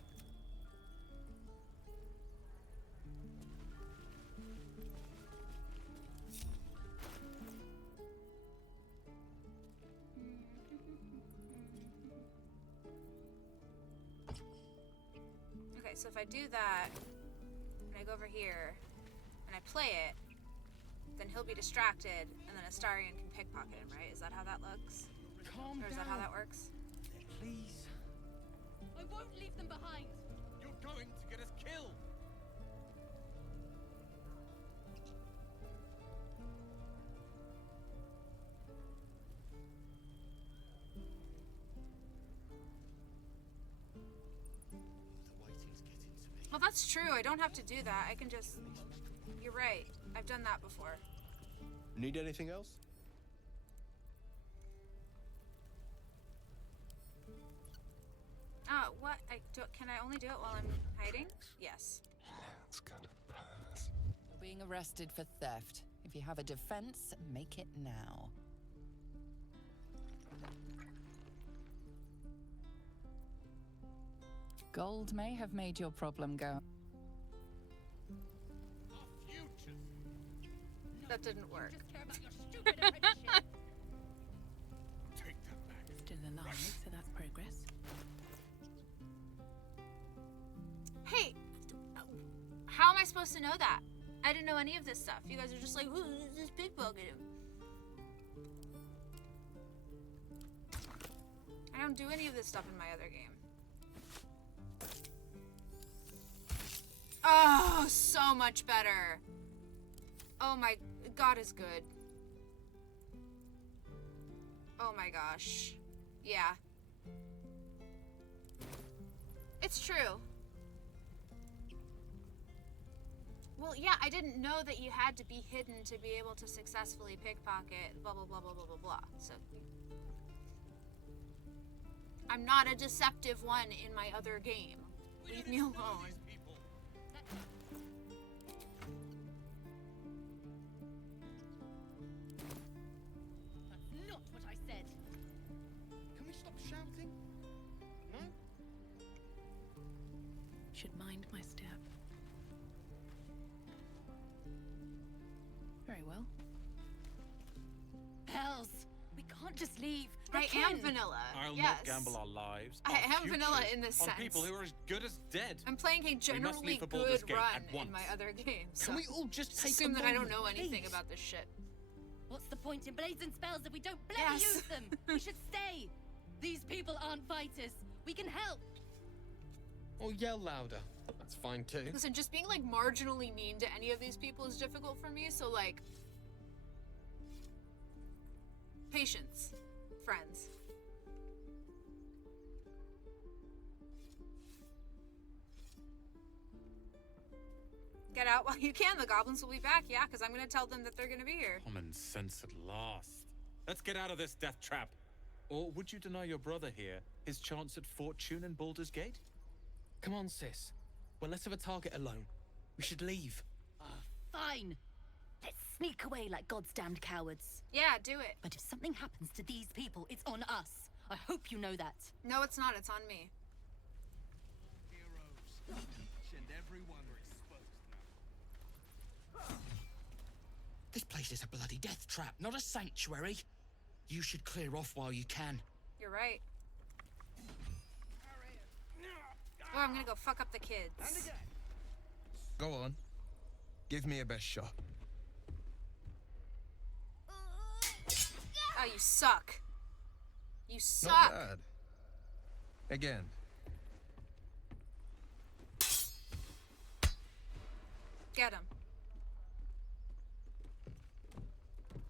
Okay, so if I do that, and I go over here, and I play it, then he'll be distracted, and then Astarion can pickpocket him, right? Is that how that looks? Or is that how that works? Please. I won't leave them behind. You're going to get us killed. Well, that's true. I don't have to do that. I can just... You're right. I've done that before. Need anything else? What? Can I only do it while I'm hiding? Yes. It's kind of pass. You're being arrested for theft. If you have a defense, make it now. Gold may have made your problem go. That didn't work. Take that back. Still alive, so that's progress. Hey! How am I supposed to know that? I didn't know any of this stuff. You guys are just like, ooh, just pickpocket him. I don't do any of this stuff in my other game. Oh, so much better. Oh my, God is good. Oh my gosh. Yeah. It's true. Well, yeah, I didn't know that you had to be hidden to be able to successfully pickpocket, blah, blah, blah, blah, blah, blah, blah. So, I'm not a deceptive one in my other game. Leave me alone. That's not what I said. Can we stop shouting? No? Should mind my step. Very well. Hells, we can't just leave. I am vanilla. I'll yes. not gamble our lives. I our am vanilla futures, in this on sense. people who are as good as dead. I'm playing a generally leave for good Baldur's Gate run at in once. my other games. Can So we all just take assume a that I don't moment, know anything please? about this shit. What's the point in blazing spells if we don't bloody Yes. use them? We should stay. These people aren't fighters. We can help. Or yell louder. That's fine too. Listen, just being like marginally mean to any of these people is difficult for me, so like... Patience, friends. Get out while you can, the goblins will be back, yeah, because I'm gonna tell them that they're gonna be here. Common sense at last. Let's get out of this death trap. Or would you deny your brother here his chance at fortune in Baldur's Gate? Come on, sis. We're less of a target alone. We should leave. Fine. Let's sneak away like God's damned cowards. Yeah, do it. But if something happens to these people, it's on us. I hope you know that. No, it's not, it's on me. Heroes. Each and every one are exposed now. This place is a bloody death trap, not a sanctuary. You should clear off while you can. You're right. Or I'm gonna go fuck up the kids. Go on. Give me a best shot. Oh, you suck. You suck. Not bad. Again. Get him.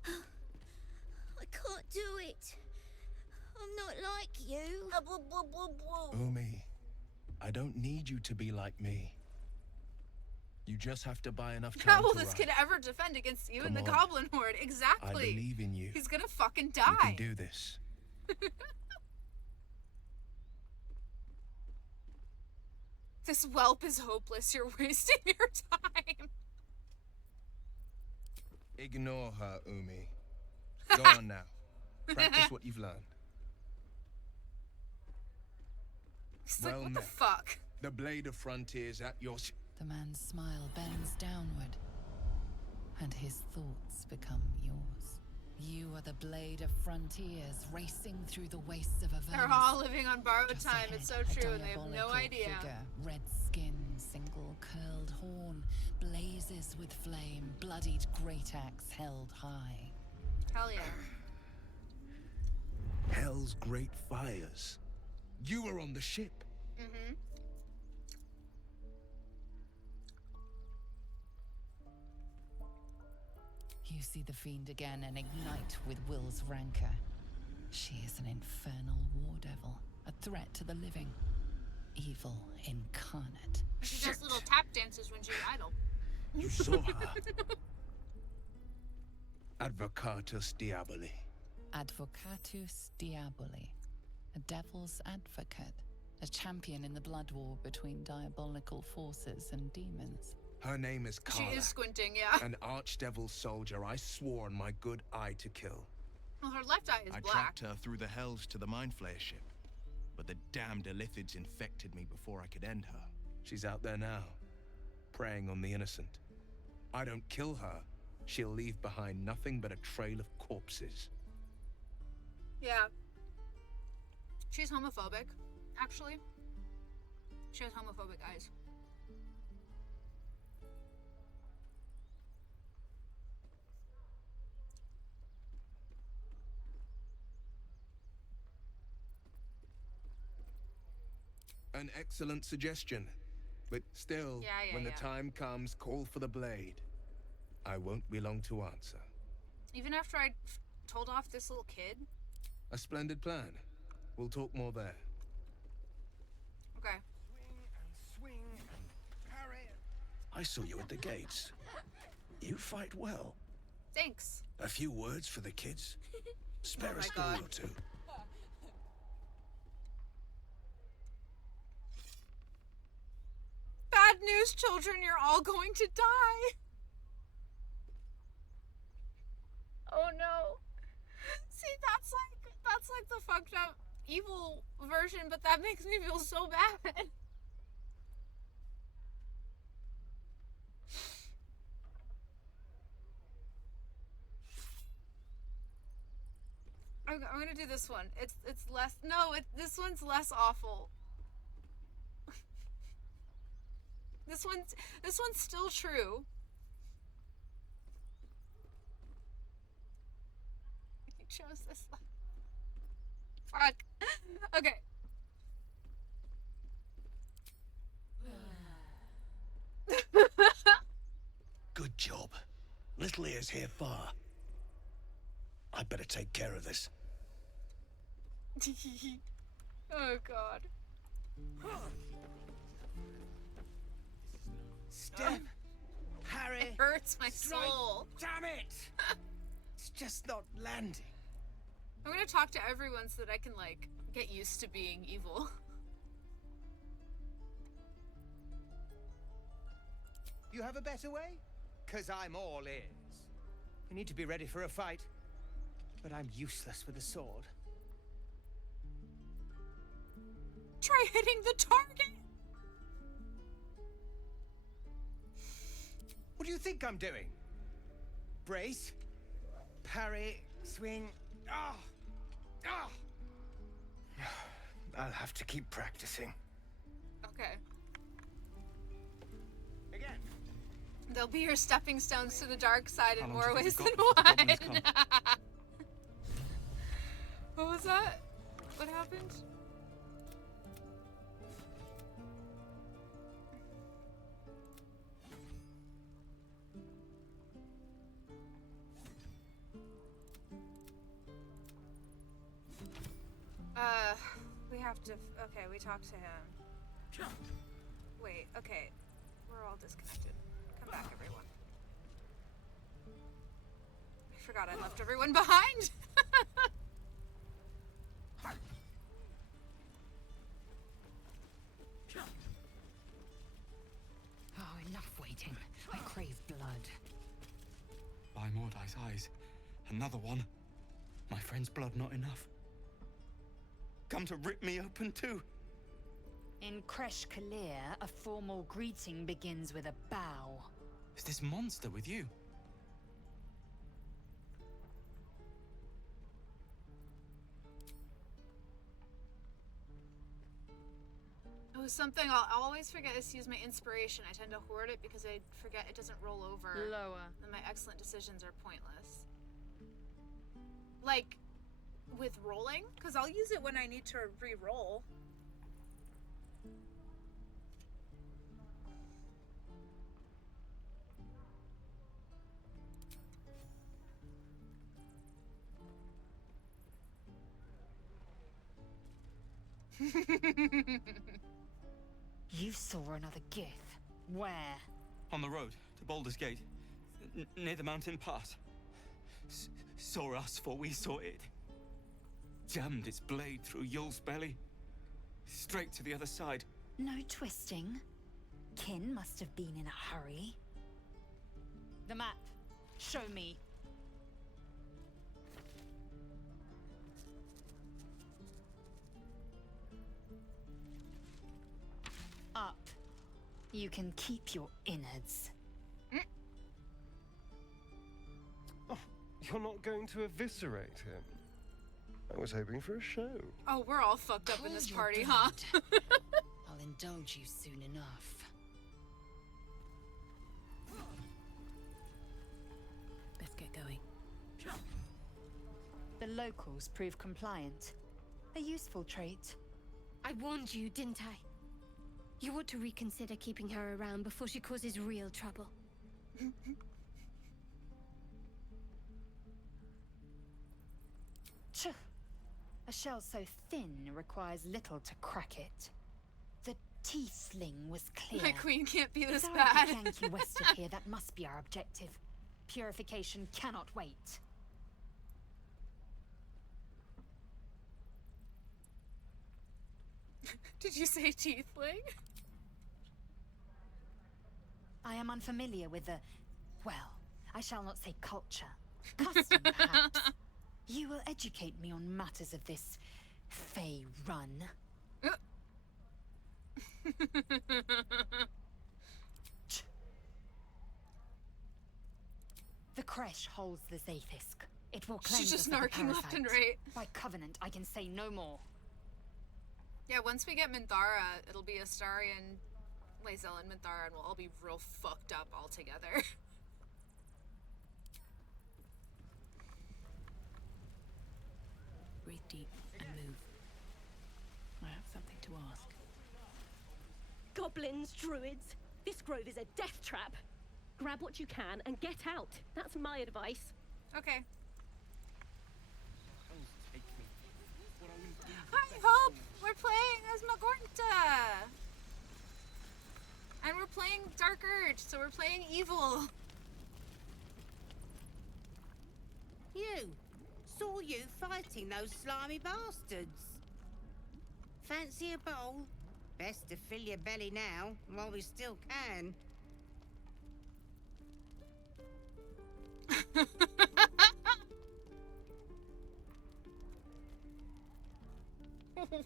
I can't do it. I'm not like you. Umi, I don't need you to be like me. You just have to buy enough time How will to this ride. kid ever defend against you and the Come on. Goblin Horde? Exactly. I believe in you. He's gonna fucking You can die. do this. This whelp is hopeless. You're wasting your time. Ignore her, Umi. Go on now. Practice what you've learned. He's like, what the fuck? The blade of frontiers at your... The man's smile bends downward, and his thoughts become yours. You are the blade of frontiers racing through the wastes of Avernus. They're all living on borrowed Just time. ahead, It's so a true, and they have no diabolical idea. Figure, red skin, single curled horn, blazes with flame, bloodied great axe held high. Hell yeah. Hell's great fires. You were on the ship. Mm-hmm. You see the fiend again and ignite with Will's rancor. She is an infernal war devil, a threat to the living. Evil incarnate. She does little tap dances when she's idle. You saw her. Advocatus Diaboli. Advocatus Diaboli. A devil's advocate. A champion in the blood war between diabolical forces and demons. Her name is She Carla. is squinting, yeah. An archdevil soldier I swore on my good eye to kill. Well, her left eye is I black. tracked her through the hells to the Mind Flayer ship, but the damned Illithids infected me before I could end her. She's out there now, preying on the innocent. I don't kill her, she'll leave behind nothing but a trail of corpses. Yeah. She's homophobic, actually. She has homophobic eyes. An excellent suggestion. But still, when the time comes, call for the blade. I won't be long to answer. Even after I told off this little kid? A splendid plan. We'll talk more there. Okay. I saw you at the gates. You fight well. Thanks. A few words for the kids. Spare Oh a my story God. or two. Bad news, children, you're all going to die. Oh no. See, that's like the fucked up evil version, but that makes me feel so bad. I'm gonna do this one. It's less. No, this one's less awful. This one's still true. You chose this one. Fuck. Okay. Good job. Little ears here far. I better take care of this. Oh god. Step, Harry. It hurts my strike. soul. Damn it! It's just not landing. I'm gonna talk to everyone so that I can, like, get used to being evil. You have a better way? 'Cause I'm all ears. You need to be ready for a fight. But I'm useless with a sword. Try hitting the target! What do you think I'm doing? Brace, parry, swing. Ah! Ah! I'll have to keep practicing. Oh Okay. Again. They'll be your stepping stones to the dark side in How more long do you ways think than we've got one. before the goblins come? What was that? What happened? We have to. Okay, we talked to him. Wait, okay. We're all disconnected. Come back, everyone. I forgot I left everyone behind. Oh, enough waiting. I crave blood. By Mordai's eyes, another one. My friend's blood not enough. Come to rip me open too. In Kresh Kalir, a formal greeting begins with a bow. Is this monster with you? It was something I'll always forget is to use my inspiration. I tend to hoard it because I forget it doesn't roll over. Lower. And my excellent decisions are pointless. Like, with rolling? Because I'll use it when I need to re-roll. You saw another Gith. Where? On the road to Baldur's Gate, near the mountain pass. Saw us, for we saw it. Jammed its blade through Yul's belly, straight to the other side. No twisting. Kin must have been in a hurry. The map. Show me. Up. You can keep your innards. Oh, you're not going to eviscerate him? I was hoping for a show. Oh, we're all fucked up in this Hold party, your huh? blood. I'll indulge you soon enough. Let's get going. The locals prove compliant. A useful trait. I warned you, didn't I? You ought to reconsider keeping her around before she causes real trouble. Tch. A shell so thin requires little to crack it. The tiefling was clear. My queen can't be this If bad. our Yankee west of here, that must be our objective. Purification cannot wait. Did you say tiefling? I am unfamiliar with the, well, I shall not say culture. Custom, perhaps. You will educate me on matters of this Fey run. The Kresh holds the Zaithisk. It will cleanse She's just us of the narking left and parasite. right. By covenant, I can say no more. Yeah, once we get Minthara, it'll be Astarion, Lae'zel, and Minthara, and we'll all be real fucked up all together. Breathe deep and move. I have something to ask. Goblins, druids, this grove is a death trap. Grab what you can and get out. That's my advice. Okay. Hi, Hope! We're playing as Magornta! And we're playing Dark Urge, so we're playing evil. You! Saw you fighting those slimy bastards. Fancy a bowl? Best to fill your belly now, while we still can.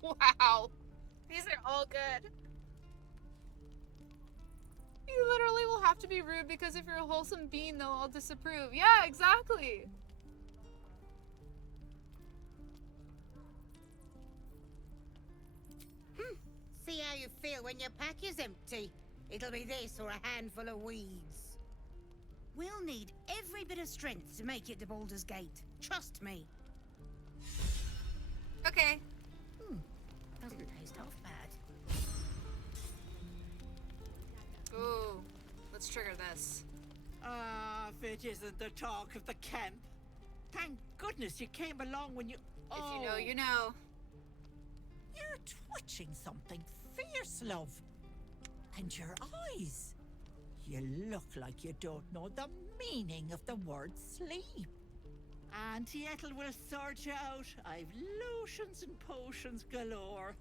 Wow. These are all good. You literally will have to be rude because if you're a wholesome being, they'll all disapprove. Yeah, exactly. See how you feel when your pack is empty. It'll be this or a handful of weeds. We'll need every bit of strength to make it to Baldur's Gate. Trust me. Okay. Doesn't taste half bad. Ooh, let's trigger this. Ah, if it isn't the talk of the camp. Thank goodness you came along when you... If you know, you know. You're twitching something fierce, love. And your eyes. You look like you don't know the meaning of the word sleep. Auntie Ethel will sort you out. I've lotions and potions galore.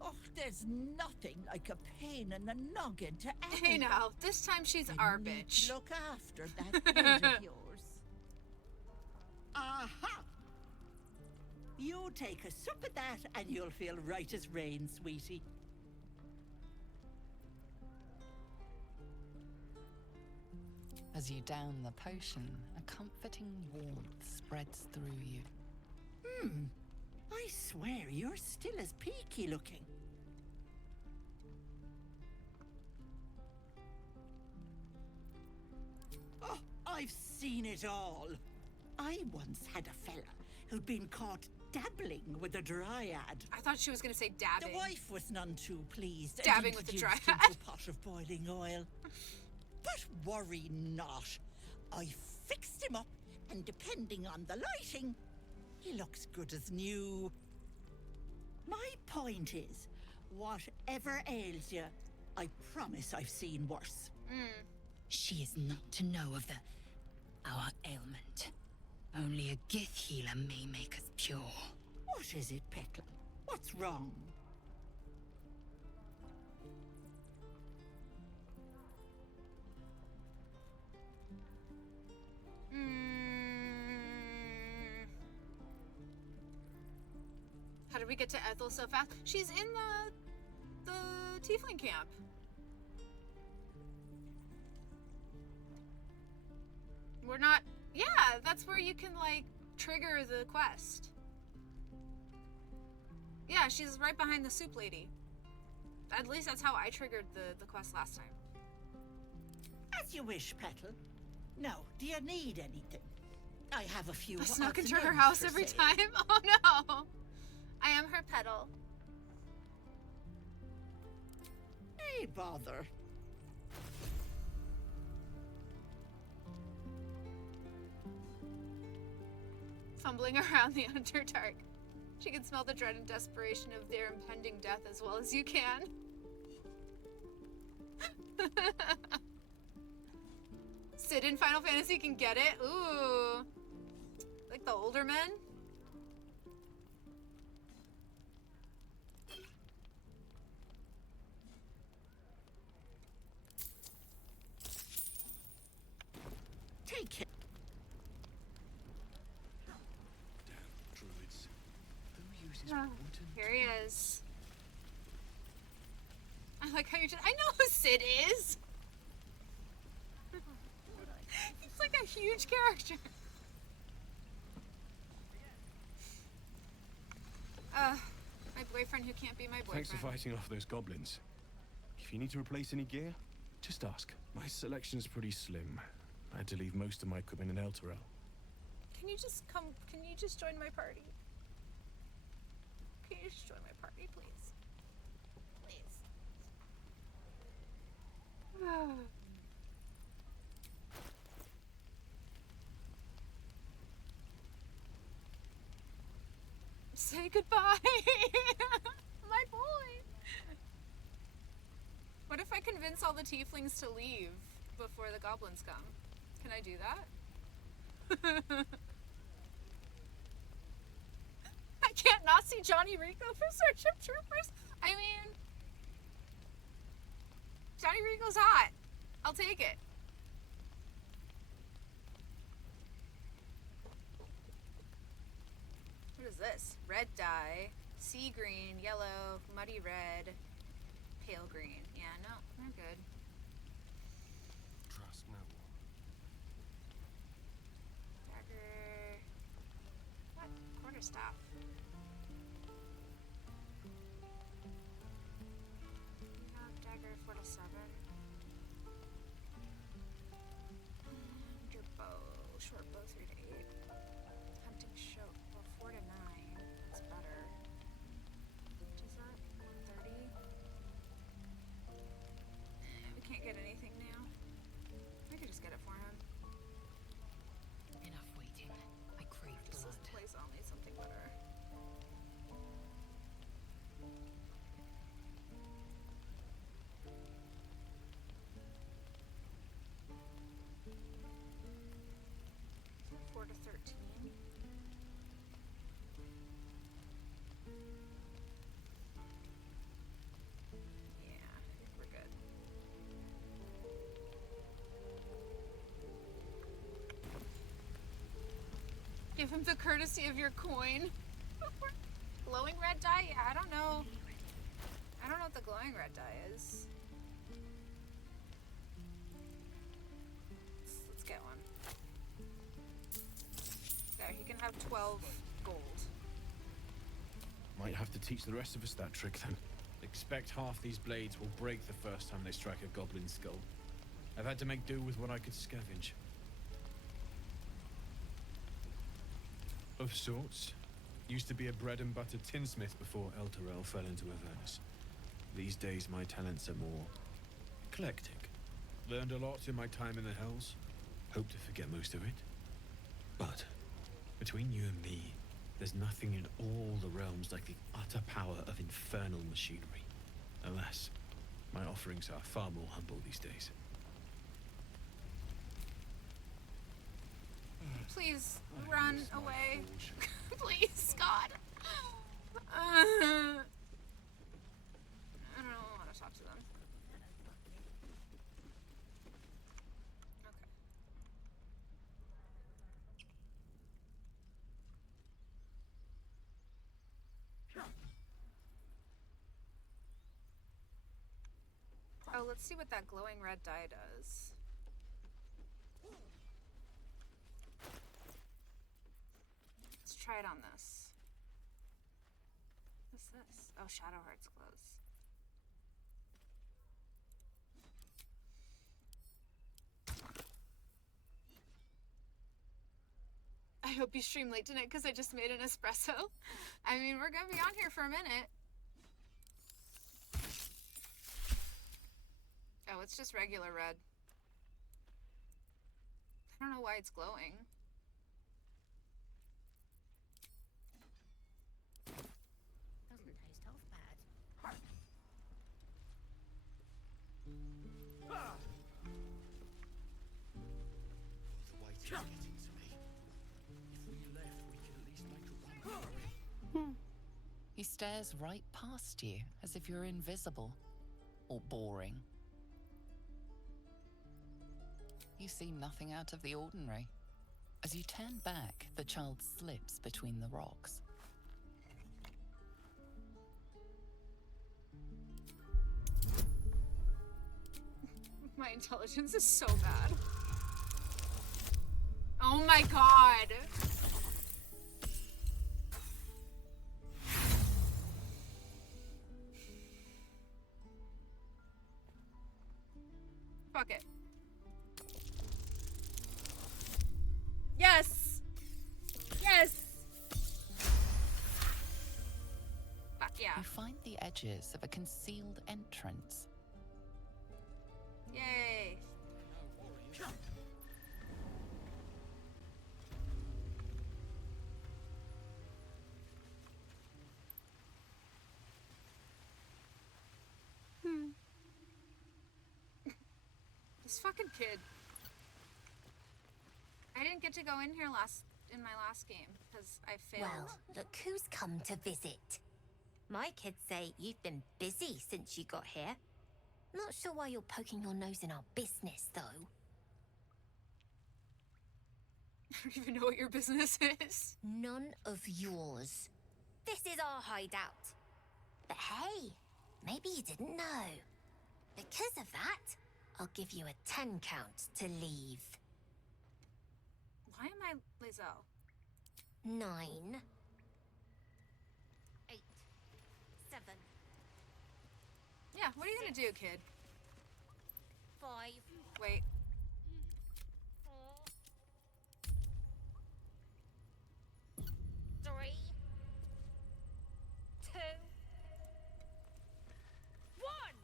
Oh, there's nothing like a pain in the noggin to anyone. Hey now, this time she's our bitch. Look after that head of yours. Aha! You take a sup of that and you'll feel right as rain, sweetie. As you down the potion, a comforting warmth spreads through you. I swear you're still as peaky looking. Oh, I've seen it all. I once had a fella who'd been caught dabbling with a dryad. I thought she was gonna say dabbing. The wife was none too pleased. Dabbing with the introduced dryad. him to a pot of boiling oil. But worry not. I fixed him up, and depending on the lighting, he looks good as new. My point is, whatever ails you, I promise I've seen worse. She is not to know of our ailment. Only a Gith healer may make us pure. What is it, Petal? What's wrong? How did we get to Ethel so fast? She's in the tiefling camp. We're not... Yeah, that's where you can, like, trigger the quest. Yeah, she's right behind the soup lady. At least that's how I triggered the quest last time. As you wish, Petal. Now, do you need anything? I have a few... I snuck odds into and her ends house for every sale. time. Oh no! I am her petal. Hey, bother. Fumbling around the Underdark. She can smell the dread and desperation of their impending death as well as you can. Sid in Final Fantasy can get it. Ooh. Like the older men? Take it. Druids. Who uses Oh, wooden? here he is. I like how you just... I know who Sid is! He's like a huge character. My boyfriend who can't be my boyfriend. Thanks for fighting off those goblins. If you need to replace any gear, just ask. My selection's pretty slim. I had to leave most of my equipment in Elturel. Can you just come... Can you just join my party? Can you just join my party, please? Please. Say goodbye! My boy! What if I convince all the tieflings to leave before the goblins come? Can I do that? I can't not see Johnny Rico from Starship Troopers! I mean... Johnny Rico's hot. I'll take it. What is this? Red dye, sea green, yellow, muddy red, pale green. Yeah, no, we're good. Trust no one. Dagger. Give him the courtesy of your coin. Glowing red dye? Yeah, I don't know. I don't know what the glowing red dye is. Let's get one. There, he can have 12 gold. Might have to teach the rest of us that trick then. Expect half these blades will break the first time they strike a goblin skull. I've had to make do with what I could scavenge. Of sorts. Used to be a bread and butter tinsmith before Elturel fell into Avernus. These days my talents are more eclectic. Learned a lot in my time in the Hells. Hope to forget most of it. But between you and me, there's nothing in all the realms like the utter power of infernal machinery. Alas, my offerings are far more humble these days. Please run away. Please, God. I don't want to talk to them. Okay. Oh, let's see what that glowing red dye does. Let's try it on this. What's this? Oh, Shadow Heart's clothes. I hope you stream late tonight because I just made an espresso. I mean, we're gonna be on here for a minute. Oh, it's just regular red. I don't know why it's glowing. Doesn't taste half bad. The weight is getting to me. If we left, we could at least make a run for it. He stares right past you, as if you're invisible. Or boring. You see nothing out of the ordinary. As you turn back, the child slips between the rocks. My intelligence is so bad. Oh my god! Fuck it. Yes! Yes! Fuck yeah. You find the edges of a concealed entrance. Yay. This fucking kid. I didn't get to go in here in my last game because I failed. Well, look who's come to visit. My kids say you've been busy since you got here. Not sure why you're poking your nose in our business, though. I don't even know what your business is. None of yours. This is our hideout. But hey, maybe you didn't know. Because of that, I'll give you a 10 count to leave. Why am I Lizelle? 9. 8. 7. Yeah, what are you gonna do, kid? 5. Wait. 4. 3. 2. 1.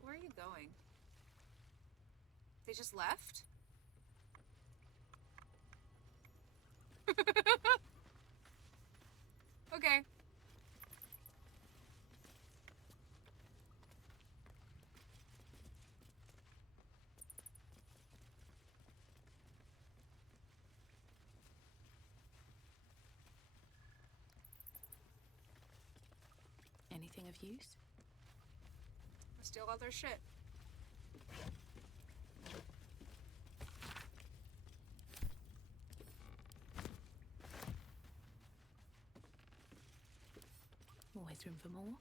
Where are you going? They just left? Okay. Anything of use? A steal all their shit. Always room for more.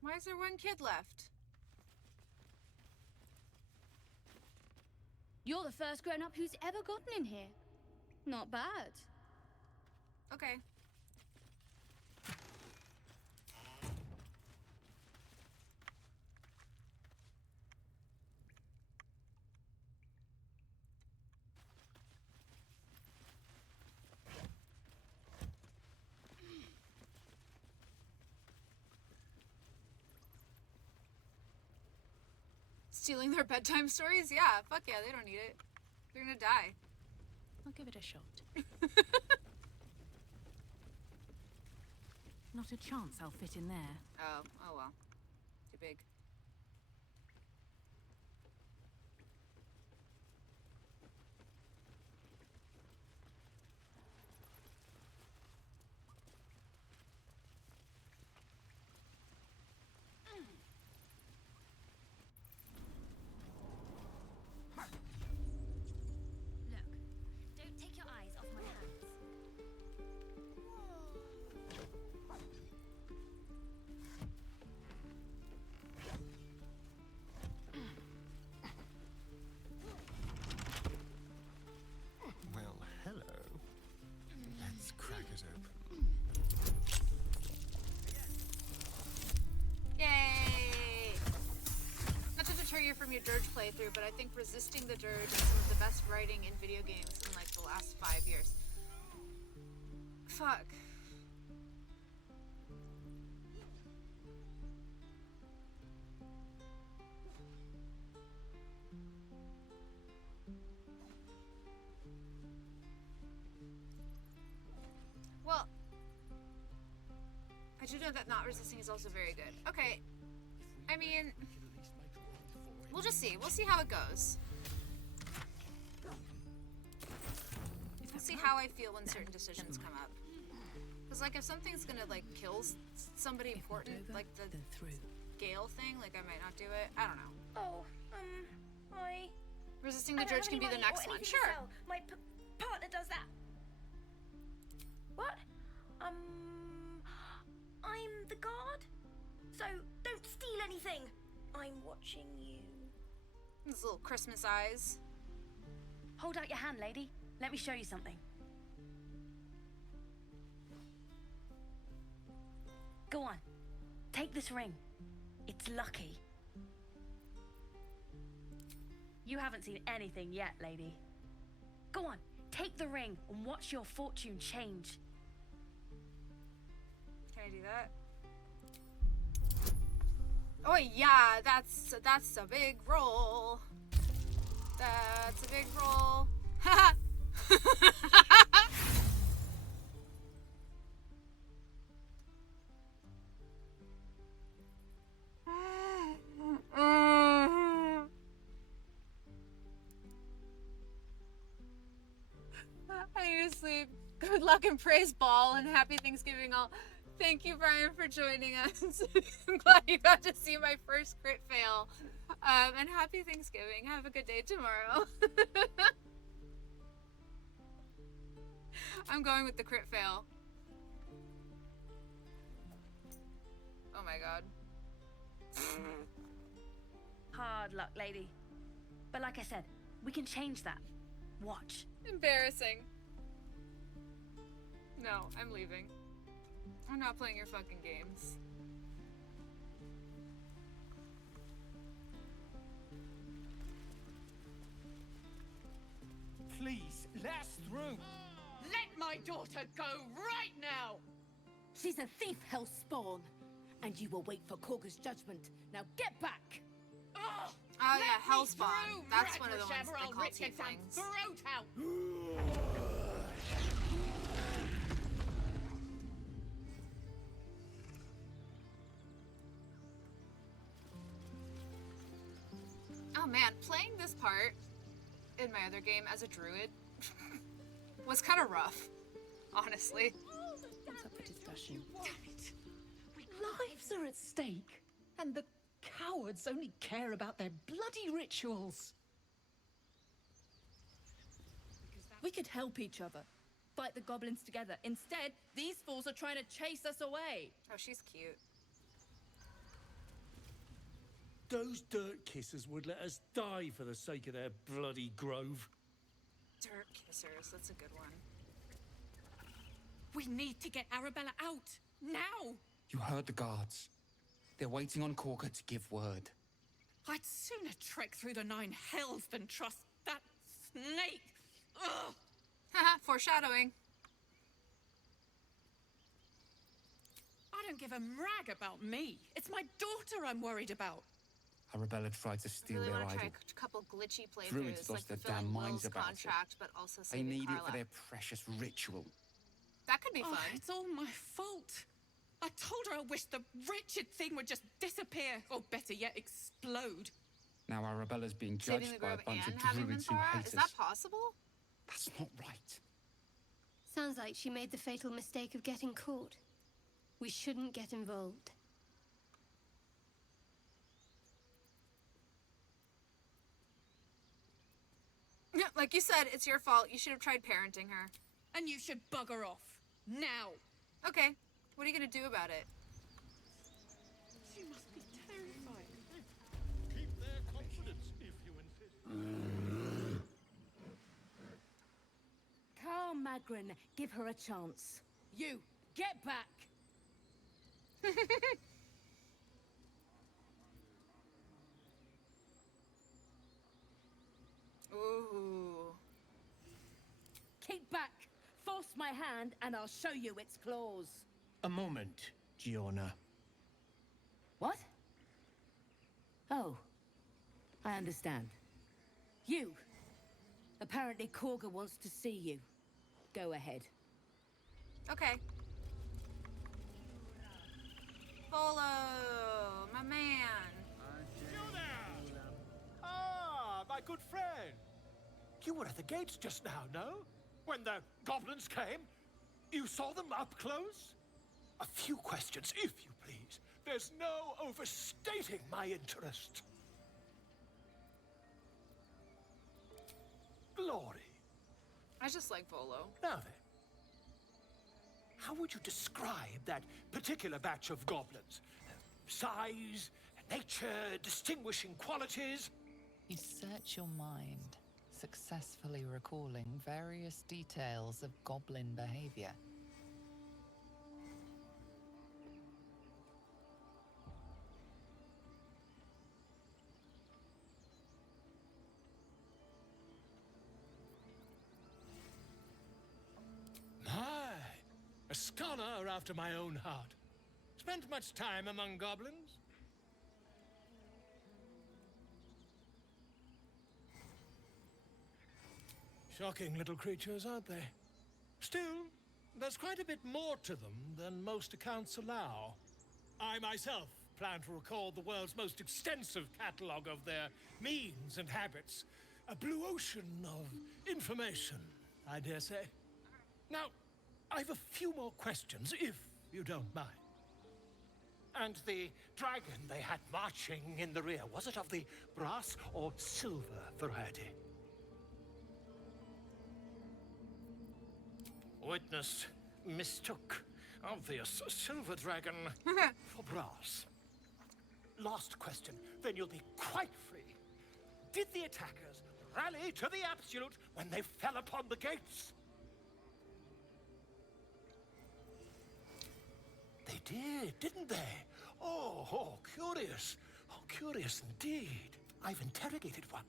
Why is there one kid left? You're the first grown-up who's ever gotten in here. Not bad. Okay. Stealing their bedtime stories? Yeah, fuck yeah, they don't need it. They're gonna die. I'll give it a shot. Not a chance I'll fit in there. Oh well. Too big. Don't take your eyes off my hands. Well, hello. Let's crack it open. Yay! Not to deter you from your Dirge playthrough, but I think resisting the Dirge is some of the best writing in video games in like the last 5 years. Fuck. Well, I do know that not resisting is also very good. Okay, I mean, we'll just see. We'll see how it goes. We'll see how I feel when certain decisions come up. Because, like, if something's gonna, like, kill somebody important, like the Gale thing, like, I might not do it. I don't know. Oh, I... Resisting the Dirge can be the next one. Sure. My partner does that. What? I'm the guard, so don't steal anything. I'm watching you. Those little Christmas eyes. Hold out your hand, lady. Let me show you something. Go on. Take this ring. It's lucky. You haven't seen anything yet, lady. Go on. Take the ring and watch your fortune change. Can I do that? Oh yeah, that's a big roll. That's a big roll. Haha. I need to sleep. Good luck and praise ball and happy Thanksgiving all. Thank you, Brian, for joining us. I'm glad you got to see my first crit fail. And happy Thanksgiving. Have a good day tomorrow. I'm going with the crit fail. Oh my god. Hard luck, lady. But like I said, we can change that. Watch. Embarrassing. No, I'm leaving. I'm not playing your fucking games. Please, let us through. Let my daughter go right now! She's a thief, Hellspawn. And you will wait for Korga's judgment. Now get back! Oh, yeah, Hellspawn. That's one of the ones they call tieflings. Throat out! Oh man, playing this part in my other game as a druid was kind of rough, honestly. What's up with discussion? Lives are at stake, and the cowards only care about their bloody rituals. We could help each other. Fight the goblins together. Instead, these fools are trying to chase us away. Oh, she's cute. Those dirt kissers would let us die for the sake of their bloody grove. Dirt kissers, that's a good one. We need to get Arabella out. Now! You heard the guards. They're waiting on Corker to give word. I'd sooner trek through the 9 hells than trust that snake. Ugh! Haha, foreshadowing. I don't give a rag about me. It's my daughter I'm worried about. Arabella tried to I steal really their want to try idol. a couple glitchy Druids playthroughs, like lost their fulfilling damn minds Will's about contract, it. but also They saving need Carla. it for their precious ritual. That could be Oh, fun. it's all my fault. I told her I wished the wretched thing would just disappear, or better yet, explode. Now Arabella's being Saving judged the by a grove bunch and of having druids who Minthara? hate Is us. that possible? That's not right. Sounds like she made the fatal mistake of getting caught. We shouldn't get involved. Yeah, like you said, it's your fault. You should have tried parenting her. And you should bugger off. Now. Okay, what are you gonna do about it? She must be terrified. Keep their confidence, if you insist. Carl Magrin, give her a chance. You, get back! Ooh. Keep back! Force my hand and I'll show you its claws. A moment, Giona. What? Oh, I understand. You. Apparently Korga wants to see you. Go ahead. Okay. Bolo, my man. You there! Ah, my good friend. You were at the gates just now, no? When the goblins came? You saw them up close? A few questions, if you please. There's no overstating my interest. Glory. I just like Volo. Now then, how would you describe that particular batch of goblins? Size, nature, distinguishing qualities? You search your mind, successfully recalling various details of goblin behavior. A scholar after my own heart. Spent much time among goblins? Shocking little creatures, aren't they? Still, there's quite a bit more to them than most accounts allow. I myself plan to record the world's most extensive catalogue of their means and habits. A blue ocean of information, I dare say. Now, I've a few more questions, if you don't mind. And the dragon they had marching in the rear, was it of the brass or silver variety? Witness mistook obvious silver dragon for brass. Last question, then you'll be quite free. Did the attackers rally to the absolute when they fell upon the gates? They did, didn't they? Oh, curious. Oh, curious indeed. I've interrogated one,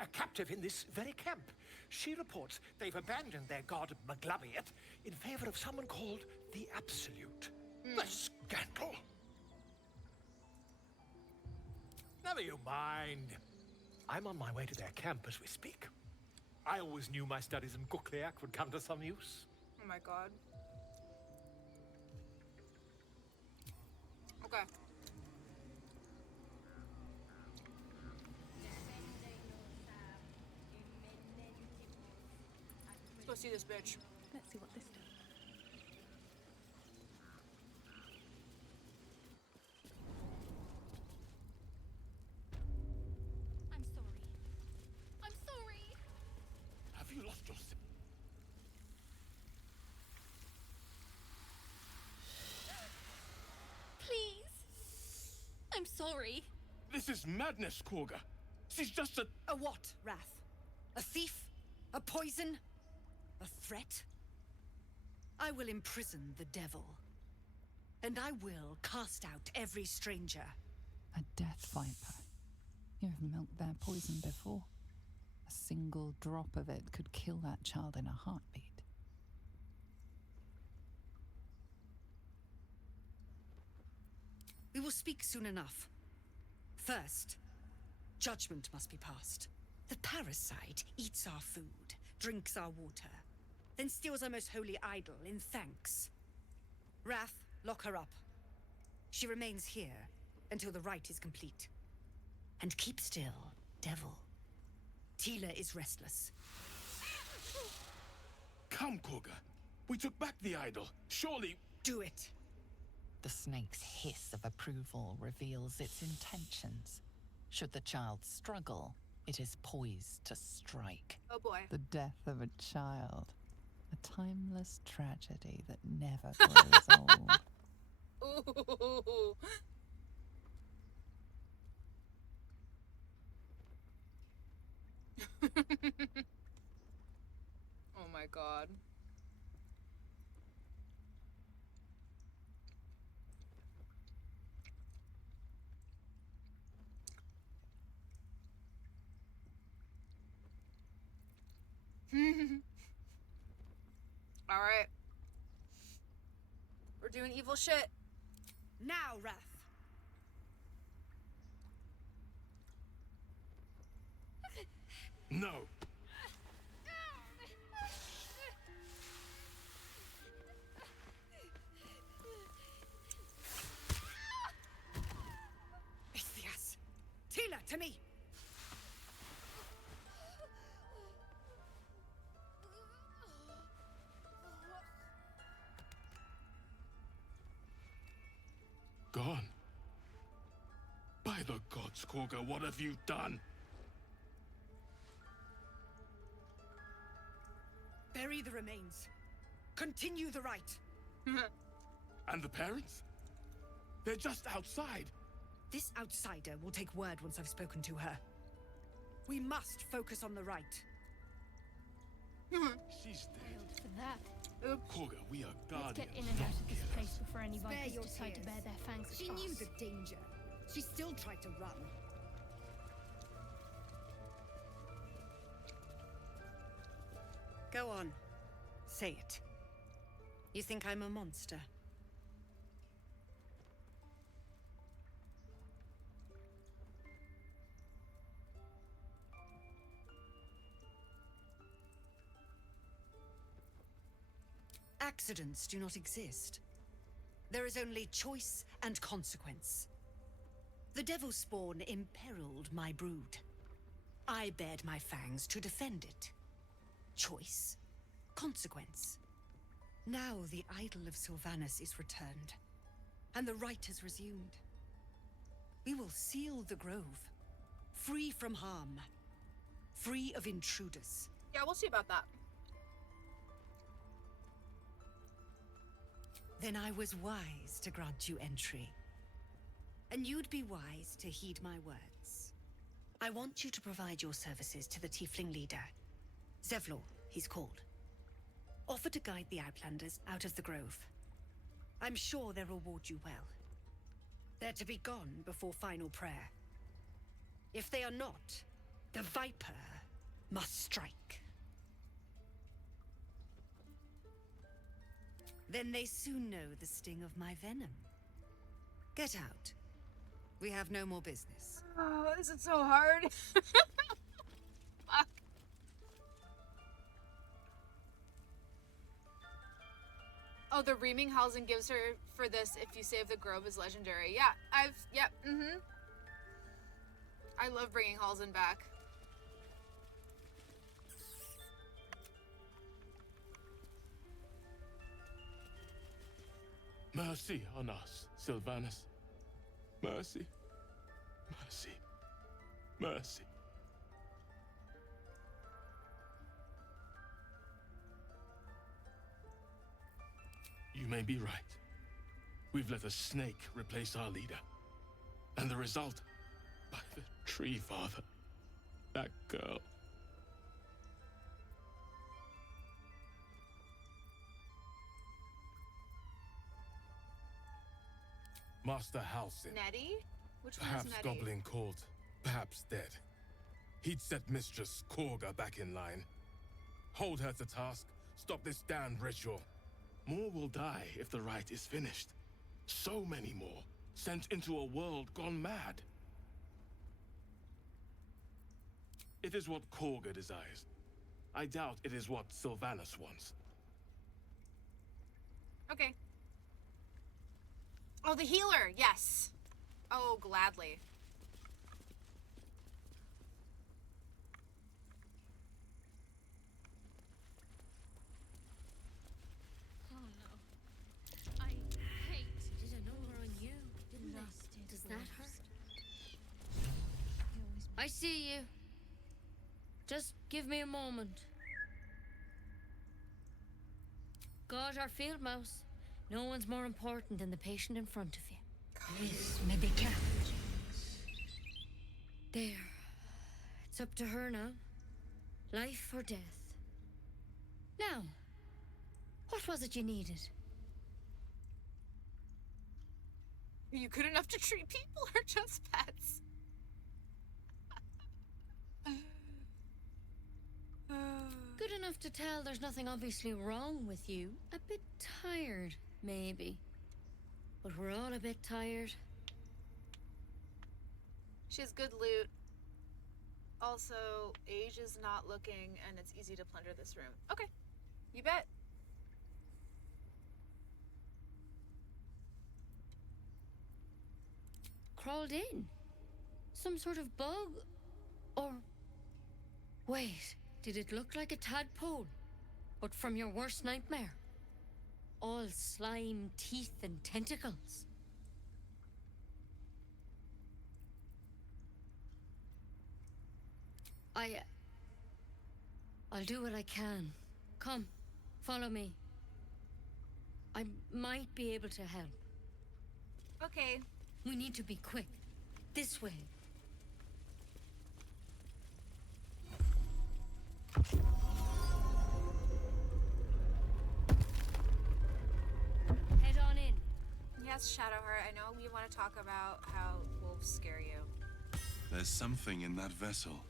a captive in this very camp. She reports they've abandoned their god Maglabiet in favor of someone called the Absolute. The scandal. Never you mind. I'm on my way to their camp as we speak. I always knew my studies in Gukliak would come to some use. Oh my god. Okay. Let's go see this bitch. Let's see what this does. sorry. This is madness, Korga. She's just a... A what, Wrath? A thief? A poison? A threat? I will imprison the devil. And I will cast out every stranger. A death viper. You have milked their poison before. A single drop of it could kill that child in a heartbeat. We will speak soon enough. First, judgment must be passed. The parasite eats our food, drinks our water, then steals our most holy idol in thanks. Wrath, lock her up. She remains here until the rite is complete. And keep still, devil. Tila is restless. Come, Korga. We took back the idol. Surely... Do it. The snake's hiss of approval reveals its intentions. Should the child struggle, it is poised to strike. Oh boy. The death of a child. A timeless tragedy that never grows old. Ooh. Oh my god. All right. We're doing evil shit. Now, Wrath. No. Ithias! Tila, to me! Gone. By the gods, Korga, what have you done? Bury the remains. Continue the rite. And the parents? They're just outside. This outsider will take word once I've spoken to her. We must focus on the rite. She's dead. For that. Korga, we are Let's guardians. get in and out of this place before any Spare vipers your decide to tears. bear their fangs at She us. knew the danger. She still tried to run. Go on. Say it. You think I'm a monster? Accidents do not exist. There is only choice and consequence. The devil spawn imperiled my brood. I bared my fangs to defend it. Choice, consequence. Now the idol of Sylvanus is returned, and the rite has resumed. We will seal the grove, free from harm, free of intruders. Yeah, we'll see about that. Then I was wise to grant you entry. And you'd be wise to heed my words. I want you to provide your services to the tiefling leader. Zevlor, he's called. Offer to guide the Outlanders out of the grove. I'm sure they'll reward you well. They're to be gone before final prayer. If they are not, the Viper must strike. Then they soon know the sting of my venom. Get out. We have no more business. Oh, this is so hard. Fuck. Oh, the Reaminghausen gives her for this if you save the grove is legendary. Yeah, yep, I love bringing Halsen back. Mercy on us, Sylvanus. Mercy. Mercy. Mercy. You may be right. We've let a snake replace our leader. And the result, by the tree, Father, that girl. Master Halsin. Nettie? Which one is Perhaps Nettie? goblin called, perhaps dead. He'd set Mistress Korga back in line. Hold her to task, stop this damned ritual. More will die if the rite is finished. So many more, sent into a world gone mad. It is what Korga desires. I doubt it is what Sylvanus wants. Okay. Oh, the healer, yes. Oh, gladly. Oh no. I hate. Did a number on you, didn't they? Does that hurt? I see you. Just give me a moment. God, our field mouse. No one's more important than the patient in front of you. Yes, medica. There. It's up to her now. Life or death. Now, what was it you needed? Are you good enough to treat people or just pets? Good enough to tell there's nothing obviously wrong with you. A bit tired, maybe. But we're all a bit tired. She has good loot. Also, Age is not looking, and it's easy to plunder this room. Okay, you bet. Crawled in? Some sort of bug? Or... Wait, did it look like a tadpole? But from your worst nightmare? All slime, teeth, and tentacles. I'll do what I can. Come, follow me. I might be able to help. Okay. We need to be quick. This way. Head on in. Yes, Shadowheart, I know we want to talk about how wolves scare you. There's something in that vessel.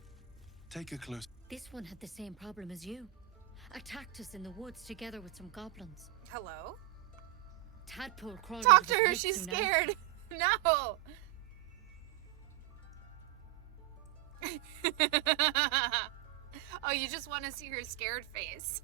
Take a close... This one had the same problem as you. Attacked us in the woods together with some goblins. Hello? Tadpole crawled Talk out to of her, his she's head soon scared. No! Oh, you just want to see her scared face.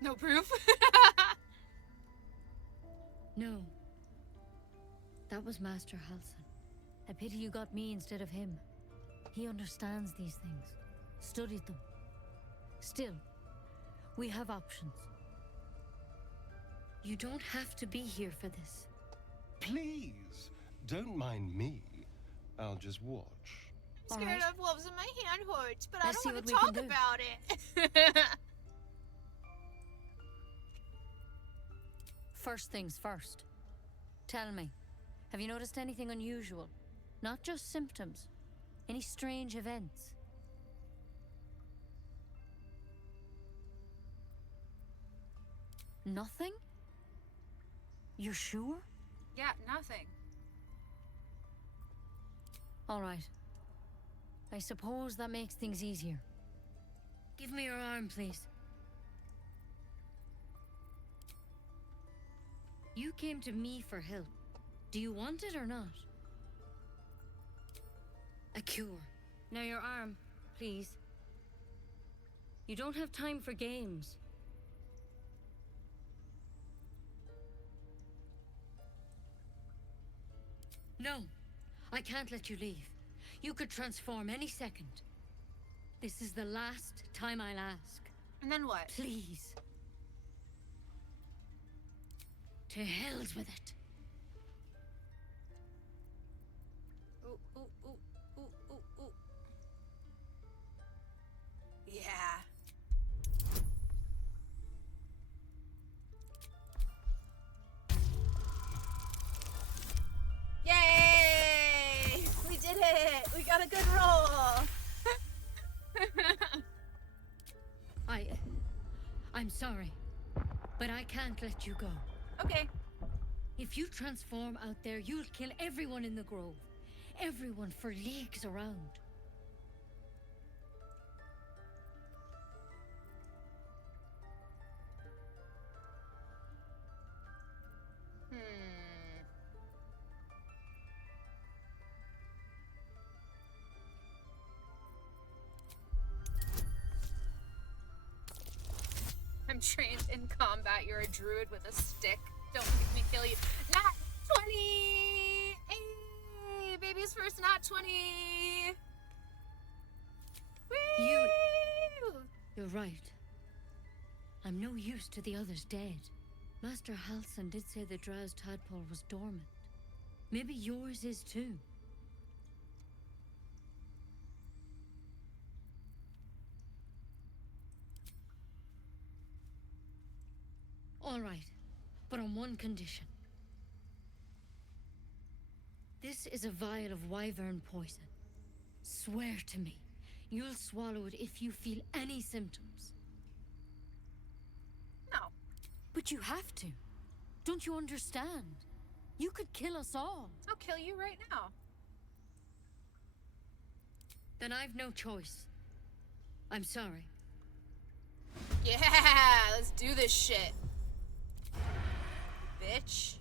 No proof? No. That was Master Halsin. A pity you got me instead of him. He understands these things. Studied them. Still, we have options. You don't have to be here for this. Please, don't mind me. I'll just watch. I'm scared of wolves and my hand hurts, but Let's I see don't want what to we talk can do. about it. First things first. Tell me, have you noticed anything unusual? Not just symptoms. Any strange events? Nothing? You're sure? Yeah, nothing. All right. I suppose that makes things easier. Give me your arm, please. You came to me for help. Do you want it or not? A cure. Now your arm, please. You don't have time for games. No, I can't let you leave. You could transform any second. This is the last time I'll ask. And then what? Please. To hell's with it. Ooh, ooh, ooh. got a good roll. I'm sorry, but I can't let you go. Okay. If you transform out there, you'll kill everyone in the grove. Everyone for leagues around. I'm trained in combat. You're a druid with a stick. Don't make me kill you. Not 20! Hey, baby's first not 20! Woo! You're right. I'm no use to the others dead. Master Halson did say the drow's tadpole was dormant. Maybe yours is too. All right, but on one condition. This is a vial of wyvern poison. Swear to me, you'll swallow it if you feel any symptoms. No. But you have to. Don't you understand? You could kill us all. I'll kill you right now. Then I've no choice. I'm sorry. Yeah, let's do this shit. Bitch.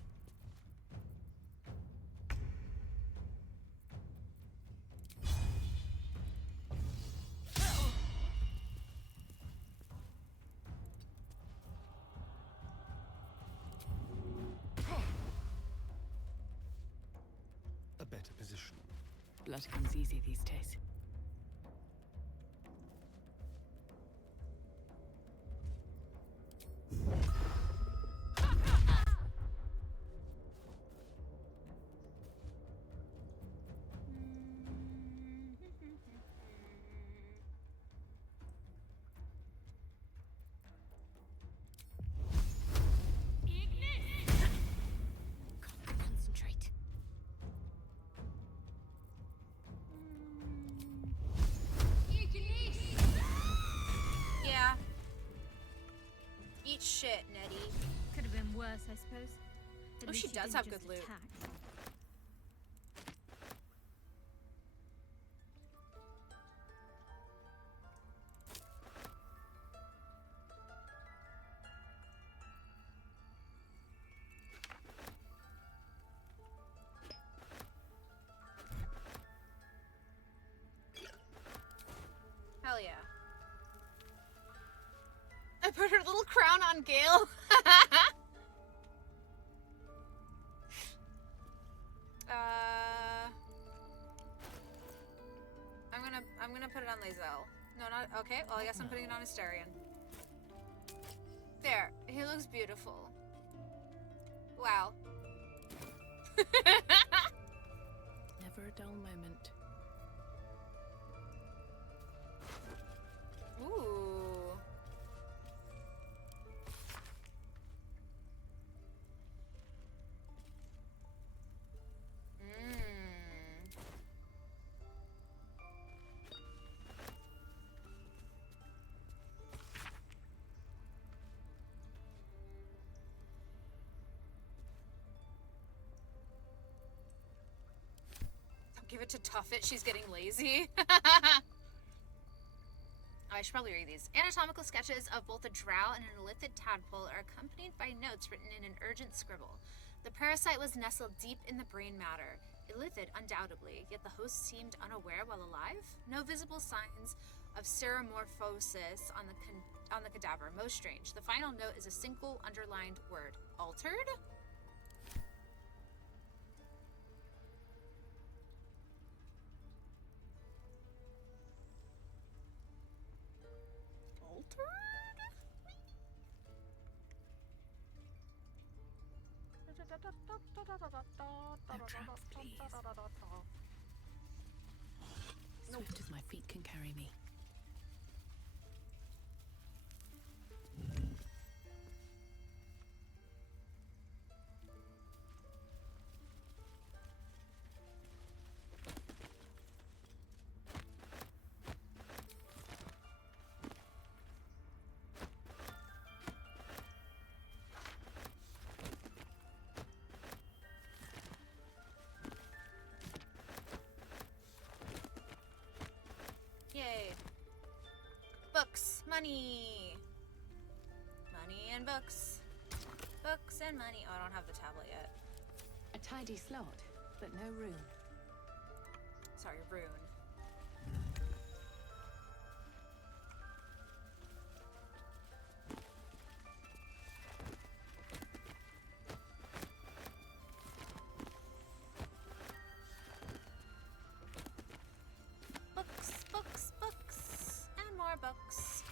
A better position. Blood comes easy these days. Concentrate. Yeah. Eat shit, Nettie. Could have been worse, I suppose. At Oh, least she you does didn't have just good loot. attack. Hell yeah. I put her little crown on Gale. I'm gonna put it on Lae'zel. No, not okay. Well, I guess I'm putting it on Asterion. There, he looks beautiful. Wow. Never a dull moment. Ooh. Don't give it to Tuffet. She's getting lazy. I should probably read these. Anatomical sketches of both a drow and an elithid tadpole are accompanied by notes written in an urgent scribble. The parasite was nestled deep in the brain matter. Illithid, undoubtedly, yet the host seemed unaware while alive. No visible signs of seromorphosis on the cadaver. Most strange. The final note is a single underlined word. Altered? No traps, please. Swift as my feet can carry me. money. Money and books. Books and money. Oh, I don't have the tablet yet. A tidy slot, but no room. Sorry, rune. Books, books, books, and more books.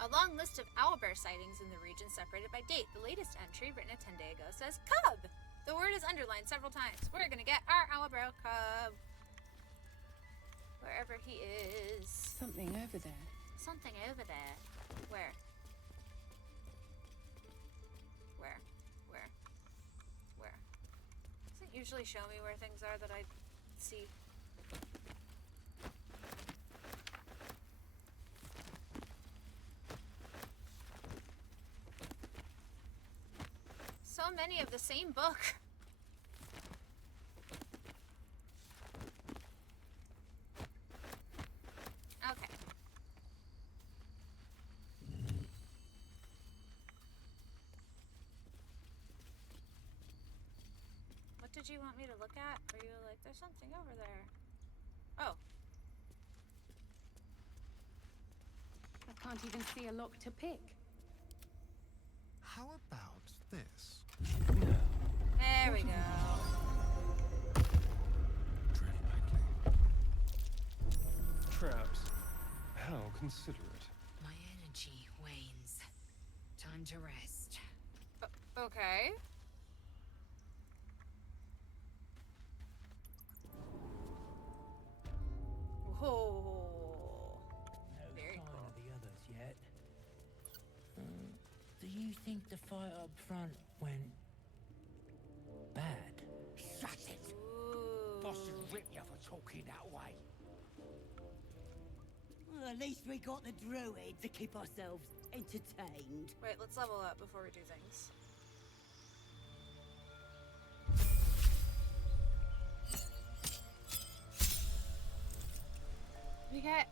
A long list of owlbear sightings in the region separated by date. The latest entry, written a 10-day ago, says cub. The word is underlined several times. We're gonna get our owlbear cub. Wherever he is. Something over there. Something over there. Where? Where? Where? Where? Doesn't usually show me where things are that I see. So many of the same book. Okay. What did you want me to look at? Or you were like, there's something over there. Oh. I can't even see a lock to pick. How about this? There we go. Tread lightly. Traps. How considerate. My energy wanes. Time to rest. Okay. Whoa. Very sign cool. of the others yet. Do you think the fight up front went bad? Shut it! Boss should rip you for talking that way. Well, at least we got the druid to keep ourselves entertained. Wait, let's level up before we do things. We get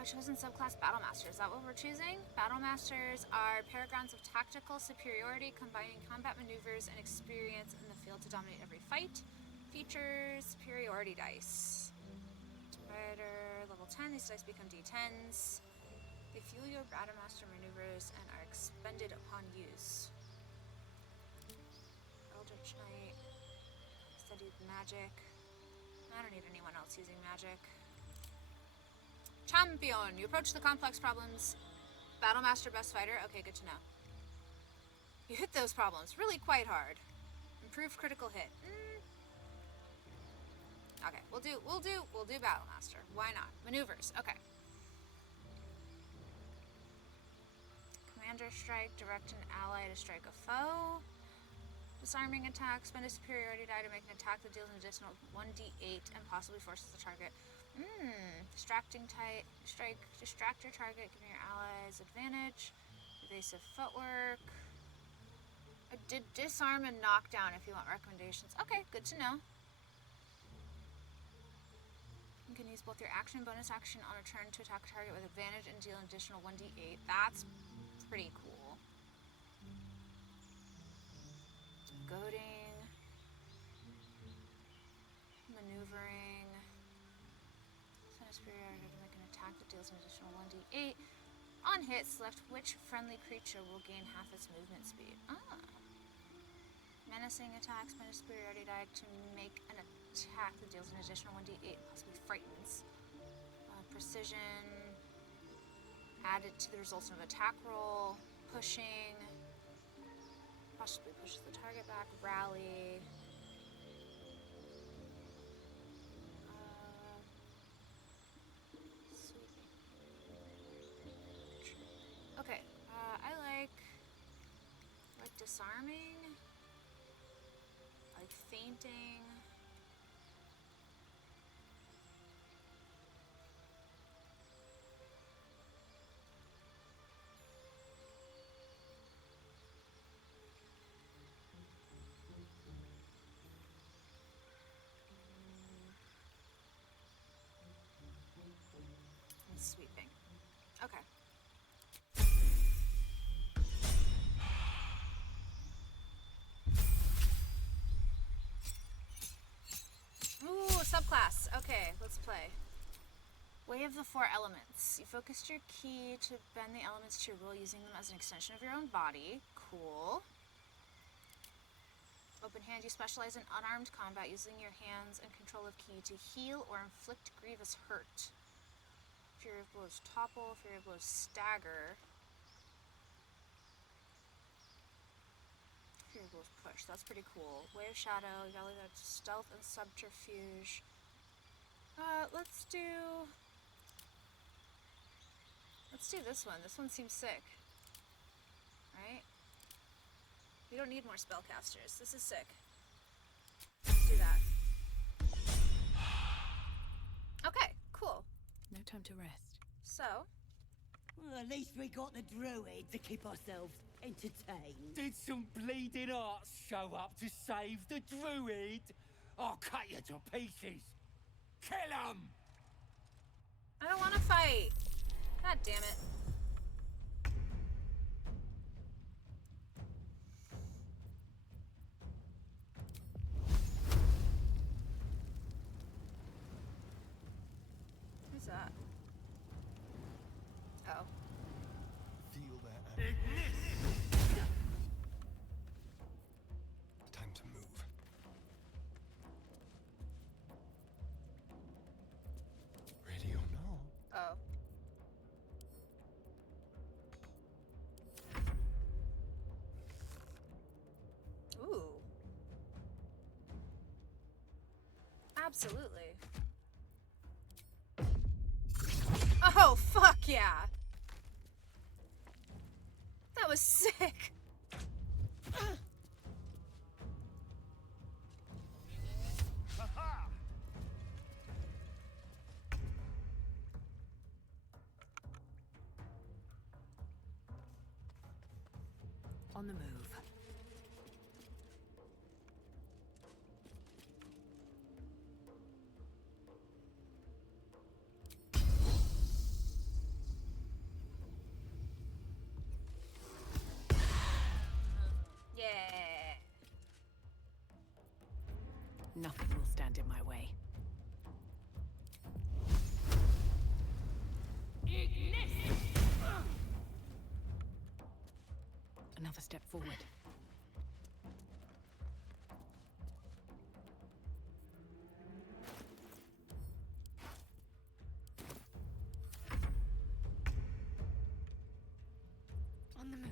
chosen subclass Battlemaster. Is that what we're choosing? Battlemasters are paragrams of tactical superiority, combining combat maneuvers and experience in the field to dominate every fight. Features superiority dice. Rider level 10. These dice become D10s. They fuel your Battlemaster maneuvers and are expended upon use. Eldritch Knight. Studied magic. I don't need anyone else using magic. Champion. You approach the complex problems. Battlemaster best fighter. Okay, good to know. You hit those problems really quite hard. Improved critical hit. Okay, we'll do Battlemaster. Why not? Maneuvers. Okay. Commander strike. Direct an ally to strike a foe. Disarming attack. Spend a superiority die to make an attack that deals an additional 1d8 and possibly forces the target. Distracting type. Strike. Distract your target, giving your allies advantage. Evasive footwork. Did disarm and knockdown if you want recommendations. Okay, good to know. You can use both your action and bonus action on a turn to attack a target with advantage and deal an additional 1d8. That's pretty cool. Goading. Maneuvering. Send a superiority to make an attack that deals an additional 1d8. On hit, select which friendly creature will gain half its movement speed. Menacing attack, spend a superiority die to make an attack that deals an additional 1d8 and possibly frightens. Precision. Added to the results of an attack roll. Pushing. Possibly pushes the target back. Rally. Okay, I like disarming, like fainting. And sweeping. Okay. class. Okay, let's play. Way of the Four Elements. You focused your ki to bend the elements to your will, using them as an extension of your own body. Cool. Open hand. You specialize in unarmed combat, using your hands and control of ki to heal or inflict grievous hurt. Fury of Blows topple. Fury of Blows stagger. Fury of Blows push. That's pretty cool. Way of Shadow. You value that stealth and subterfuge. Let's do this one. This one seems sick. Right? We don't need more spellcasters. This is sick. Let's do that. Okay, cool. No time to rest. So, Well, at least we got the druid to keep ourselves entertained. Did some bleeding arts show up to save the druid? I'll cut you to pieces. Kill 'em! I don't want to fight. God damn it. Who's that? Oh. Feel that. Time to move. Ready or not? Oh. Ooh. Absolutely. Oh, fuck yeah. That was sick. On the move. Yeah. Nothing will stand in my way. Another step forward. On the move.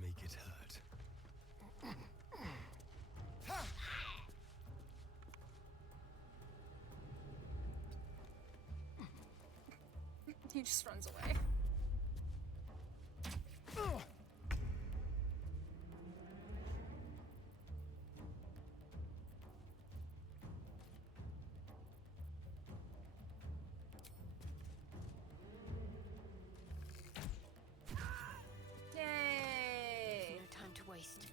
Make it hurt. He just runs away. Yay! No time to waste.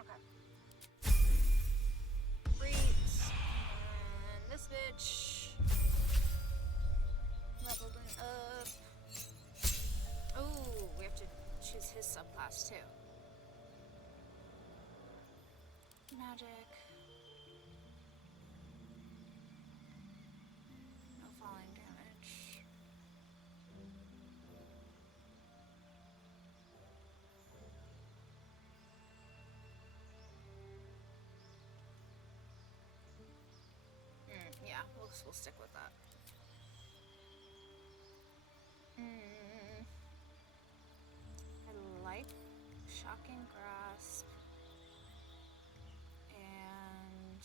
Okay. Great. And this bitch. Leveling up. Oh, we have to choose his subclass too. Magic. No falling damage. Yeah, we'll stick with that. I like Shocking Grasp. And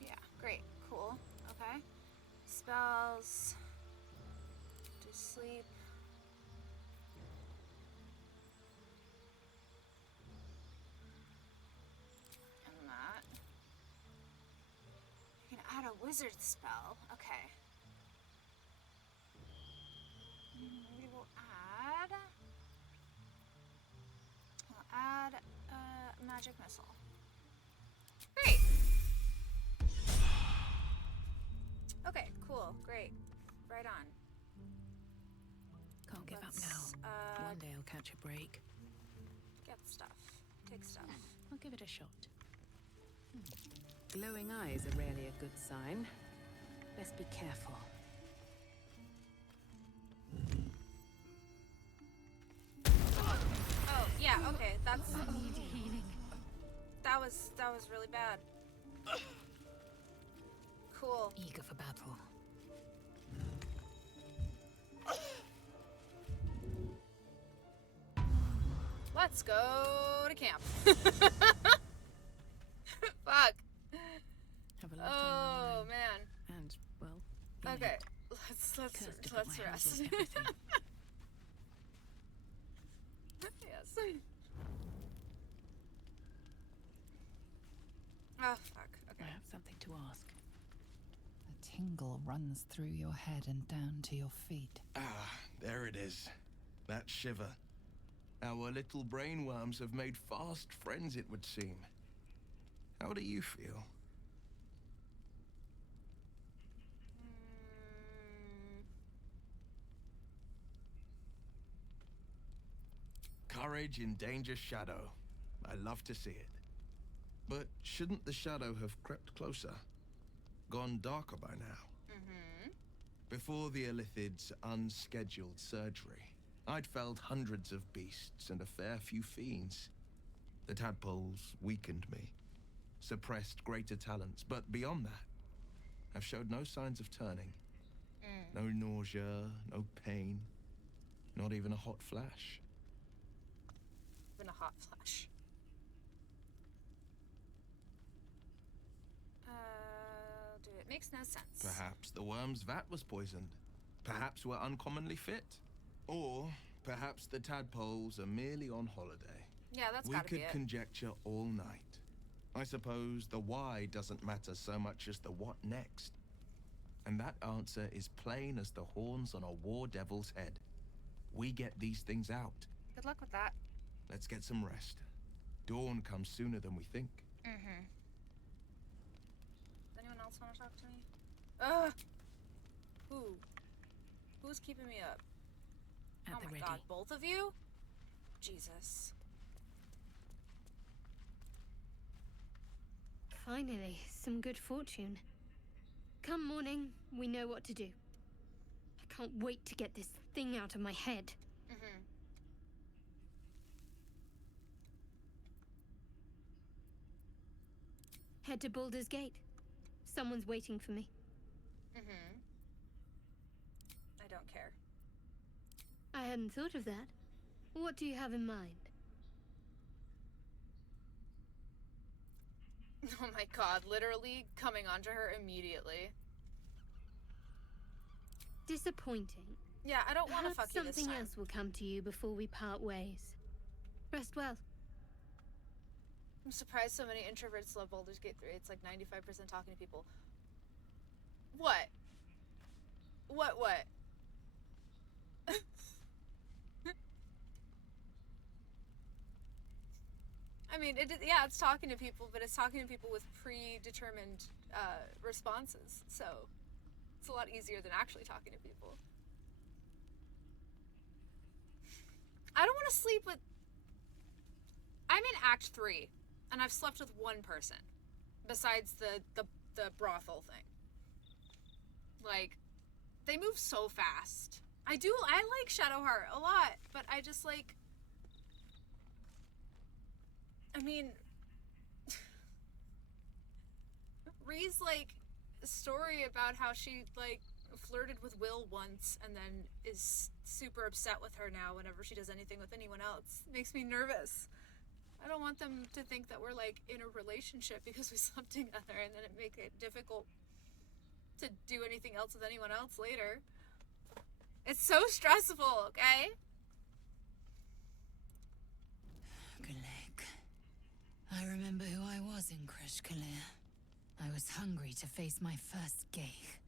yeah, great, cool, okay. Spells, do sleep. And that. You can add a wizard spell, okay. Maybe we'll add a magic missile. Great. Okay, cool, great. Right on. Can't give up now. One day I'll catch a break. Get stuff. Take stuff. I'll give it a shot. Glowing eyes are rarely a good sign. Best be careful. Oh, yeah, okay, that's... I need healing. That was really bad. Cool. Eager for battle. Let's go to camp. Fuck. Have a lifetime Oh, on man. And, well, Okay, innate. let's Cursed to put my hands rest. on everything. Yes. Oh, fuck. Okay. I have something to ask. A tingle runs through your head and down to your feet. Ah, there it is. That shiver. Our little brainworms have made fast friends, it would seem. How do you feel? Courage in danger shadow. I love to see it. But shouldn't the shadow have crept closer? Gone darker by now? Mm-hmm. Before the Illithid's unscheduled surgery, I'd felled hundreds of beasts and a fair few fiends. The tadpoles weakened me, suppressed greater talents, but beyond that, I've showed no signs of turning. No nausea, no pain, not even a hot flash. Even a hot flash. Dude, it makes no sense. Perhaps the worm's vat was poisoned. Perhaps we're uncommonly fit. Or perhaps the tadpoles are merely on holiday. Yeah, that's We gotta be could it. conjecture all night. I suppose the why doesn't matter so much as the what next. And that answer is plain as the horns on a war devil's head. We get these things out. Good luck with that. Let's get some rest. Dawn comes sooner than we think. Mm-hmm. Does anyone else want to talk to me? Ugh! Who? Who's keeping me up? At Oh the my ready. god, both of you? Jesus. Finally, some good fortune. Come morning, we know what to do. I can't wait to get this thing out of my head. Mm-hmm. Head to Baldur's Gate. Someone's waiting for me. Mm-hmm. I don't care. I hadn't thought of that. What do you have in mind? Oh my god, literally coming onto her immediately. Disappointing. Yeah, I don't want to fuck Perhaps you this something time. else will come to you before we part ways. Rest well. I'm surprised so many introverts love Baldur's Gate 3. It's like 95% talking to people. What? What? I mean, yeah, it's talking to people, but it's talking to people with predetermined responses. So it's a lot easier than actually talking to people. I don't want to sleep with... I'm in Act 3, and I've slept with one person, besides the brothel thing. Like, they move so fast. I like Shadowheart a lot, but I just, like... I mean... Ree's like story about how she like flirted with Will once and then is super upset with her now whenever she does anything with anyone else makes me nervous. I don't want them to think that we're like in a relationship because we slept together and then it make it difficult to do anything else with anyone else later. It's so stressful, okay? Galek. I remember who I was in Kresh Kalir. I was hungry to face my first Geich.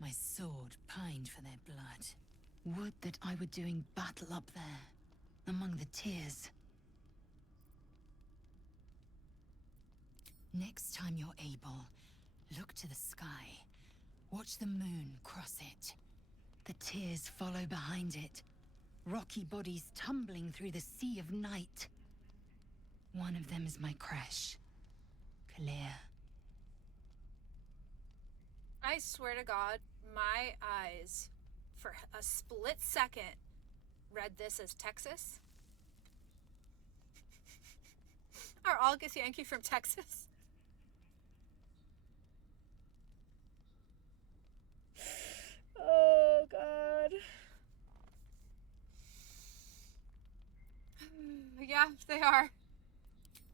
My sword pined for their blood. Would that I were doing battle up there, among the tears. Next time you're able, look to the sky. Watch the moon cross it. The tears follow behind it. Rocky bodies tumbling through the sea of night. One of them is my Kresh. Kalir. I swear to God, my eyes, for a split second, read this as Texas. Are August Yankee from Texas? Oh, God. Yeah, they are.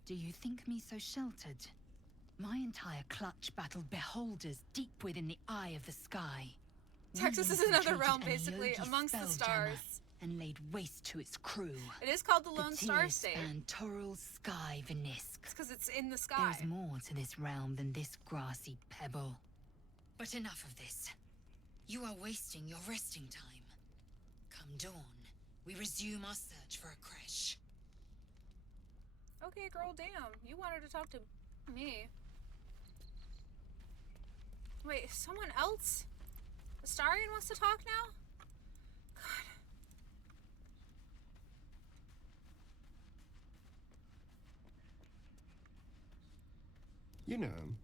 Do you think me so sheltered? My entire clutch battled beholders deep within the eye of the sky. Texas is another realm, basically, amongst the stars. And laid waste to its crew. It is called the Lone Star State. And Toral Sky Vinisk. It's because it's in the sky. There's more to this realm than this grassy pebble. But enough of this. You are wasting your resting time. Come dawn, we resume our search for a Kresh. Okay, girl, damn. You wanted to talk to me. Wait, someone else? Astarion wants to talk now? God. You know,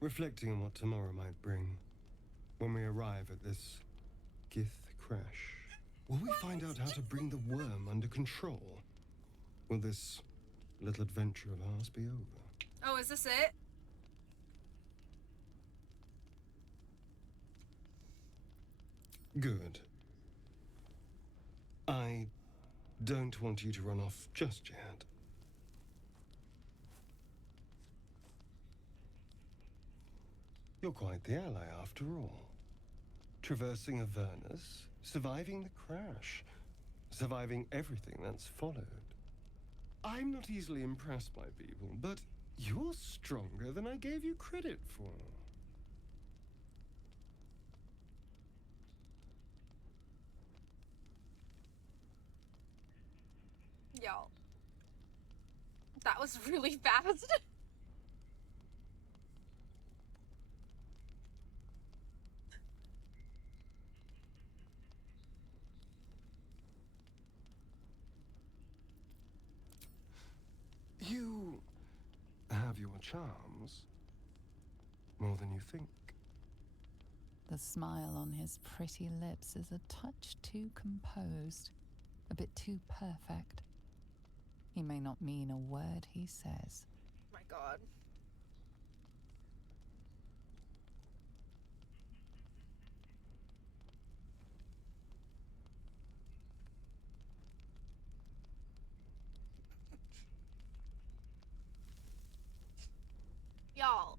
reflecting on what tomorrow might bring, when we arrive at this Gith crash, will we find out how to bring the worm under control? Will this little adventure of ours be over? Oh, is this it? Good. I don't want you to run off just yet. You're quite the ally after all. Traversing Avernus, surviving the crash, surviving everything that's followed. I'm not easily impressed by people, but you're stronger than I gave you credit for. Y'all. That was really fast. You have your charms. More than you think. The smile on his pretty lips is a touch too composed, a bit too perfect. He may not mean a word he says. My God. Y'all.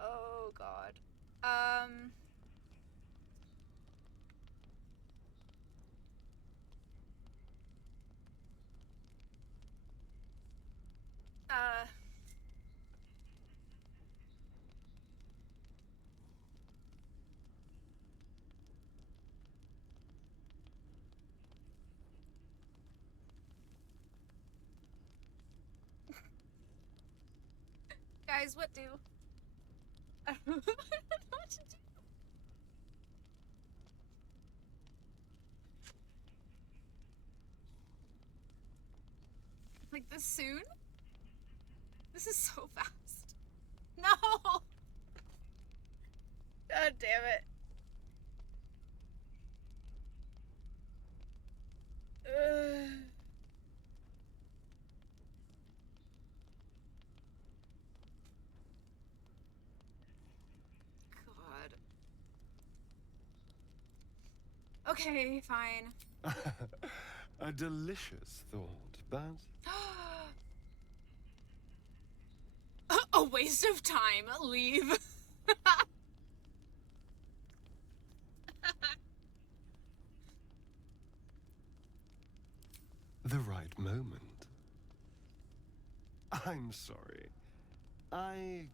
Oh, God. Guys, what do? I don't know what to do. Like this soon? This is so fast. No! God damn it. Okay, fine. A delicious thought, but A waste of time. Leave. the right moment. I'm sorry. I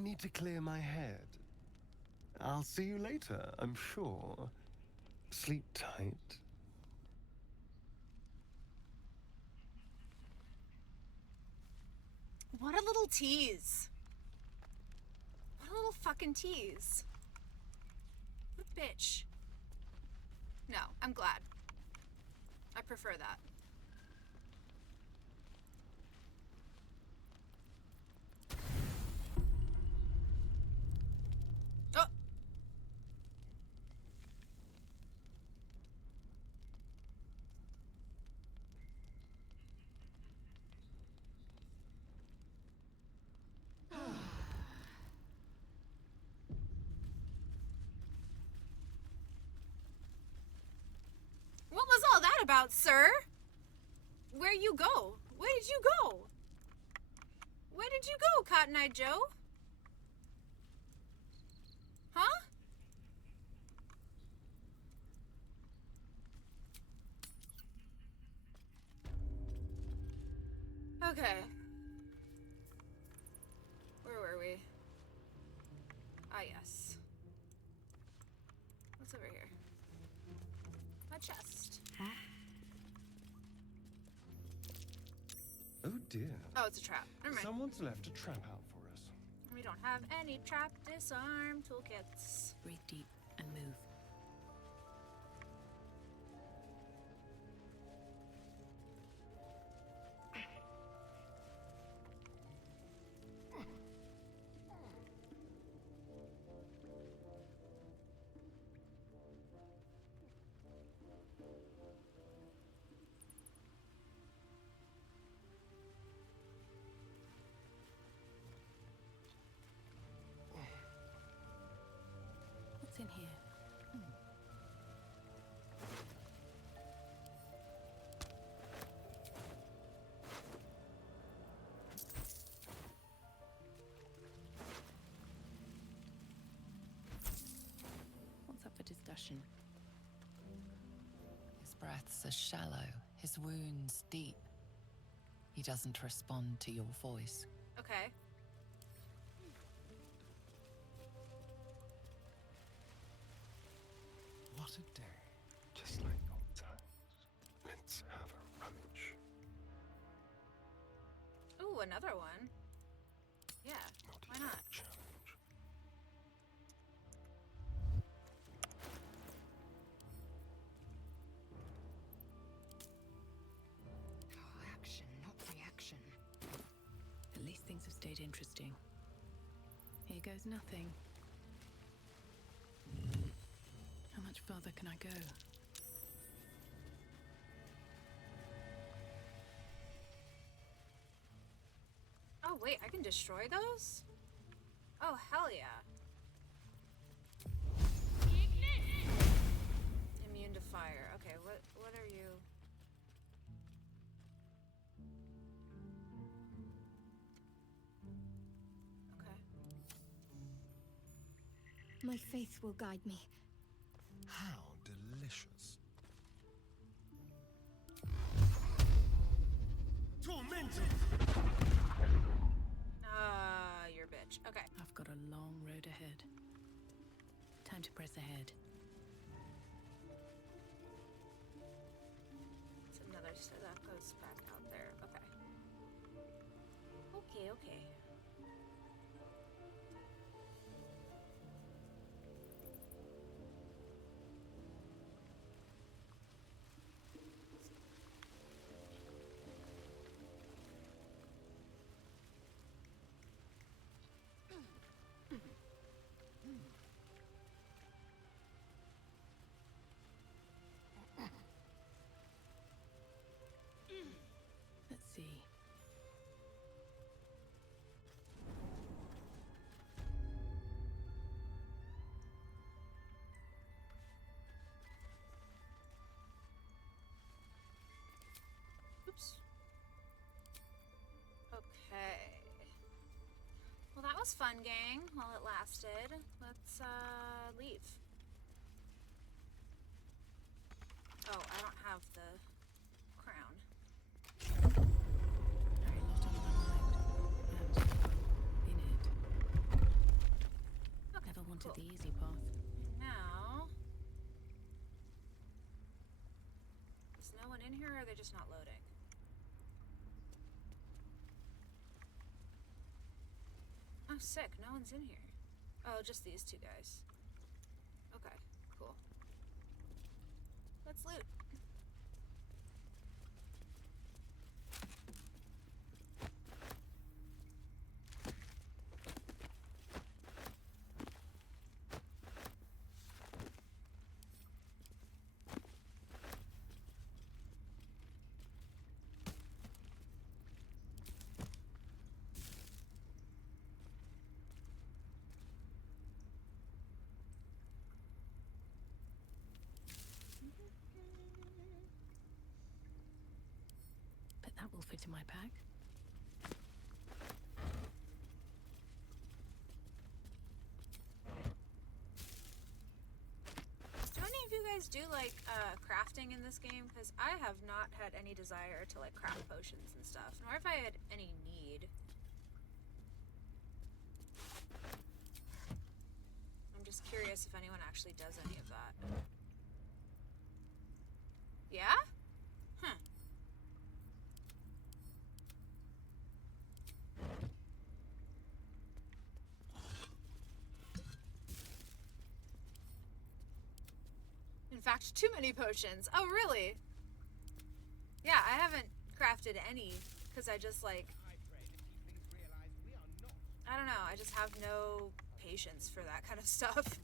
need to clear my head. I'll see you later, I'm sure. Sleep tight. What a little tease. What a little fucking tease. What a bitch. No, I'm glad. I prefer that. Oh! What was all that about, sir? Where you go? Where did you go? Where did you go, Cotton Eye Joe? Huh? Okay. Where were we? Ah, yes. What's over here? My chest. Oh dear. Oh, it's a trap. Never mind. Someone's left a trap out for us. We don't have any trap disarm toolkits. Breathe deep and move. What's in here? What's up for discussion? His breaths are shallow, his wounds deep. He doesn't respond to your voice. Okay. What a day. Just like old times. Let's have a rummage. Ooh, another one. Yeah, why not? Challenge. Action, not reaction. At least things have stayed interesting. Here goes nothing. How much further can I go? Oh, wait, I can destroy those? Oh, hell yeah. Immune to fire. Okay, what are you? Okay. My faith will guide me. How delicious. Tormented! Ah, you're a bitch. Okay. I've got a long road ahead. Time to press ahead. It's another set that goes back out there. Okay. Okay, okay. Let's see. was fun, gang, while it lasted. Let's, leave. Oh, I don't have the crown. Very lot on one left. And in it. Okay, Never wanted cool. the easy path. Now... Is no one in here, or are they just not loading? Oh, sick. No one's in here. Oh, just these two guys. Okay, cool. Let's loot. But that will fit in my pack. Do any of you guys do, like, crafting in this game? Because I have not had any desire to, like, craft potions and stuff, nor have I had any need. I'm just curious if anyone actually does any of that. Yeah? Huh. In fact, too many potions. Oh, really? Yeah, I haven't crafted any, because I just, like... I don't know, I just have no patience for that kind of stuff.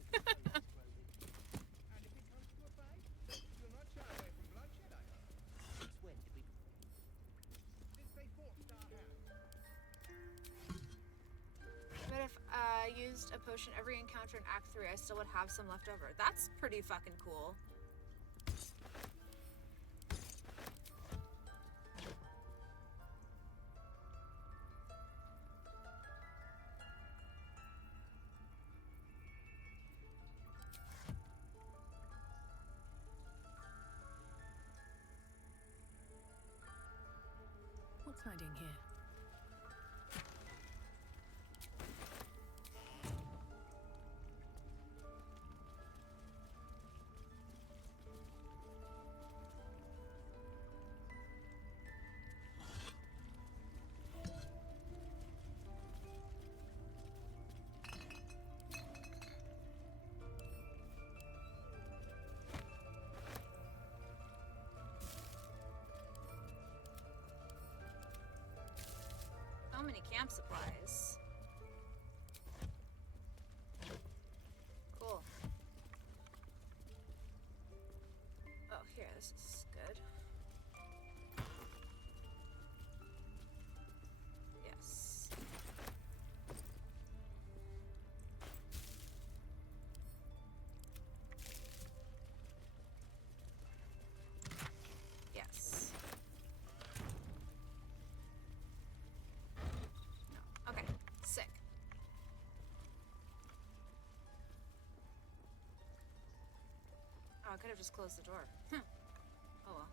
But if I used a potion every encounter in Act 3, I still would have some left over. That's pretty fucking cool. What's hiding here? So many camp supplies. Cool. Oh, here, this is good. Yes. Yes. No. Okay. Sick. Oh, I could have just closed the door. Oh well.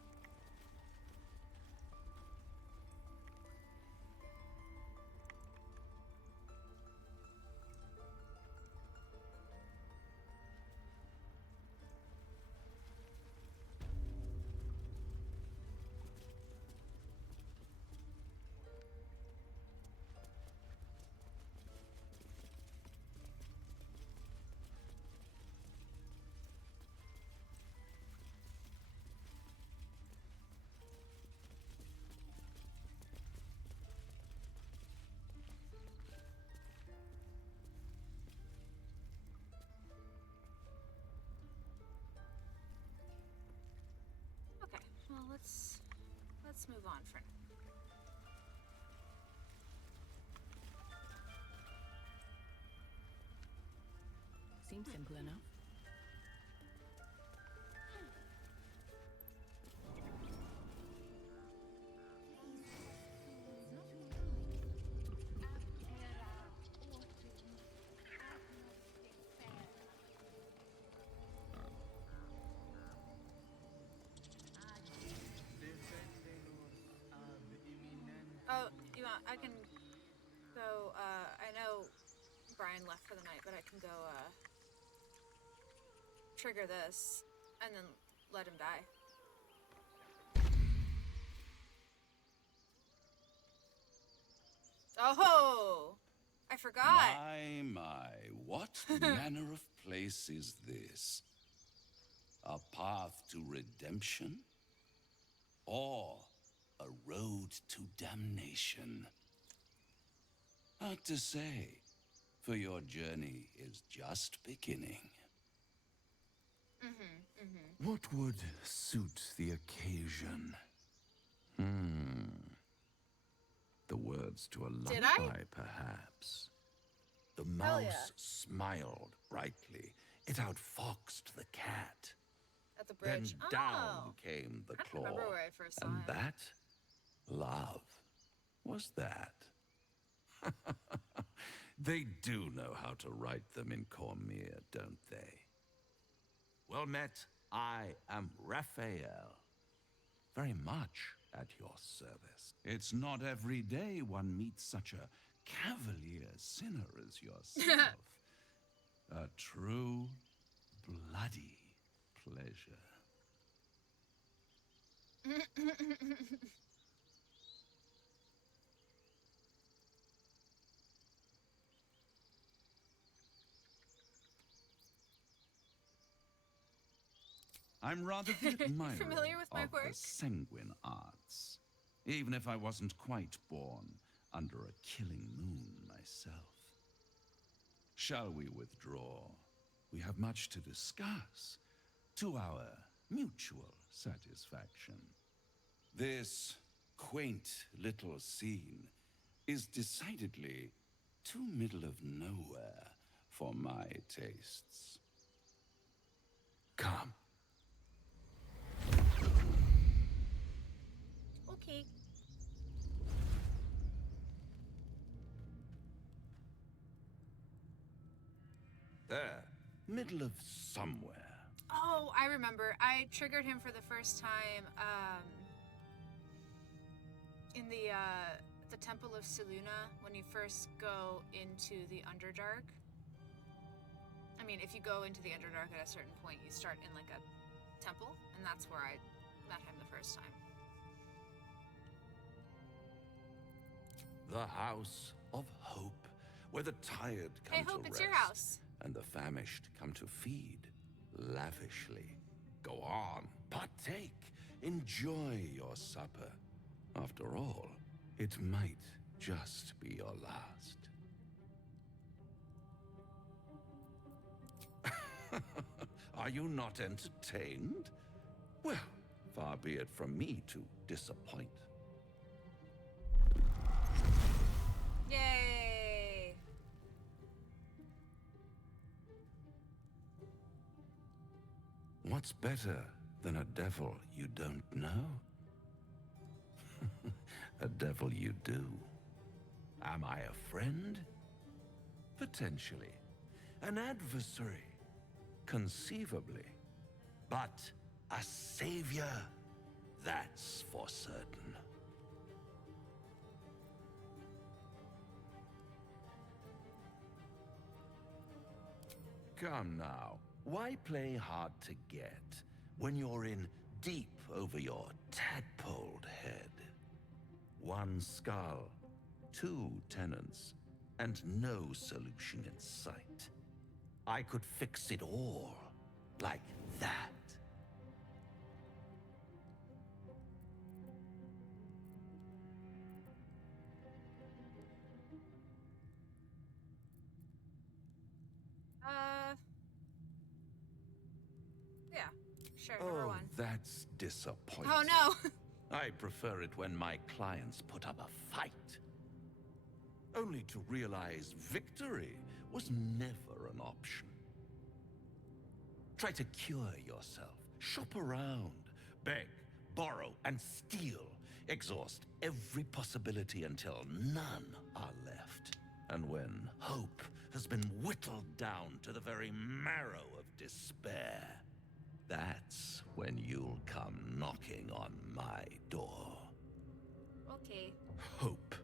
Okay, well let's move on for now. Seems simple enough. you want, I can go, I know Brian left for the night, but I can go, trigger this, and then let him die. Oh! I forgot! My, what manner of place is this? A path to redemption? Or a road to damnation? Hard to say, for your journey is just beginning. What would suit the occasion? The words to a Did I? lullaby, perhaps. The Hell mouse yeah. smiled brightly. It outfoxed the cat. At the Then bridge. down came the I don't claw. remember where I first saw And him. that, love, was that. They do know how to write them in Cormier, don't they? Well met, I am Raphael. Very much at your service. It's not every day one meets such a cavalier sinner as yourself. A true, bloody pleasure. I'm rather the admirer Familiar with my of work? the sanguine arts, even if I wasn't quite born under a killing moon myself. Shall we withdraw? We have much to discuss, to our mutual satisfaction. This quaint little scene is decidedly too middle of nowhere for my tastes. Come. Okay. There, middle of somewhere. Oh, I remember. I triggered him for the first time, in the Temple of Seluna, when you first go into the Underdark. I mean, if you go into the Underdark at a certain point, you start in, like, a temple, and that's where I met him the first time. The House of Hope, where the tired come Hey, to Hope, rest, it's your house. and the famished come to feed lavishly. Go on, partake, enjoy your supper. After all, it might just be your last. Are you not entertained? Well, far be it from me to disappoint. Yay! What's better than a devil you don't know? A devil you do. Am I a friend? Potentially. An adversary? Conceivably. But a savior? That's for certain. Come now, why play hard to get when you're in deep over your tadpoled head? One skull, two tenants, and no solution in sight. I could fix it all, like that. Yeah, sure, number Oh, one. that's disappointing. Oh, no! I prefer it when my clients put up a fight. Only to realize victory was never an option. Try to cure yourself. Shop around. Beg, borrow, and steal. Exhaust every possibility until none are left. And when hope has been whittled down to the very marrow of despair, that's when you'll come knocking on my door. Okay. Hope.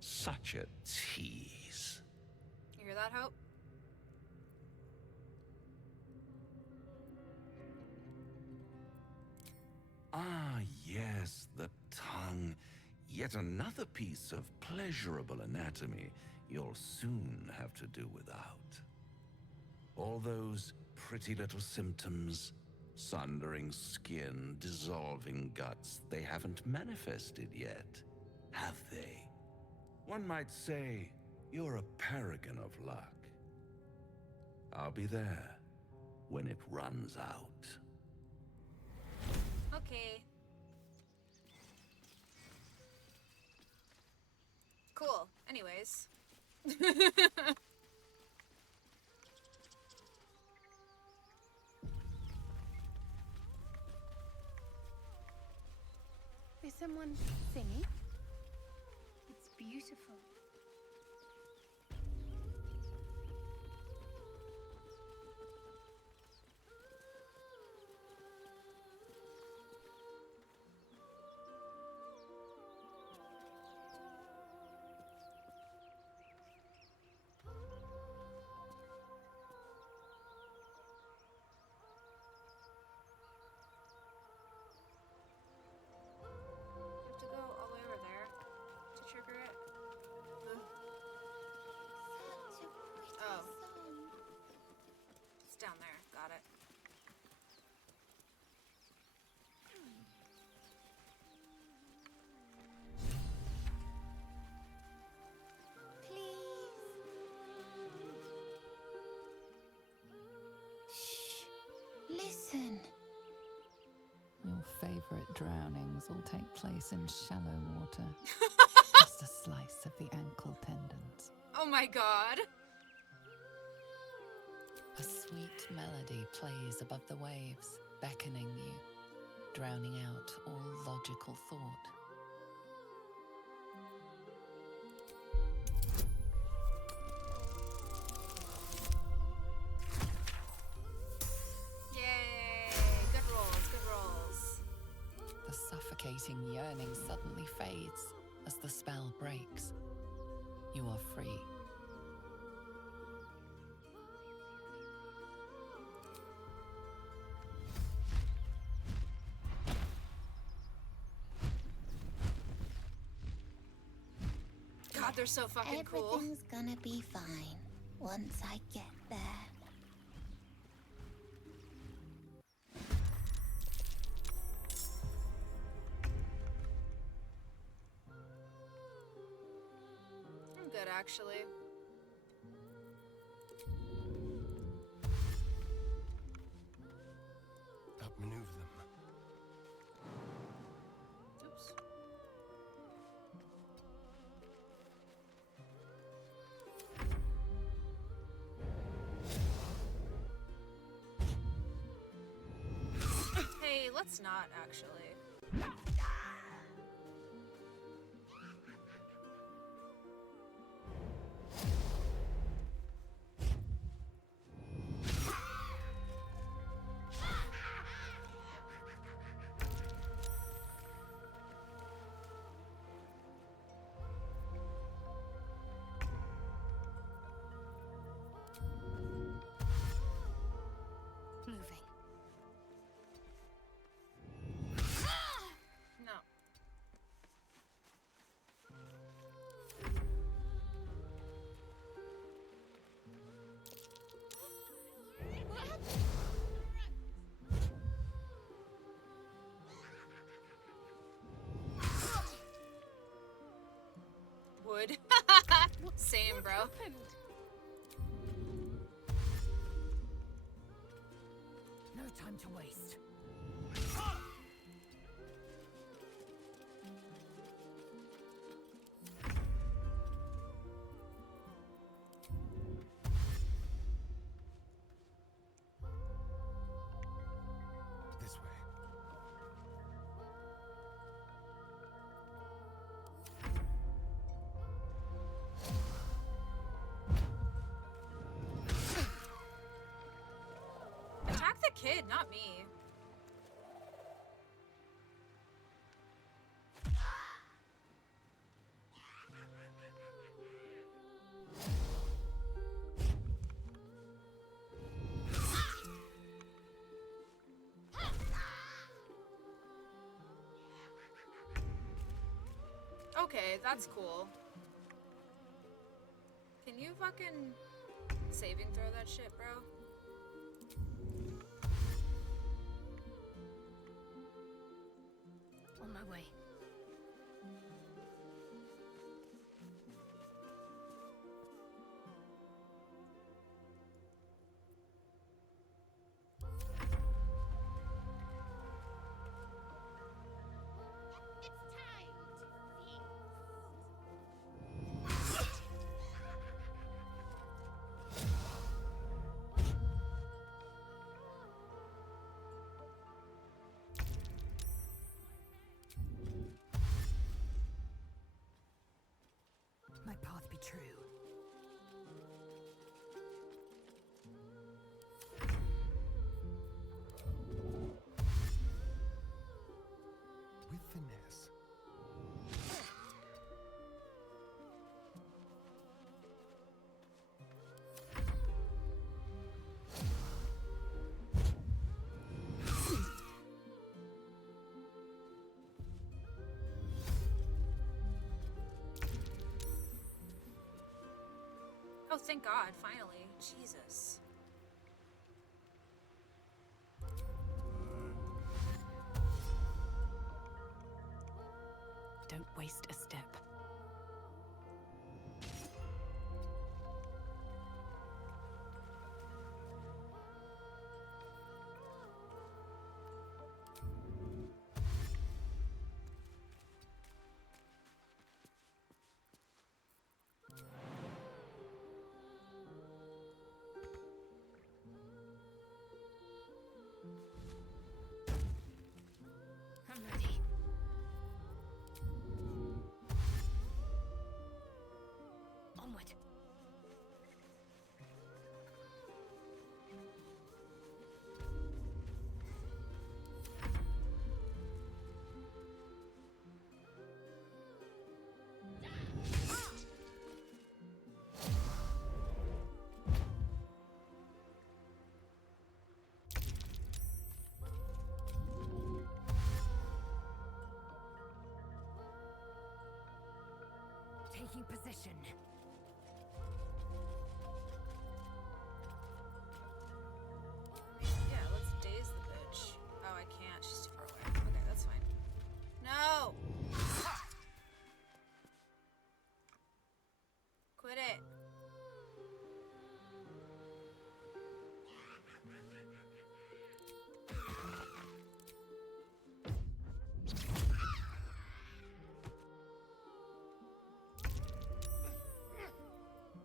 Such a tease. You hear that, Hope? Ah, yes, the tongue. Yet another piece of pleasurable anatomy you'll soon have to do without. All those pretty little symptoms, sundering skin, dissolving guts, they haven't manifested yet, have they? One might say you're a paragon of luck. I'll be there when it runs out. Okay. Cool. Anyways. Is someone singing? It's beautiful. To go all the way over there to trigger it. Ugh. Oh. It's down there. Got it. Listen. Your favorite drownings all take place in shallow water. Just a slice of the ankle tendons. Oh my god. A sweet melody plays above the waves, beckoning you, drowning out all logical thought. Yay! Good rolls, good rolls. The suffocating yearning suddenly fades as the spell breaks. You are free. God, they're so fucking cool. Everything's gonna be fine once I get there. I'm good, actually. Outmaneuver them. Oops. Hey, let's not, actually. Moving. No. Wood. Same, bro. No time to waste. This way. Attack the kid, not me. Okay, that's cool. Can you fucking saving throw that shit, bro? On my way. My path be true. With finesse. Oh, thank God, finally. Jesus. Don't waste a step. I'm ready. Onward. Taking position. Yeah, let's daze the bitch. Oh, I can't. She's too far away. Okay, that's fine. No! Quit it.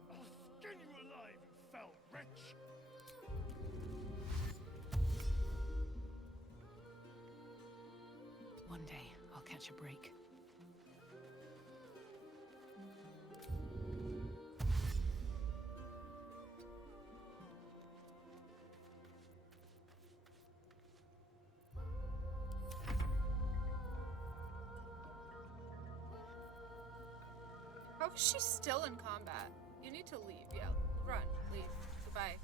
I'll skin you alive, you foul wretch! One day, I'll catch a break. How is she still in combat? You need to leave. Yeah, run. Leave. Goodbye.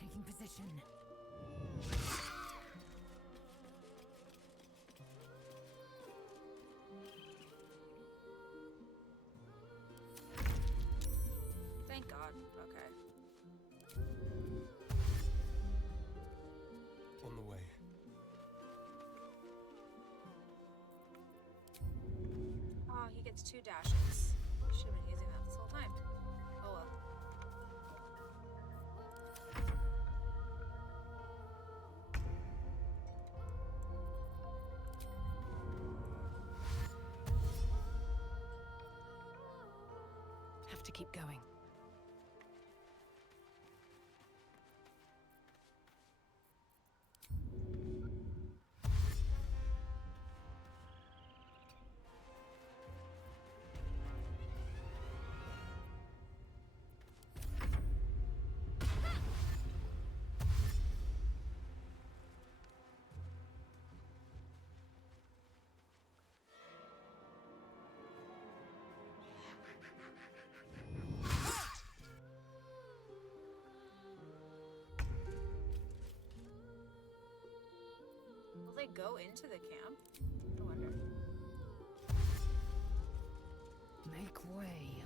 Taking position. Thank God. Okay. On the way. Oh, he gets 2 dashes. Should have been using that this whole time. Oh well. Have to keep going. they go into the camp? I wonder. Make way.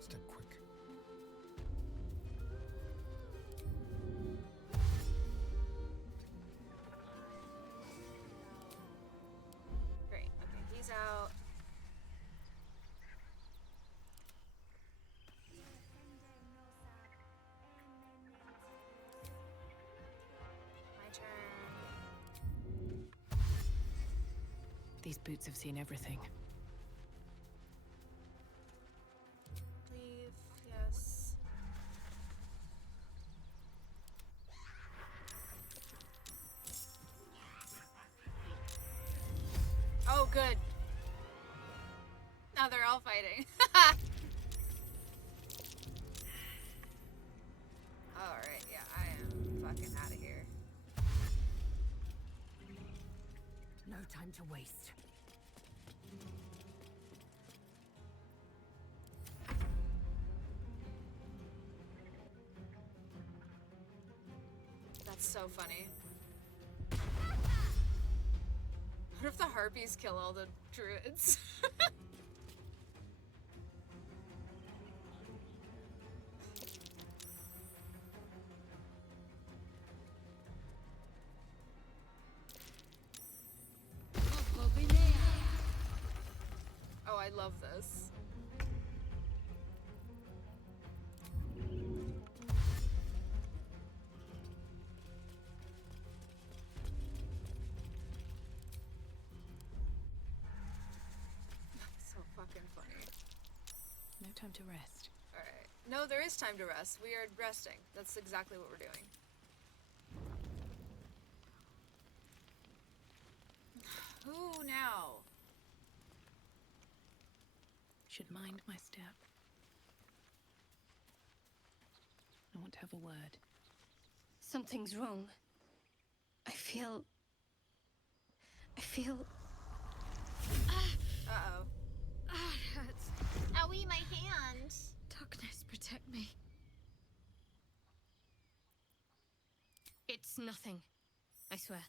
Step quick. Great. Okay, he's out. My turn. These boots have seen everything. Leave. Yes. Oh, good. Now they're all fighting. Alright, yeah, I am fucking out of here. No time to waste. That's so funny. What if the harpies kill all the druids? Oh, I love this. So fucking funny. No time to rest. Alright. No, there is time to rest. We are resting. That's exactly what we're doing. Who now? Should mind my step. I want to have a word. Something's wrong. I feel... Uh-oh. Ah, it hurts. Owie, my hand. Darkness, protect me. It's nothing. I swear.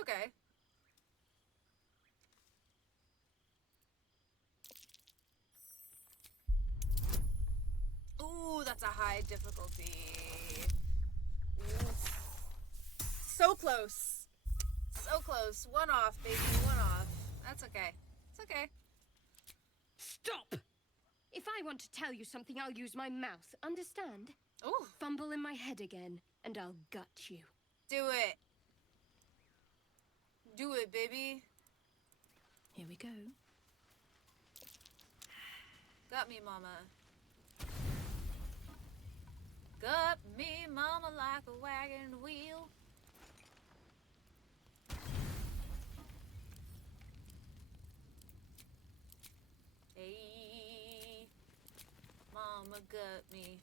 Okay. Ooh, that's a high difficulty. Oof. So close. So close. One off, baby. One off. That's okay. It's okay. Stop! If I want to tell you something, I'll use my mouth. Understand? Ooh. Fumble in my head again, and I'll gut you. Do it. Do it, baby. Here we go. Got me, mama. Got me, mama, like a wagon wheel. Hey, mama got me.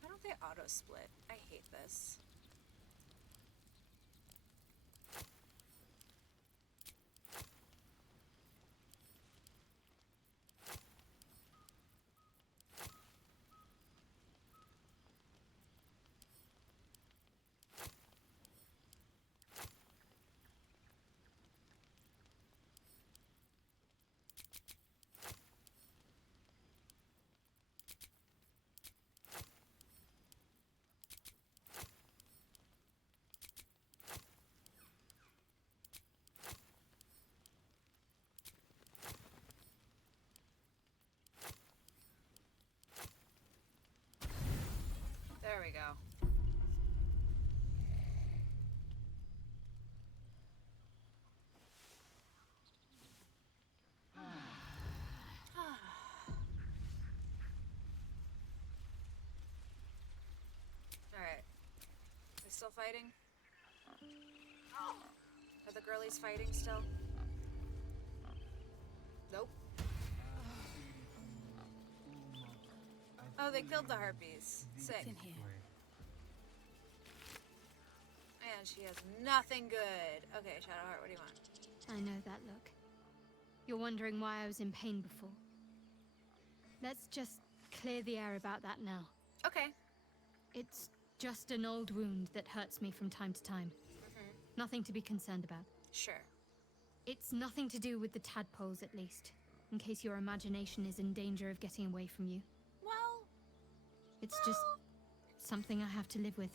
Why don't they auto split? I hate this. There we go. Alright. They still fighting? Are the girlies fighting still? Nope. Oh, they killed the harpies. Sick. In here. And she has nothing good. Okay, Shadowheart, what do you want? I know that look. You're wondering why I was in pain before. Let's just clear the air about that now. Okay. It's just an old wound that hurts me from time to time. Nothing to be concerned about. Sure. It's nothing to do with the tadpoles, at least. In case your imagination is in danger of getting away from you. Well... It's just something I have to live with.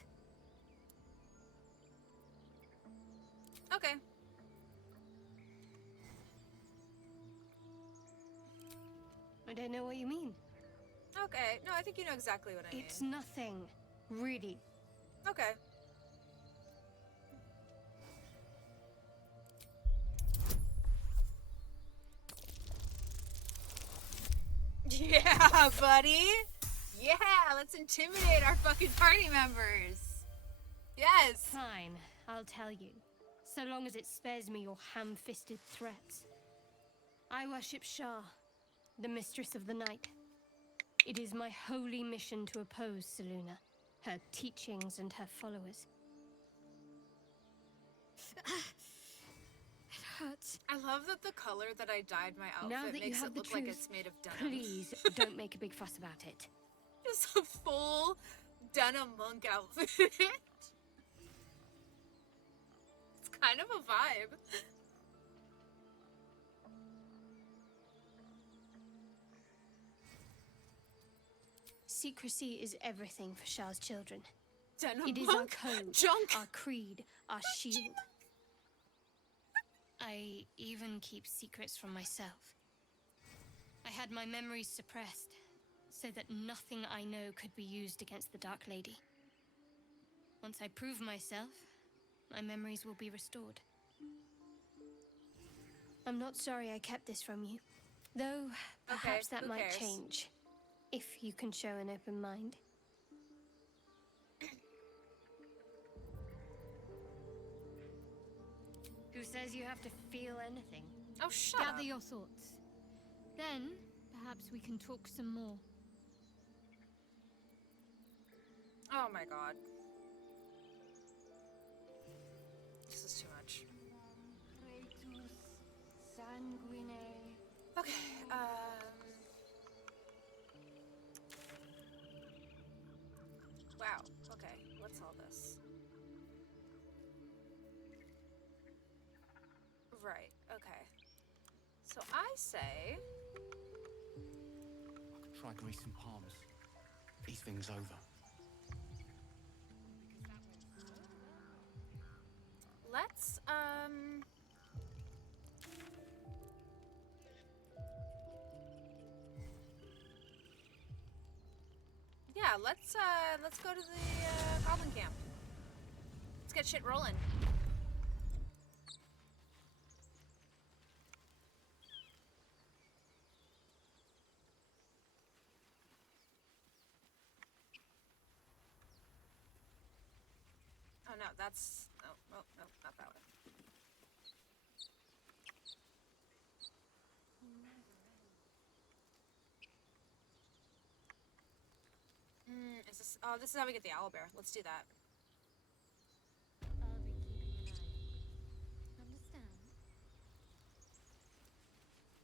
Okay. I don't know what you mean. Okay. No, I think you know exactly what I mean. It's nothing, really. Okay. Yeah, buddy! Yeah, let's intimidate our fucking party members! Yes! Fine, I'll tell you. So long as it spares me your ham-fisted threats. I worship Shah, the mistress of the night. It is my holy mission to oppose Selûne, her teachings and her followers. It hurts. I love that the color that I dyed my Now outfit that you makes have it the look like truth, it's made of denim. please don't make a big fuss about it. Just a full denim monk outfit. It's kind of a vibe. Secrecy is everything for Shah's children. Denim It is monk? our code, Junk? our creed, our shield. I even keep secrets from myself. I had my memories suppressed, so that nothing I know could be used against the Dark Lady. Once I prove myself, my memories will be restored. I'm not sorry I kept this from you, though perhaps that who might cares? change, if you can show an open mind. Who says you have to feel anything? Oh, shut Gather up. your thoughts. Then, perhaps we can talk some more. Oh my god. This is too much. Okay, wow, okay, what's all this? Right, okay. So I say... Try greasing palms. These things over. Let's, yeah, let's go to the, goblin camp. Let's get shit rolling. Oh no, that's, oh, no, not that way. Is this, oh, this is how we get the owlbear. Let's do that. I'll be keeping an eye. Understand?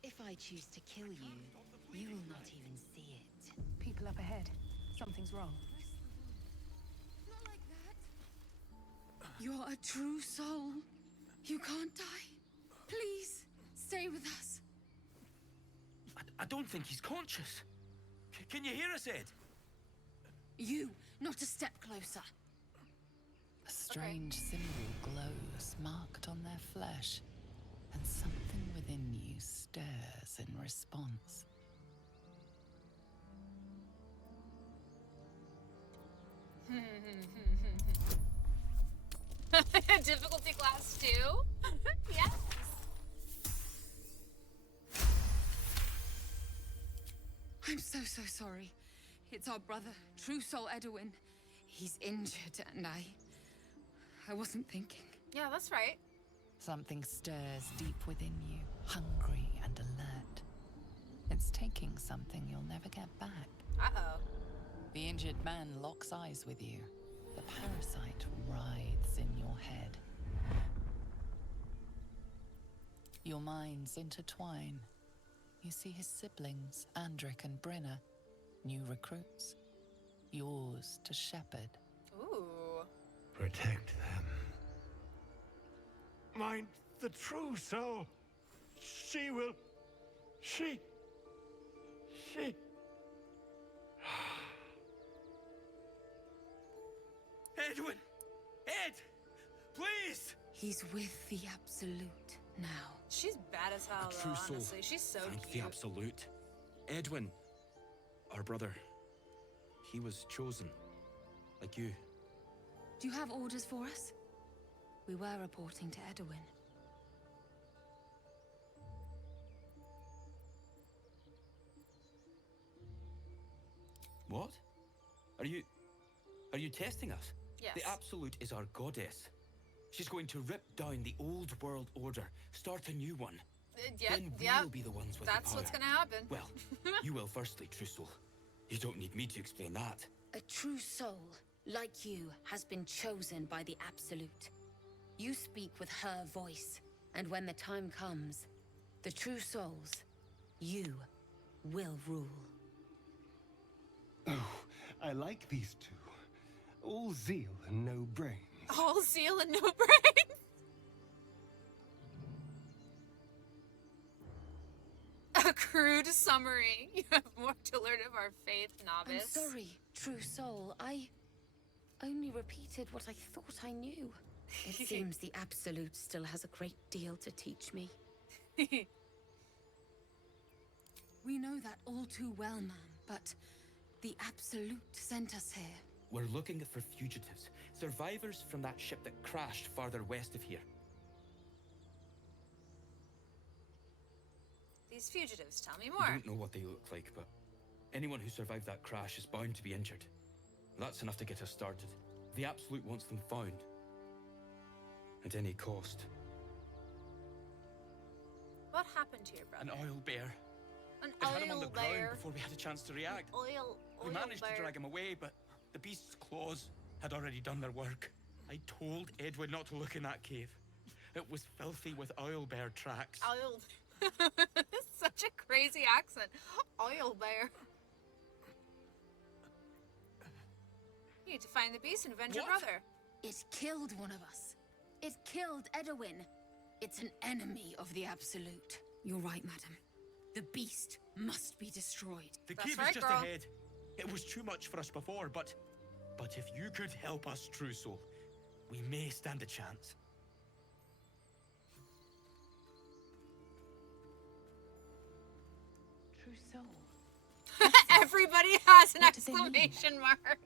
If I choose to kill you, you will not even see it. People up ahead. Something's wrong. Not like that. You're a true soul. You can't die. Please, stay with us. I don't think he's conscious. Can you hear us, Ed? You, not a step closer. A strange symbol glows, marked on their flesh, and something within you stirs in response. Difficulty class 2? Yes. I'm so sorry. It's our brother, True Soul Edwin. He's injured and I wasn't thinking. Yeah, that's right. Something stirs deep within you, hungry and alert. It's taking something you'll never get back. Uh-oh. The injured man locks eyes with you, The parasite writhes in your head. Your minds intertwine. You see his siblings, Andric and Brenna, new recruits. Yours to shepherd. Ooh. Protect them. Mind the true soul. She will. She. Edwin! Ed! Please! He's with the Absolute now. She's bad as hell, A though, true soul. honestly. She's so Thank cute. the Absolute. Edwin, our brother, he was chosen. Like you. Do you have orders for us? We were reporting to Edwin. What? Are you testing us? Yes. The Absolute is our goddess. She's going to rip down the old world order, start a new one. Then we'll be the ones with That's the power. what's gonna happen. Well, you will firstly, True Soul. You don't need me to explain that. A true soul, like you, has been chosen by the Absolute. You speak with her voice, and when the time comes, the true souls, you will rule. Oh, I like these two. All zeal and no brains. All zeal and no brains. A crude summary. You have more to learn of our faith, novice. I'm sorry, true soul. I only repeated what I thought I knew. It seems the Absolute still has a great deal to teach me. We know that all too well, ma'am, but the Absolute sent us here. We're looking for fugitives, survivors from that ship that crashed farther west of here. These fugitives, tell me We more. don't know what they look like, but anyone who survived that crash is bound to be injured. That's enough to get us started. The Absolute wants them found. At any cost. What happened to your brother? An oil bear. An It had him on the oil ground bear. before we had a chance to react. We We managed to drag him away, but the beast's claws had already done their work. I told Edwin not to look in that cave. It was filthy with oil bear tracks. Oil. Such a crazy accent. Oil bear. You need to find the beast and avenge your brother. It killed one of us. It killed Edwin. It's an enemy of the Absolute. You're right, madam. The beast must be destroyed. The cave is just ahead. It was too much for us before, but if you could help us, True Soul, we may stand a chance. True soul. Everybody has an What does it mean? exclamation mark.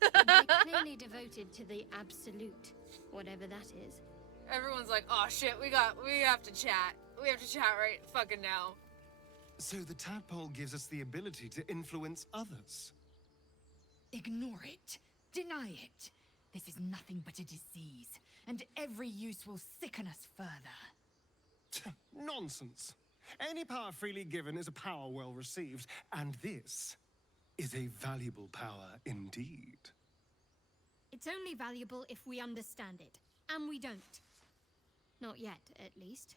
They're clearly devoted to the Absolute, whatever that is. Everyone's like, oh shit, we have to chat. We have to chat right fucking now. So the tadpole gives us the ability to influence others. Ignore it. Deny it. This is nothing but a disease, and every use will sicken us further. Nonsense. Any power freely given is a power well received, and this is a valuable power indeed. It's only valuable if we understand it, and we don't. Not yet, at least.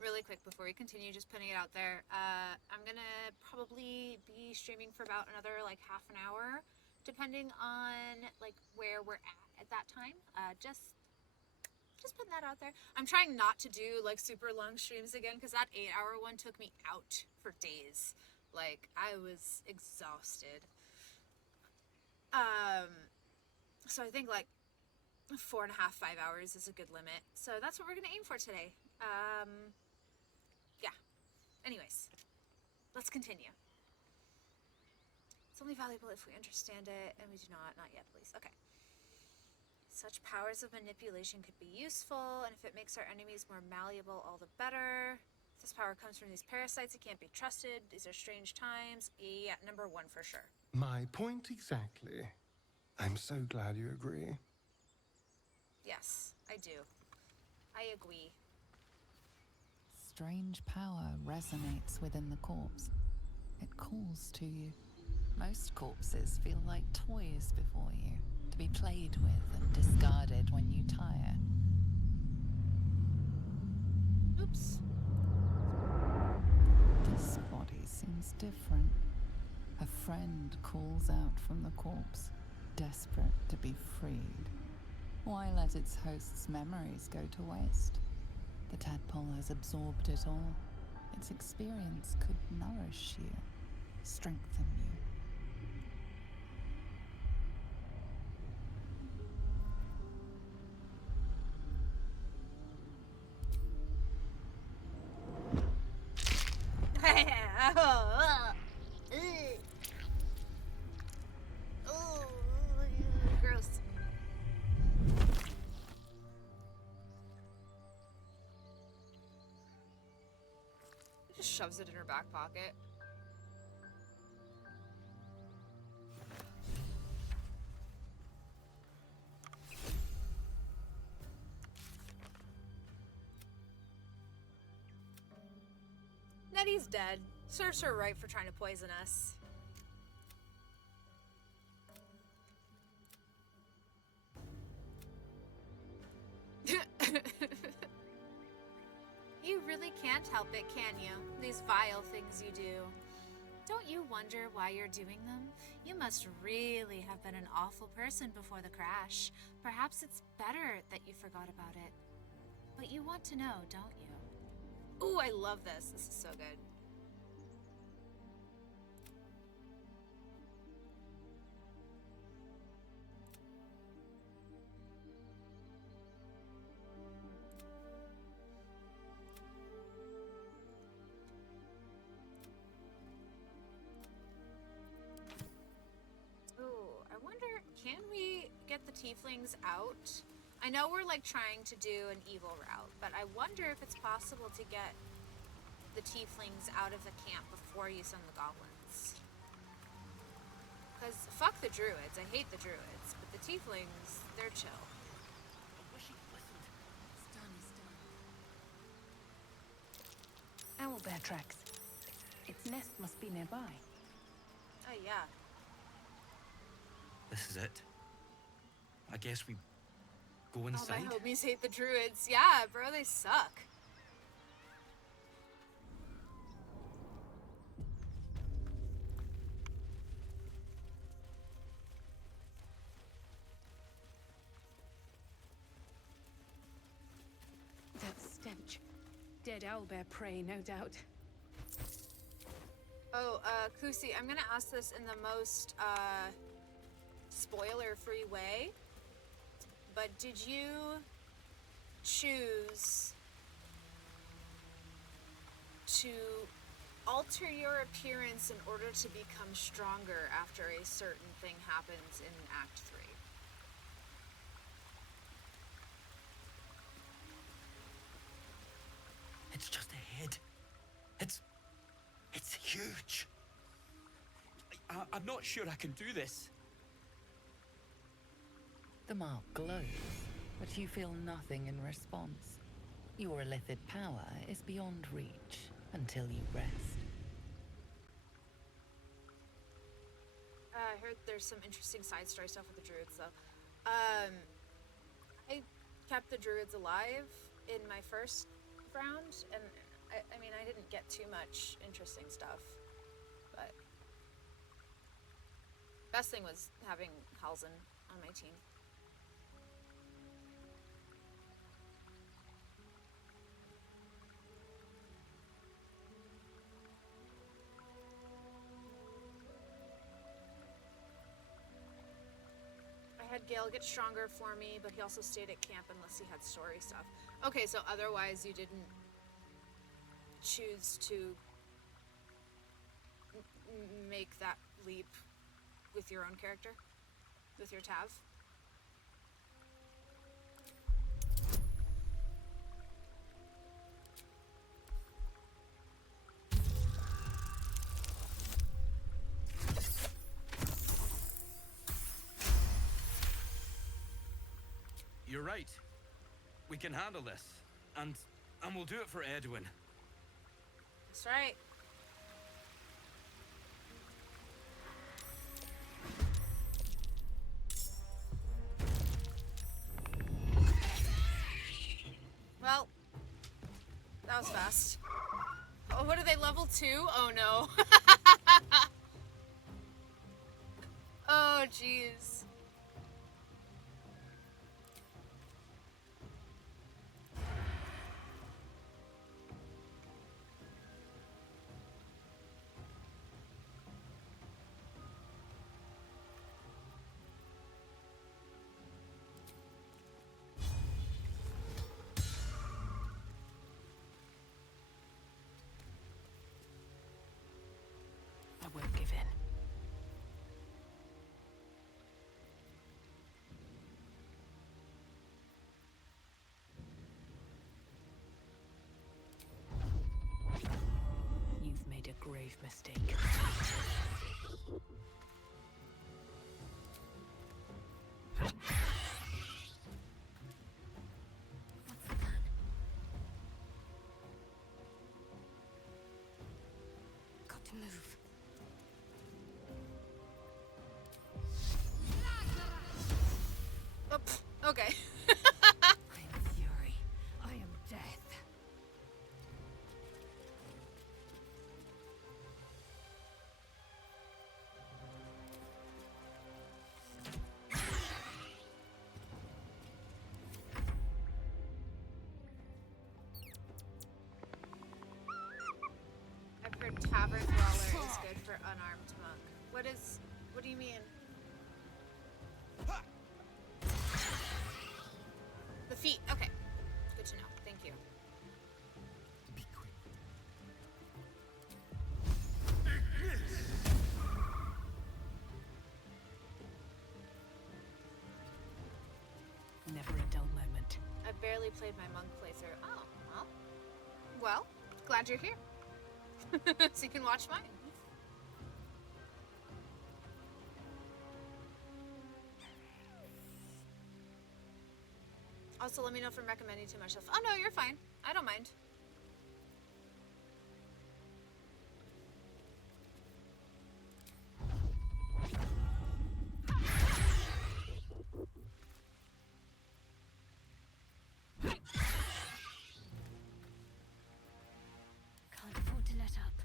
Really quick before we continue, just putting it out there, I'm gonna probably be streaming for about another like half an hour, depending on like where we're at that time. Just putting that out there. I'm trying not to do like super long streams again because that 8-hour one took me out for days. Like I was exhausted. So I think like 4.5, 5 hours is a good limit. So that's what we're gonna aim for today. Yeah. Anyways, let's continue. It's only valuable if we understand it, and we do not. Not yet, please. Okay. Such powers of manipulation could be useful, and if it makes our enemies more malleable, all the better. If this power comes from these parasites, it can't be trusted. These are strange times. Yeah, number 1 for sure. My point exactly. I'm so glad you agree. Yes, I do. I agree. Strange power resonates within the corpse. It calls to you. Most corpses feel like toys before you, to be played with and discarded when you tire. Oops. This body seems different. A friend calls out from the corpse, desperate to be freed. Why let its host's memories go to waste? The tadpole has absorbed it all. Its experience could nourish you, strengthen you. Gross. Just shoves it in her back pocket. Nettie's dead. Serves her right for trying to poison us. You really can't help it, can you? These vile things you do. Don't you wonder why you're doing them? You must really have been an awful person before the crash. Perhaps it's better that you forgot about it. But you want to know, don't you? Ooh, I love this. This is so good. Can we get the tieflings out? I know we're like trying to do an evil route, but I wonder if it's possible to get the tieflings out of the camp before you send the goblins. Because fuck the druids, I hate the druids, but the tieflings, they're chill. I wish he'd listened. It's done, it's done. Owlbear tracks. Its nest must be nearby. Oh yeah. This is it. I guess we go inside. Oh, my homies hate the druids. Yeah, bro, they suck. That stench. Dead owlbear prey, no doubt. Oh, Kusi, I'm gonna ask this in the most, spoiler-free way, but did you choose to alter your appearance in order to become stronger after a certain thing happens in Act 3? It's just a head. It's huge. I'm not sure I can do this. The mark glows, but you feel nothing in response. Your illithid power is beyond reach until you rest. I heard there's some interesting side story stuff with the druids, though. I kept the druids alive in my first round, and I mean, I didn't get too much interesting stuff, but best thing was having Halzen on my team. I had Gale get stronger for me, but he also stayed at camp unless he had story stuff. Okay, so otherwise you didn't choose to make that leap with your own character? With your Tav? You're right. We can handle this. And we'll do it for Edwin. That's right. That was fast. Oh, what are they, level 2? Oh no. Oh, jeez. I won't give in. You've made a grave mistake. Got to move. Oh, pff, okay. I am fury. I am death. I've heard Tavern Brawler is good for unarmed monk. What do you mean? The feet, okay. Good to know, thank you. Be quick. Never a dull moment. I've barely played my monk playthrough. Oh, well, glad you're here. So you can watch mine. Also, let me know if I'm recommending too much stuff. Oh no, you're fine. I don't mind. Can't afford to let up.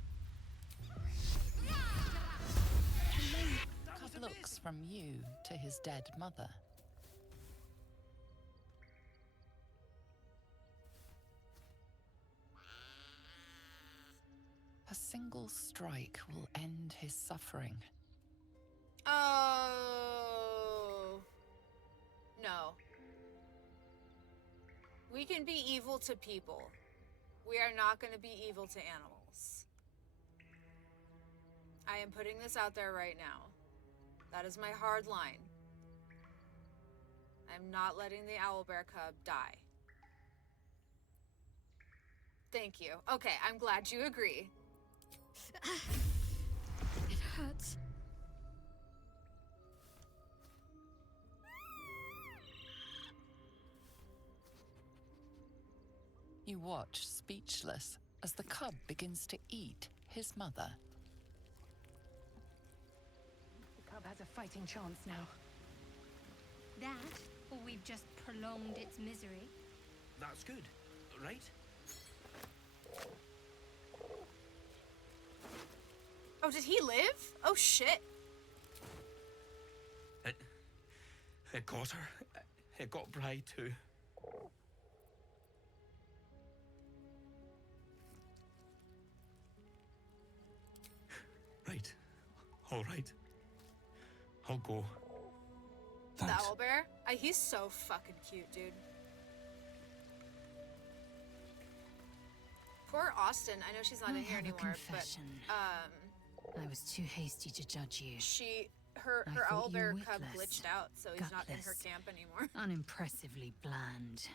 Cub looks from you to his dead mother. A single strike will end his suffering. Oh. No. We can be evil to people. We are not going to be evil to animals. I am putting this out there right now. That is my hard line. I'm not letting the owlbear cub die. Thank you. Okay, I'm glad you agree. It hurts. You watch, speechless, as the cub begins to eat his mother. The cub has a fighting chance now. That, or we've just prolonged its misery. That's good, right? Oh, did he live? Oh, shit. It got her. It got Bri too. Right. All right. I'll go. The owlbear? He's so fucking cute, dude. Poor Austin. I know she's not in here anymore, confession. but I was too hasty to judge you. her I thought you owlbear cub witless, glitched out, so he's not in her gutless, camp anymore. Unimpressively bland.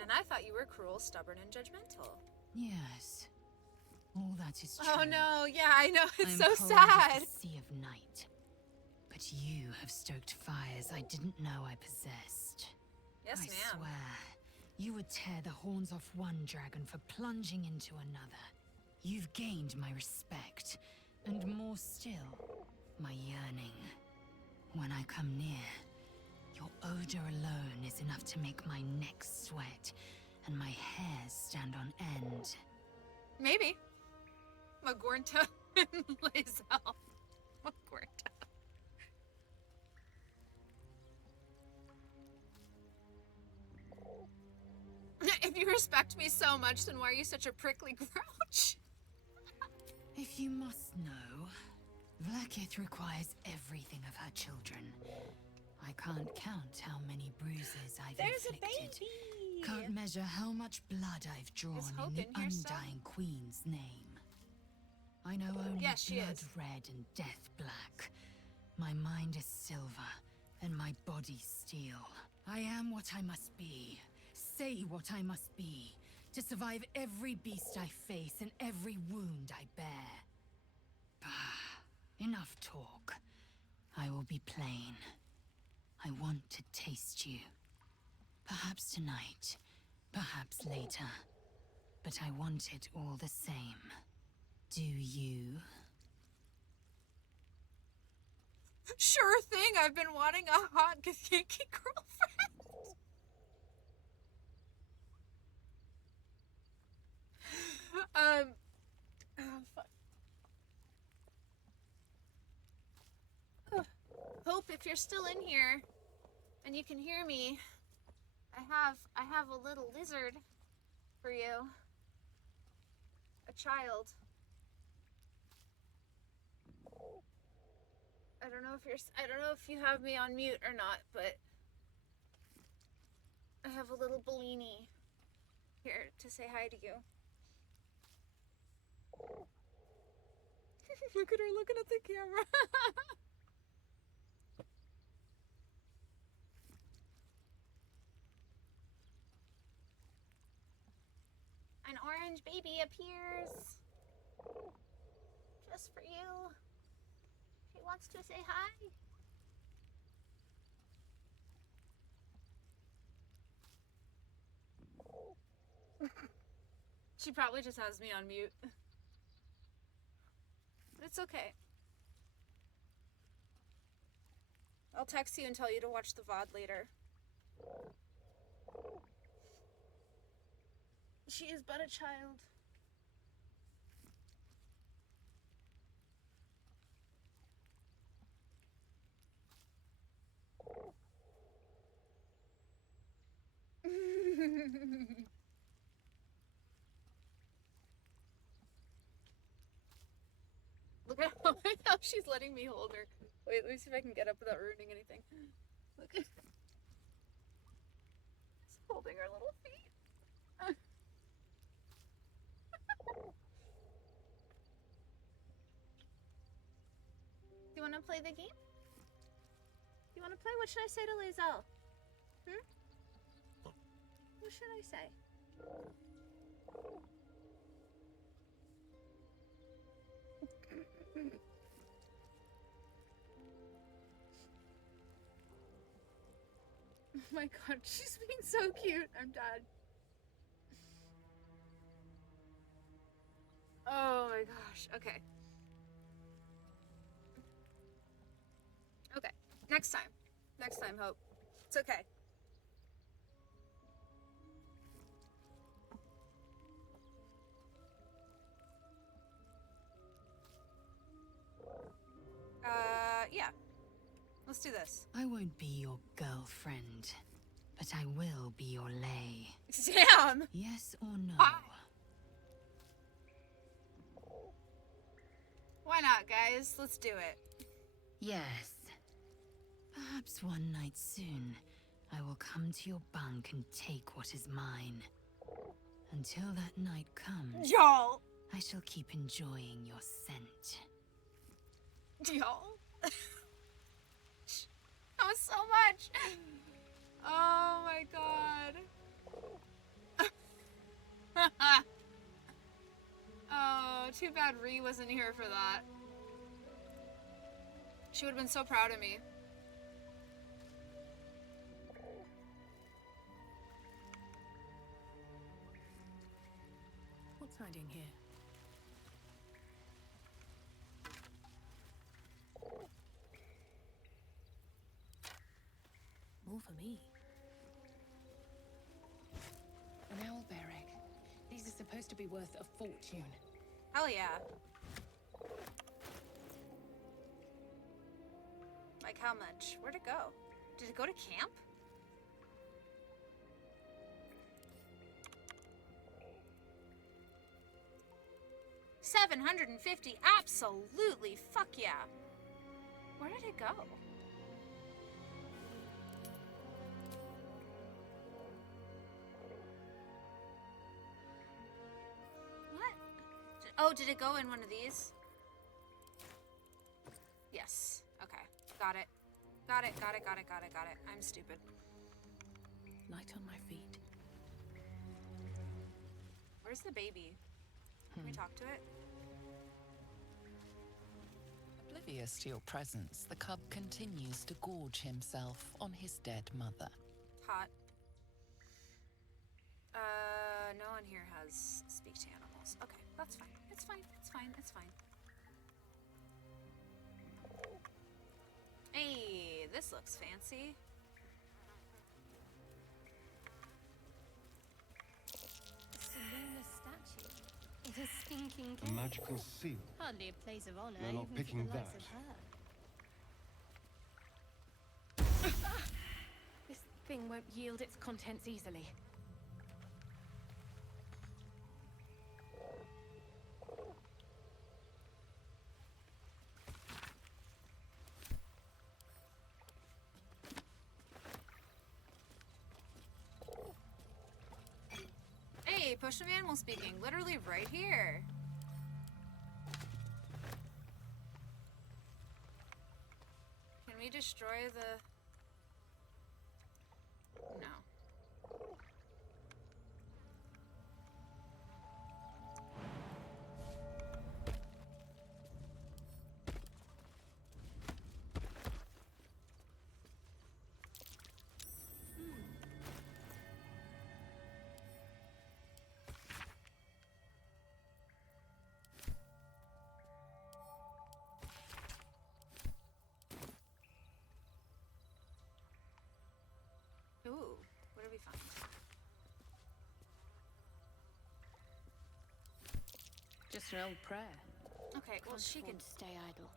And I thought you were cruel, stubborn, and judgmental. Yes. All that is true. Oh no, yeah, I know, it's I'm so cold sad. as the sea of night. But you have stoked fires I didn't know I possessed. Yes, I ma'am. swear, you would tear the horns off one dragon for plunging into another. You've gained my respect, and more still, my yearning. When I come near, Your odor alone is enough to make my neck sweat and my hairs stand on end. Maybe. Magornta and Lae'zel. Magornta. If you respect me so much, then why are you such a prickly grouch? If you must know, Vlaakith requires everything of her children. I can't count how many bruises I've inflicted. There's a baby! Can't measure how much blood I've drawn in the undying queen's name. I know only blood red and death black. My mind is silver, and my body steel. I am what I must be. Say what I must be, to survive every beast I face and every wound I bear. Bah, enough talk. I will be plain. I want to taste you. Perhaps tonight, perhaps later. But I want it all the same. Do you? Sure thing, I've been wanting a hot Githyanki girlfriend. Oh, fuck. Hope, if you're still in here and you can hear me, I have a little lizard for you. A child. I don't know if you have me on mute or not, but I have a little Bellini here to say hi to you. Look at her looking at the camera. An orange baby appears. Just for you. She wants to say hi. She probably just has me on mute. But it's okay. I'll text you and tell you to watch the VOD later. She is but a child. Look at how she's letting me hold her. Wait, let me see if I can get up without ruining anything. Look at... She's holding her little feet. Do you want to play the game? Do you want to play? What should I say to Lae'zel? What should I say? Oh my god, she's being so cute. I'm dead. Oh my gosh. Okay. Okay. Next time. Next time, Hope. It's okay. Yeah. Let's do this. I won't be your girlfriend, but I will be your lay. Damn! Yes or no? Why not, guys? Let's do it. Yes. Perhaps one night soon, I will come to your bunk and take what is mine. Until that night comes, y'all, I shall keep enjoying your scent. Y'all? That was so much! Oh my god. Oh, too bad Ree wasn't here for that. She would have been so proud of me. What's hiding here? more for me. An owlbear egg. These are supposed to be worth a fortune. Hell yeah. Like how much? Where'd it go? Did it go to camp? $750. Absolutely. Fuck yeah. Where did it go? What? Oh, did it go in one of these? Yes. Okay. Got it. Got it. Got it. Got it. Got it. Got it. I'm stupid. Light on my feet. Where's the baby? Can we talk to it? Oblivious to your presence, the cub continues to gorge himself on his dead mother. Hot. No one here has speak to animals. Okay, that's fine. It's fine. It's fine. It's fine. Hey, this looks fancy. Selena statue. It is stinking A cake. magical seal. Hardly a place of honor, They're not even picking for the likes that. of her. This thing won't yield its contents easily. Hey, push of animal speaking. Literally right here. Can we destroy the... No. Ooh, what did we find? Just an old prayer. Okay, well, she can stay idle.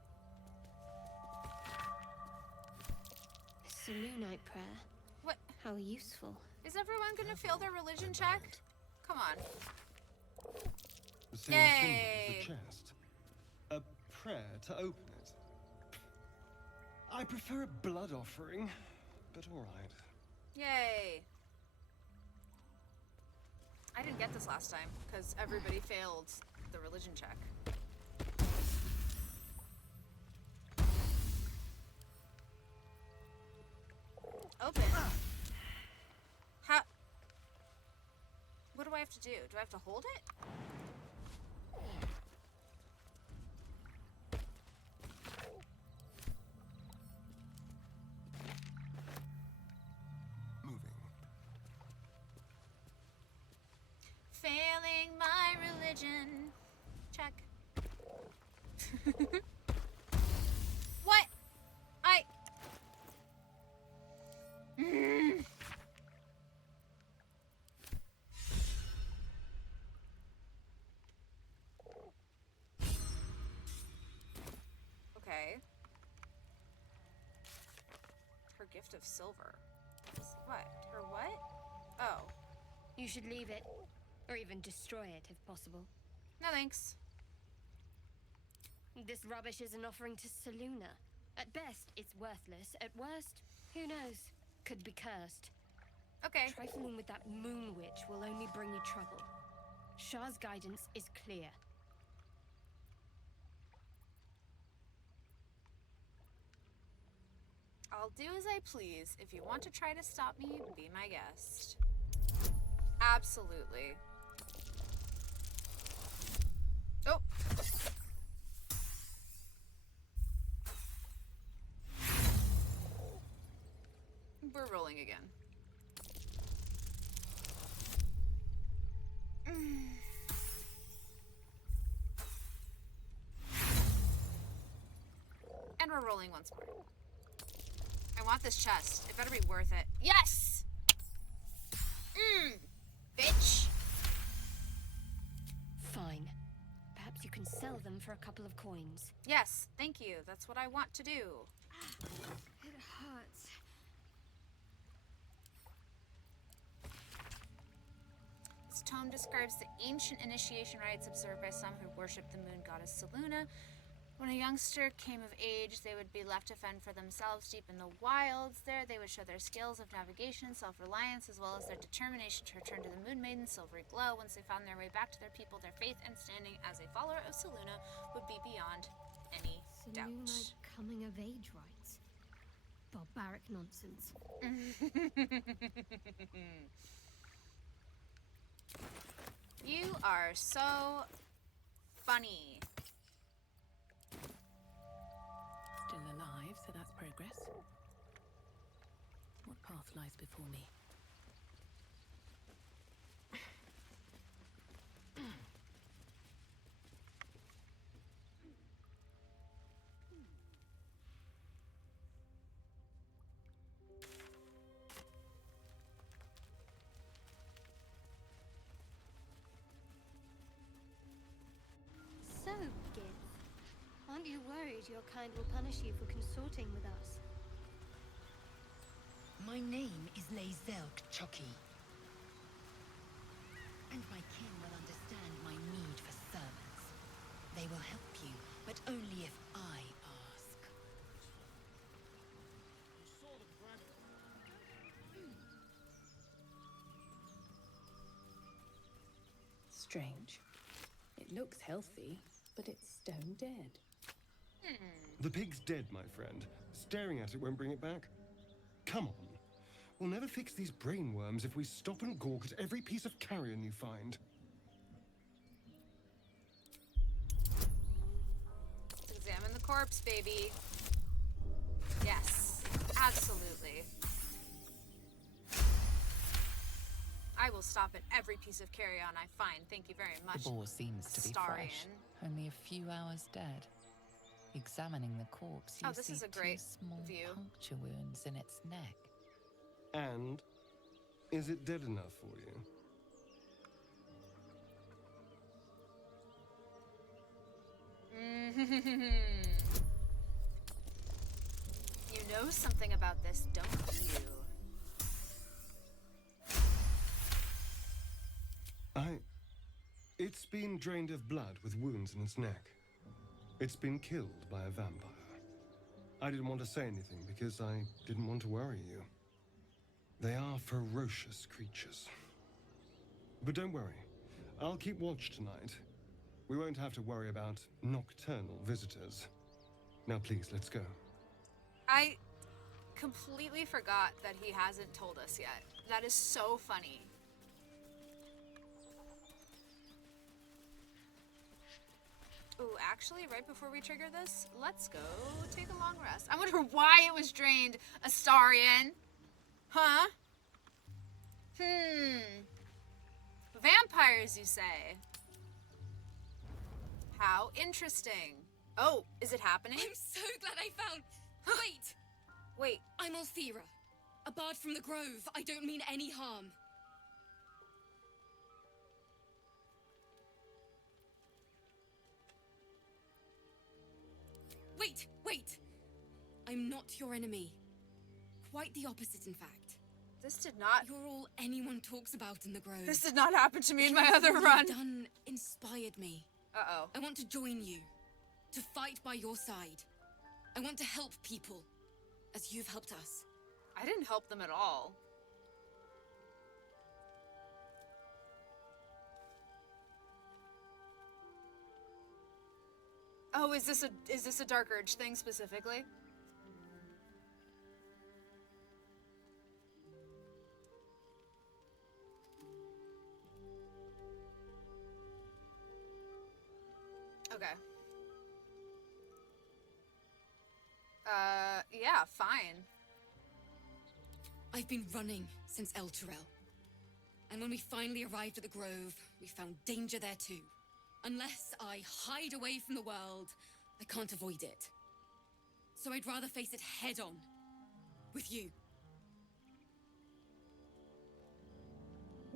Selunite prayer. What? How useful. Is everyone gonna fail their religion check? Come on. The same Yay! symbol as the chest. A prayer to open it. I prefer a blood offering, but all right. Yay! I didn't get this last time because everybody failed the religion check. Open. How? What do I have to do? Do I have to hold it? Failing my religion. Check. What? Okay. Her gift of silver. What? Her what? Oh. You should leave it. Or even destroy it, if possible. No thanks. This rubbish is an offering to Seluna. At best, it's worthless. At worst, who knows? Could be cursed. Okay. Trifling with that moon witch will only bring you trouble. Shah's guidance is clear. I'll do as I please. If you want to try to stop me, be my guest. Absolutely. Oh. We're rolling again. And we're rolling once more. I want this chest. It better be worth it. Yes! Bitch. Fine. Perhaps you can sell them for a couple of coins. Yes, thank you. That's what I want to do. It hurts. This tome describes the ancient initiation rites observed by some who worship the moon goddess Seluna. When a youngster came of age, they would be left to fend for themselves deep in the wilds. There, they would show their skills of navigation, self-reliance, as well as their determination to return to the Moon Maiden's silvery glow. Once they found their way back to their people, their faith and standing as a follower of Seluna would be beyond any doubt. Seluna coming of age rites. Barbaric nonsense. You are so funny. Still alive, so that's progress. What path lies before me? So, Gith, aren't you worried your kind will punish you for consorting with us? My name is Lae'zel K'Choki. And my kin will understand my need for servants. They will help you, but only if I ask. Strange. It looks healthy, but it's stone dead. The pig's dead, my friend. Staring at it won't bring it back. Come on. We'll never fix these brain worms if we stop and gawk at every piece of carrion you find. Examine the corpse, baby. Yes, absolutely. I will stop at every piece of carrion I find. Thank you very much. The boar seems to be fresh, only a few hours dead. Examining the corpse, you this see is a great two small view. puncture wounds in its neck. And is it dead enough for you? You know something about this, don't you? It's been drained of blood with wounds in its neck. It's been killed by a vampire. I didn't want to say anything because I didn't want to worry you. They are ferocious creatures. But don't worry, I'll keep watch tonight. We won't have to worry about nocturnal visitors. Now please, let's go. I completely forgot that he hasn't told us yet. That is so funny. Ooh, actually, right before we trigger this, let's go take a long rest. I wonder why it was drained, Astarion. Huh? Vampires, you say? How interesting. Oh, is it happening? I'm so glad I found... Wait! Wait. I'm Althera, a bard from the Grove. I don't mean any harm. Wait! I'm not your enemy. Quite the opposite, in fact. This did not... You're all anyone talks about in the Grove. This did not happen to me in my other What run. you've done inspired me. Uh-oh. I want to join you, to fight by your side. I want to help people, as you've helped us. I didn't help them at all. Oh, is this a Dark Urge thing specifically? Okay. Yeah, fine. I've been running since El Turel. And when we finally arrived at the Grove, we found danger there too. Unless I hide away from the world, I can't avoid it. So I'd rather face it head on. with you.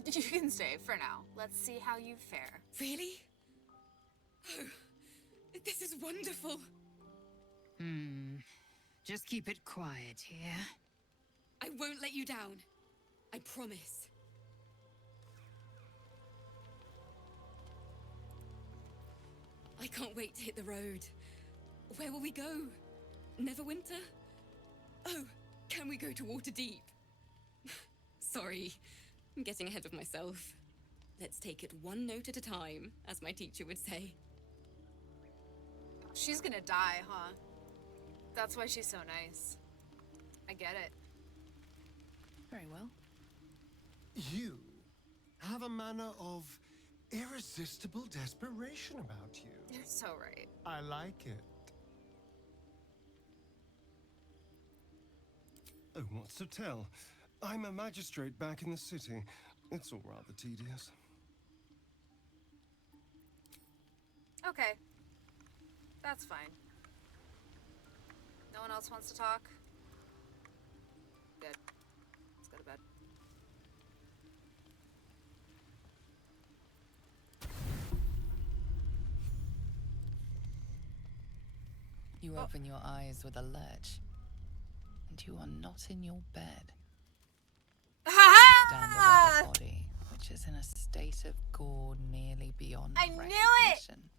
You can stay for now. Let's see how you fare. Really? Oh, this is wonderful. Just keep it quiet here. I won't let you down. I promise. I can't wait to hit the road. Where will we go? Neverwinter? Oh, can we go to Waterdeep? Sorry, I'm getting ahead of myself. Let's take it one note at a time, as my teacher would say. She's gonna die, huh? That's why she's so nice. I get it. Very well. You have a manner of irresistible desperation about you. You're so right. I like it. Oh, what's to tell? I'm a magistrate back in the city. It's all rather tedious. Okay. That's fine. No one else wants to talk? Good. Let's go to bed. You open your eyes with a lurch, and you are not in your bed. You stand above a body, which is in a state of gore nearly beyond recognition.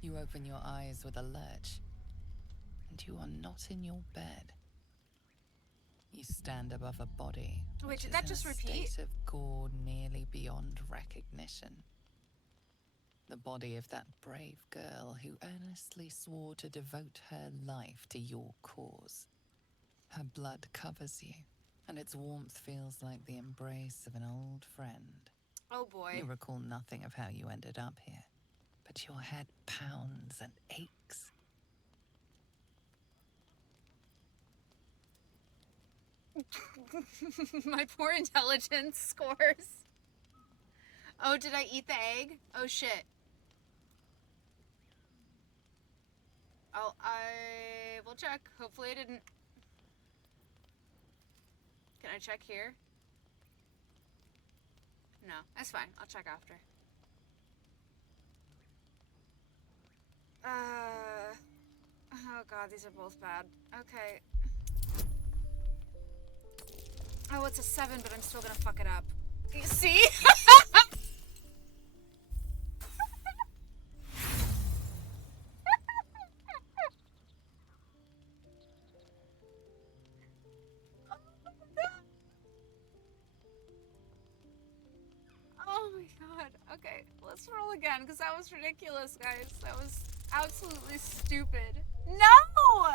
You open your eyes with a lurch, and you are not in your bed. You stand above a body, Wait, which did is that in just a repeat? state of gore nearly beyond recognition. The body of that brave girl who earnestly swore to devote her life to your cause. Her blood covers you, and its warmth feels like the embrace of an old friend. Oh boy. You recall nothing of how you ended up here, but your head pounds and aches. My poor intelligence scores. Oh, did I eat the egg? Oh shit. Oh, I will check. Hopefully I didn't. Can I check here? No, that's fine. I'll check after. Oh god, these are both bad. Okay. Oh, it's a 7, but I'm still gonna fuck it up. You see? Oh my god. Okay, let's roll again, because that was ridiculous, guys. That was absolutely stupid. No!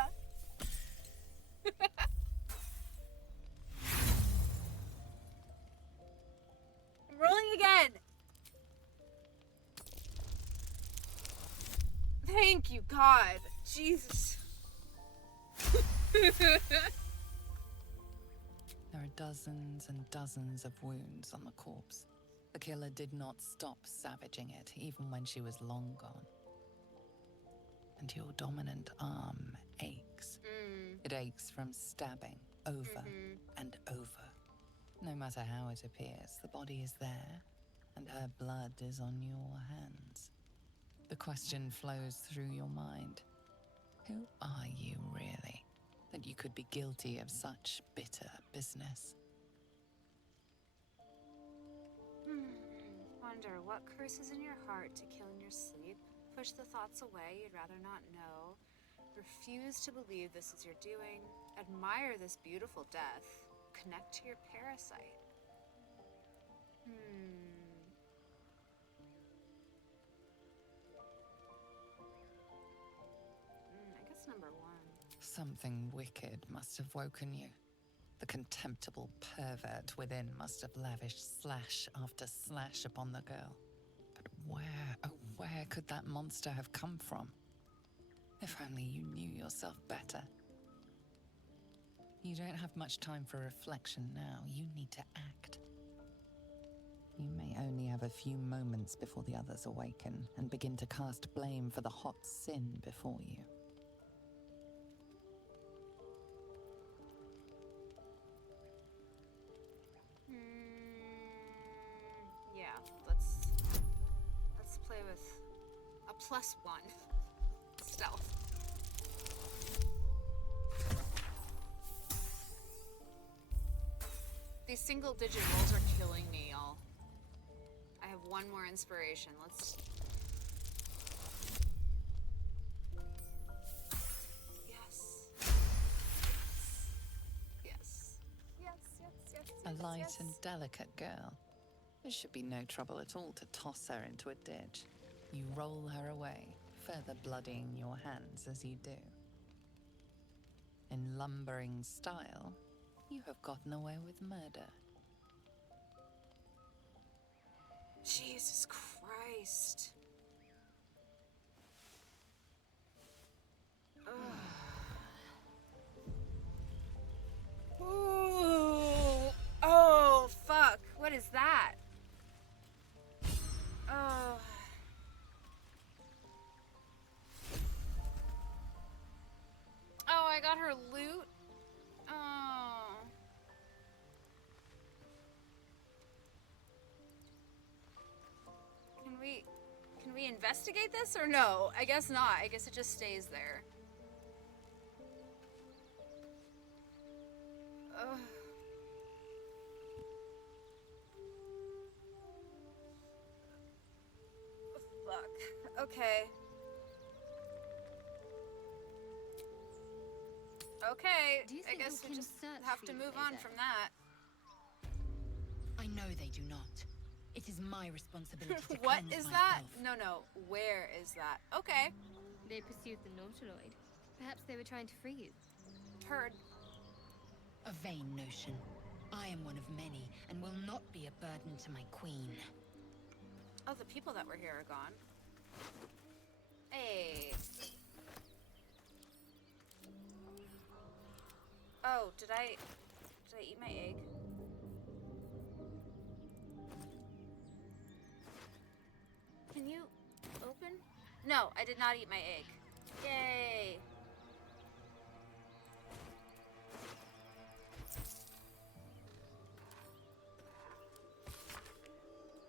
I'm rolling again. Thank you, God. Jesus. There are dozens and dozens of wounds on the corpse. The killer did not stop savaging it, even when she was long gone. And your dominant arm aches. It aches from stabbing over and over. No matter how it appears, the body is there, and her blood is on your hands. The question flows through your mind. Who are you, really, that you could be guilty of such bitter business? Wonder what curses in your heart to kill in your sleep. Push the thoughts away you'd rather not know. Refuse to believe this is your doing. Admire this beautiful death. Connect to your parasite. I guess number 1. Something wicked must have woken you. The contemptible pervert within must have lavished slash after slash upon the girl. But where, oh where could that monster have come from? If only you knew yourself better. You don't have much time for reflection now. You need to act. You may only have a few moments before the others awaken and begin to cast blame for the hot sin before you. +1 stealth. These single-digit rolls are killing me, y'all. I have one more inspiration. Let's... Yes. Yes. Yes, yes, yes, A yes, light yes. and delicate girl. There should be no trouble at all to toss her into a ditch. You roll her away, further bloodying your hands as you do. In lumbering style, you have gotten away with murder. Jesus Christ. Ugh. Ooh. Oh, fuck. What is that? Oh. Oh, I got her loot? Oh. Can we investigate this or no? I guess not. I guess it just stays there. Ugh. Fuck. Okay. Okay, Do you I think guess we we can just search have for to you, move on Hazel? from that. I know they do not. It is my responsibility to What cleanse is that? myself. No, where is that? Okay. They pursued the Nautiloid. Perhaps they were trying to free you. Heard. A vain notion. I am one of many, and will not be a burden to my queen. Oh, the people that were here are gone. Hey. Oh, did I eat my egg? Can you open? No, I did not eat my egg. Yay.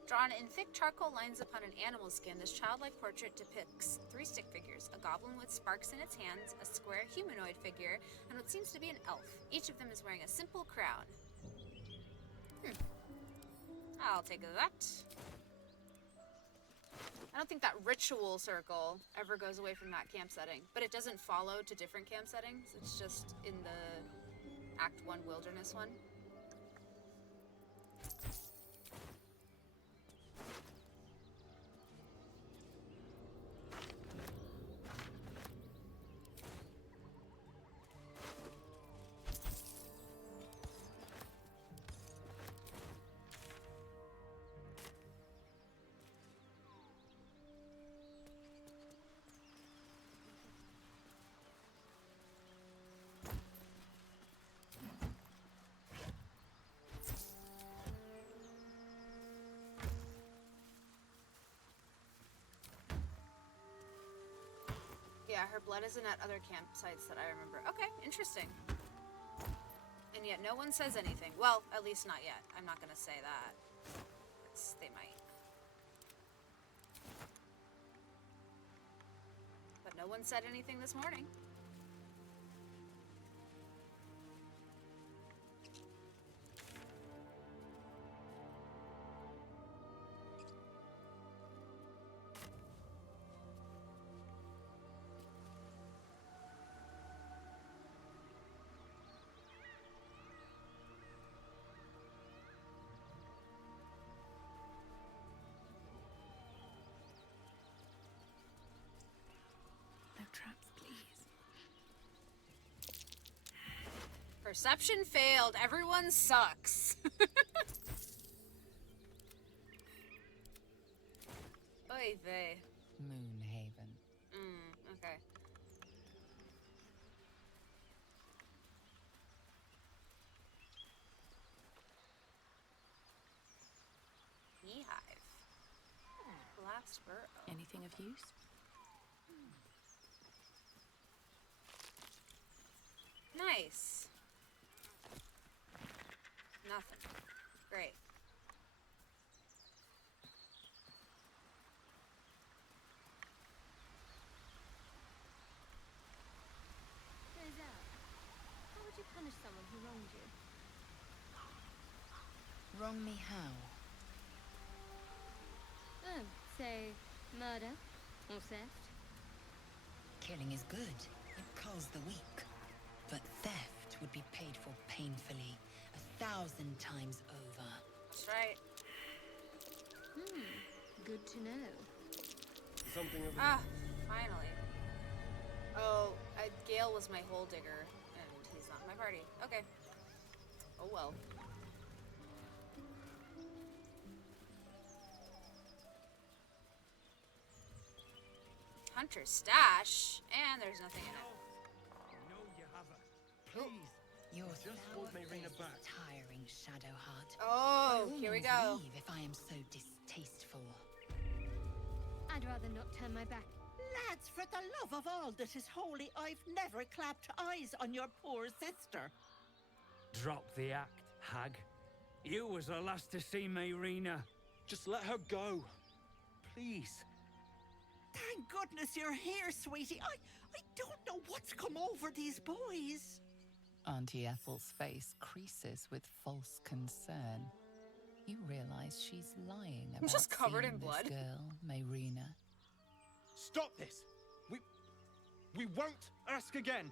Drawn in thick charcoal lines upon an animal skin, this childlike portrait depicts 3 stick figures, a goblin with sparks in its hands, a square humanoid figure, and what seems to be an elf. Each of them is wearing a simple crown. I'll take that. I don't think that ritual circle ever goes away from that camp setting, but it doesn't follow to different camp settings. It's just in the Act 1 wilderness one. Yeah, her blood isn't at other campsites that I remember. Okay, interesting. And yet no one says anything. Well, at least not yet. I'm not gonna say that. They might. But no one said anything this morning. No traps, please. Perception failed. Everyone sucks. Oy vey. Moonhaven. Okay. Beehive. Collapsed burrow. Anything of use? Nice. Nothing. Great. me how. Oh, say murder or theft? Killing is good. It culls the weak. But theft would be paid for painfully, 1,000 times over. That's right. Good to know. Something over Ah, finally. Oh, Gale was my hole digger, and he's not in my party. Okay. Oh well. Hunter's stash, and there's nothing in it. No, you haven't. Please. Your Just sour hold Mayrina face back. is tiring, Shadowheart. Oh, By all here we means, go. leave if I am so distasteful. I'd rather not turn my back. Lads, for the love of all that is holy, I've never clapped eyes on your poor sister. Drop the act, hag. You was the last to see Mayrina. Just let her go. Please. Thank goodness you're here, sweetie. I don't know what's come over these boys. Auntie Ethel's face creases with false concern. You realize she's lying about Just covered in seeing blood. this girl, Mayrina. Stop this. We won't ask again.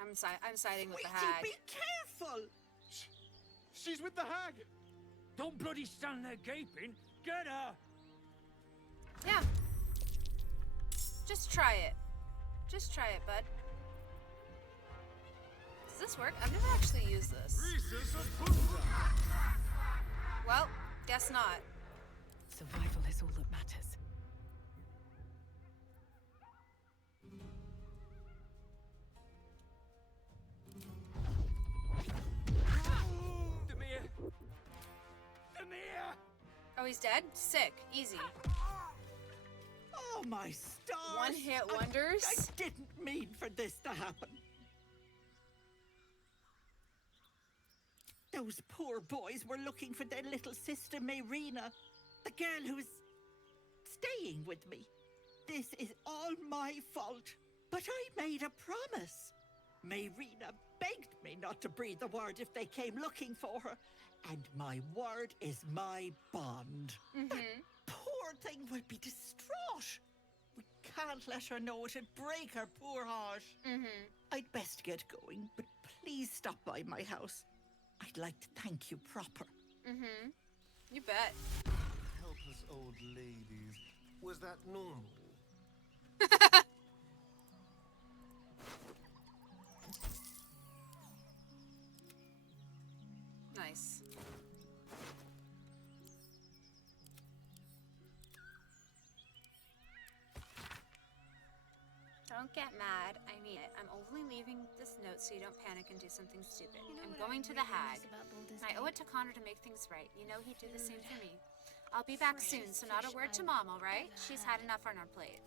I'm siding with the Sweetie, hag. be careful. She's with the hag. Don't bloody stand there gaping. Get her! Yeah. Just try it. Just try it, bud. Does this work? I've never actually used this. Well, guess not. Survival is all that matters. Oh, he's dead? Sick. Easy. Oh, my stars. One hit wonders? I didn't mean for this to happen. Those poor boys were looking for their little sister, Mayrina, the girl who's staying with me. This is all my fault, but I made a promise. Mayrina begged me not to breathe a word if they came looking for her, and my word is my bond. Mm-hmm. Poor thing will be distraught. We can't let her know it'd break her poor heart. Mm-hmm. I'd best get going, but please stop by my house. I'd like to thank you proper. Mm-hmm. You bet. Helpless old ladies. Was that normal? Nice. Don't get mad. I mean it. I'm only leaving this note so you don't panic and do something stupid. I'm going to the hag. I owe it to Connor to make things right. You know he'd do the same for me. I'll be back soon, so not a word to Mom, all right? She's had enough on her plate.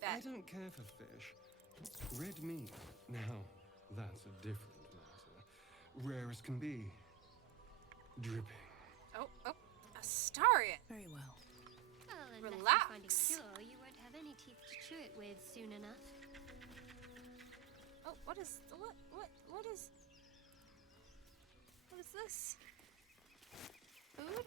I don't care for fish. Red meat. Now, that's a different matter. Rare as can be. Dripping. Oh, Astarion. Very well. Well, unless you find it Relax. pure, you won't have any teeth to chew it with soon enough. Oh, what is this? Food?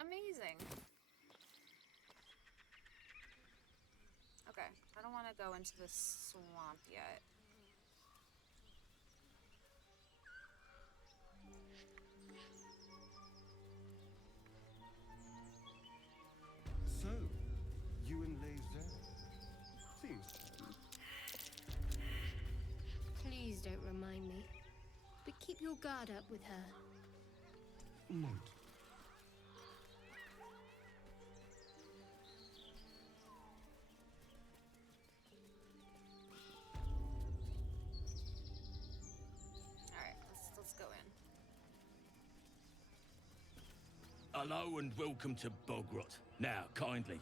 Amazing. Okay, I don't want to go into this swamp yet. So, you and Lae'zel. Seems fun. Please don't remind me. But keep your guard up with her. Note. Alright, let's go in. Hello and welcome to Bogrot. Now, kindly,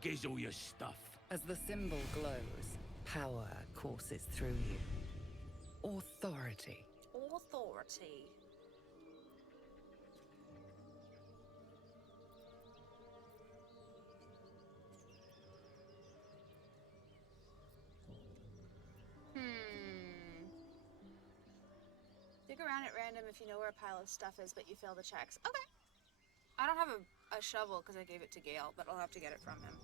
giz all your stuff. As the symbol glows, power courses through you. Authority. Authority. Dig around at random if you know where a pile of stuff is, but you fail the checks. Okay. I don't have a shovel because I gave it to Gale, but I'll have to get it from him.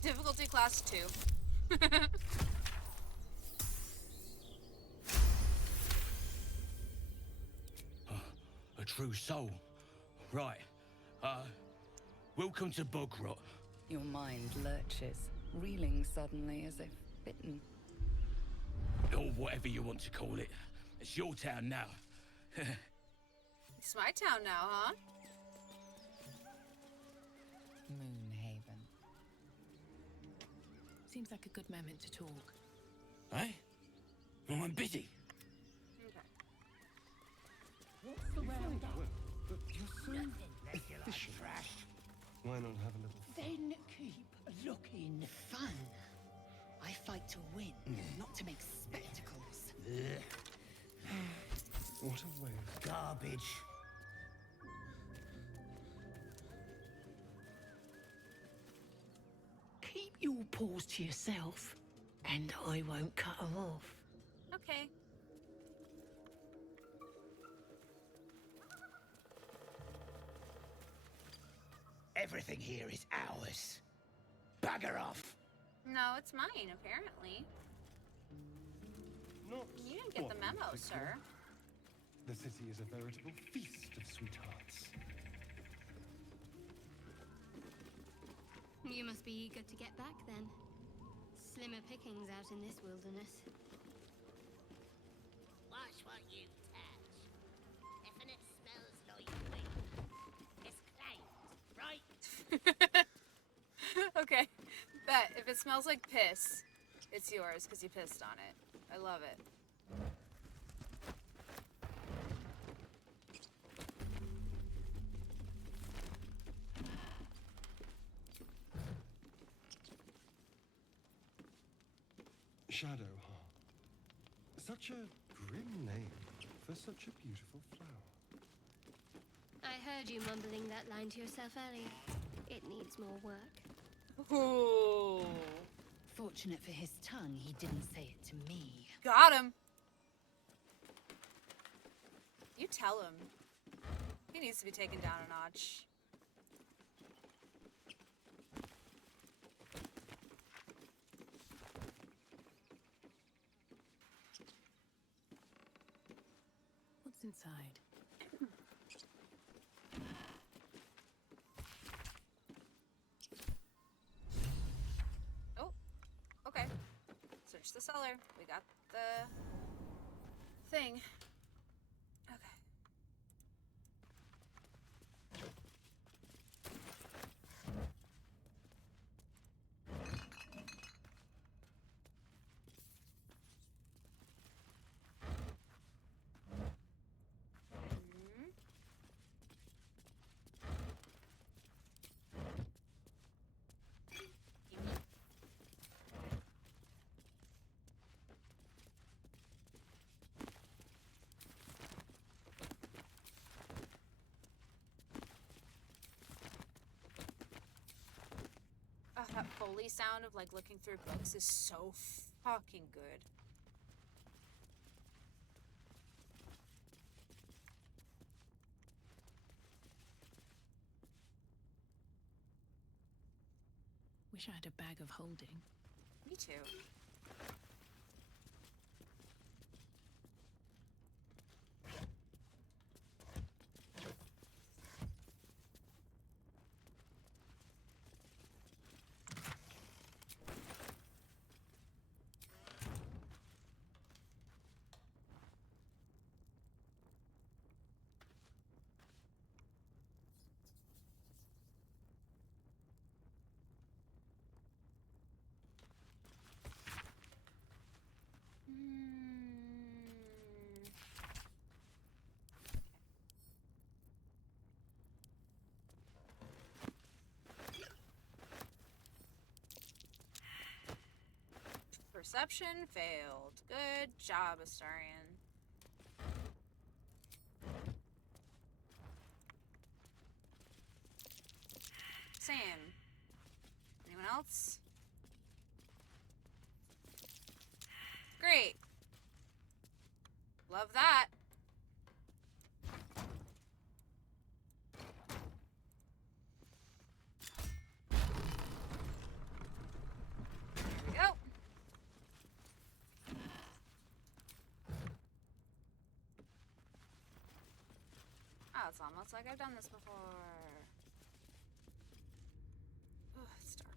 Difficulty class 2. A true soul. Right. Welcome to Bogrot. Your mind lurches, reeling suddenly as if bitten. Or whatever you want to call it. It's your town now. It's my town now, huh? Moonhaven. Seems like a good moment to talk. Eh? Well, I'm busy. Okay. What's the round up? But you're so efficient. Why not have a little fun? Then keep looking. Fun. I fight to win, not to make spectacles. What a waste. Garbage. Keep your paws to yourself, and I won't cut them off. Okay. Everything here is ours. Bugger off. No, it's mine, apparently. Not You didn't get the memo, one, sir. The city is a veritable feast of sweethearts. You must be eager to get back then. Slimmer pickings out in this wilderness. Watch what you touch. If it smells like weed, it's claimed, right? Okay. Bet. If it smells like piss, it's yours because you pissed on it. I love it. Shadowheart. Such a grim name for such a beautiful flower. I heard you mumbling that line to yourself earlier. It needs more work. Ooh. Fortunate for his tongue, he didn't say it to me. Got him. You tell him. He needs to be taken down a notch. What's inside? Oh, okay. Search the cellar. We got the thing. Okay. Oh, that Foley sound of like looking through books is so fucking good. Wish I had a bag of holding. Me too. Perception failed. Good job, Astarion. Sam. Anyone else? it's almost like I've done this before. Oh, it's dark.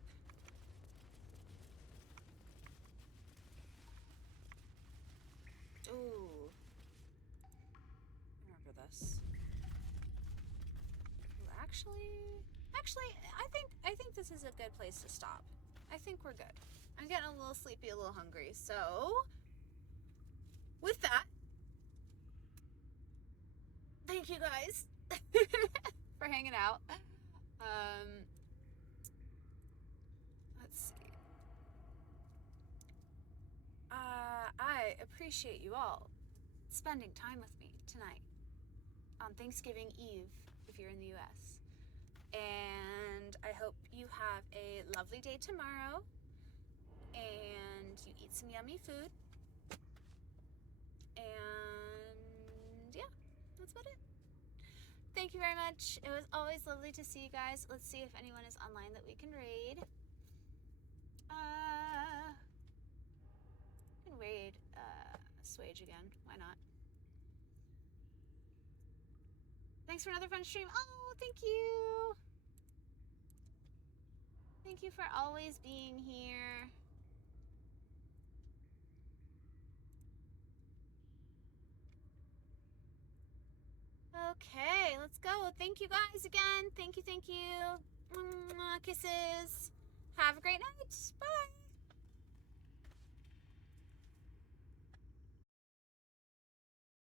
Ooh. Remember this. Ooh, actually, I think this is a good place to stop. I think we're good. I'm getting a little sleepy, a little hungry. So, with that, thank you guys for hanging out. Let's see. I appreciate you all spending time with me tonight on Thanksgiving Eve if you're in the US. And I hope you have a lovely day tomorrow and you eat some yummy food. And yeah, that's about it. Thank you very much. It was always lovely to see you guys. Let's see if anyone is online that we can raid. We can raid Swage again. Why not? Thanks for another fun stream. Oh, thank you. Thank you for always being here. Okay, let's go. Thank you guys again. Thank you, thank you. Kisses. Have a great night.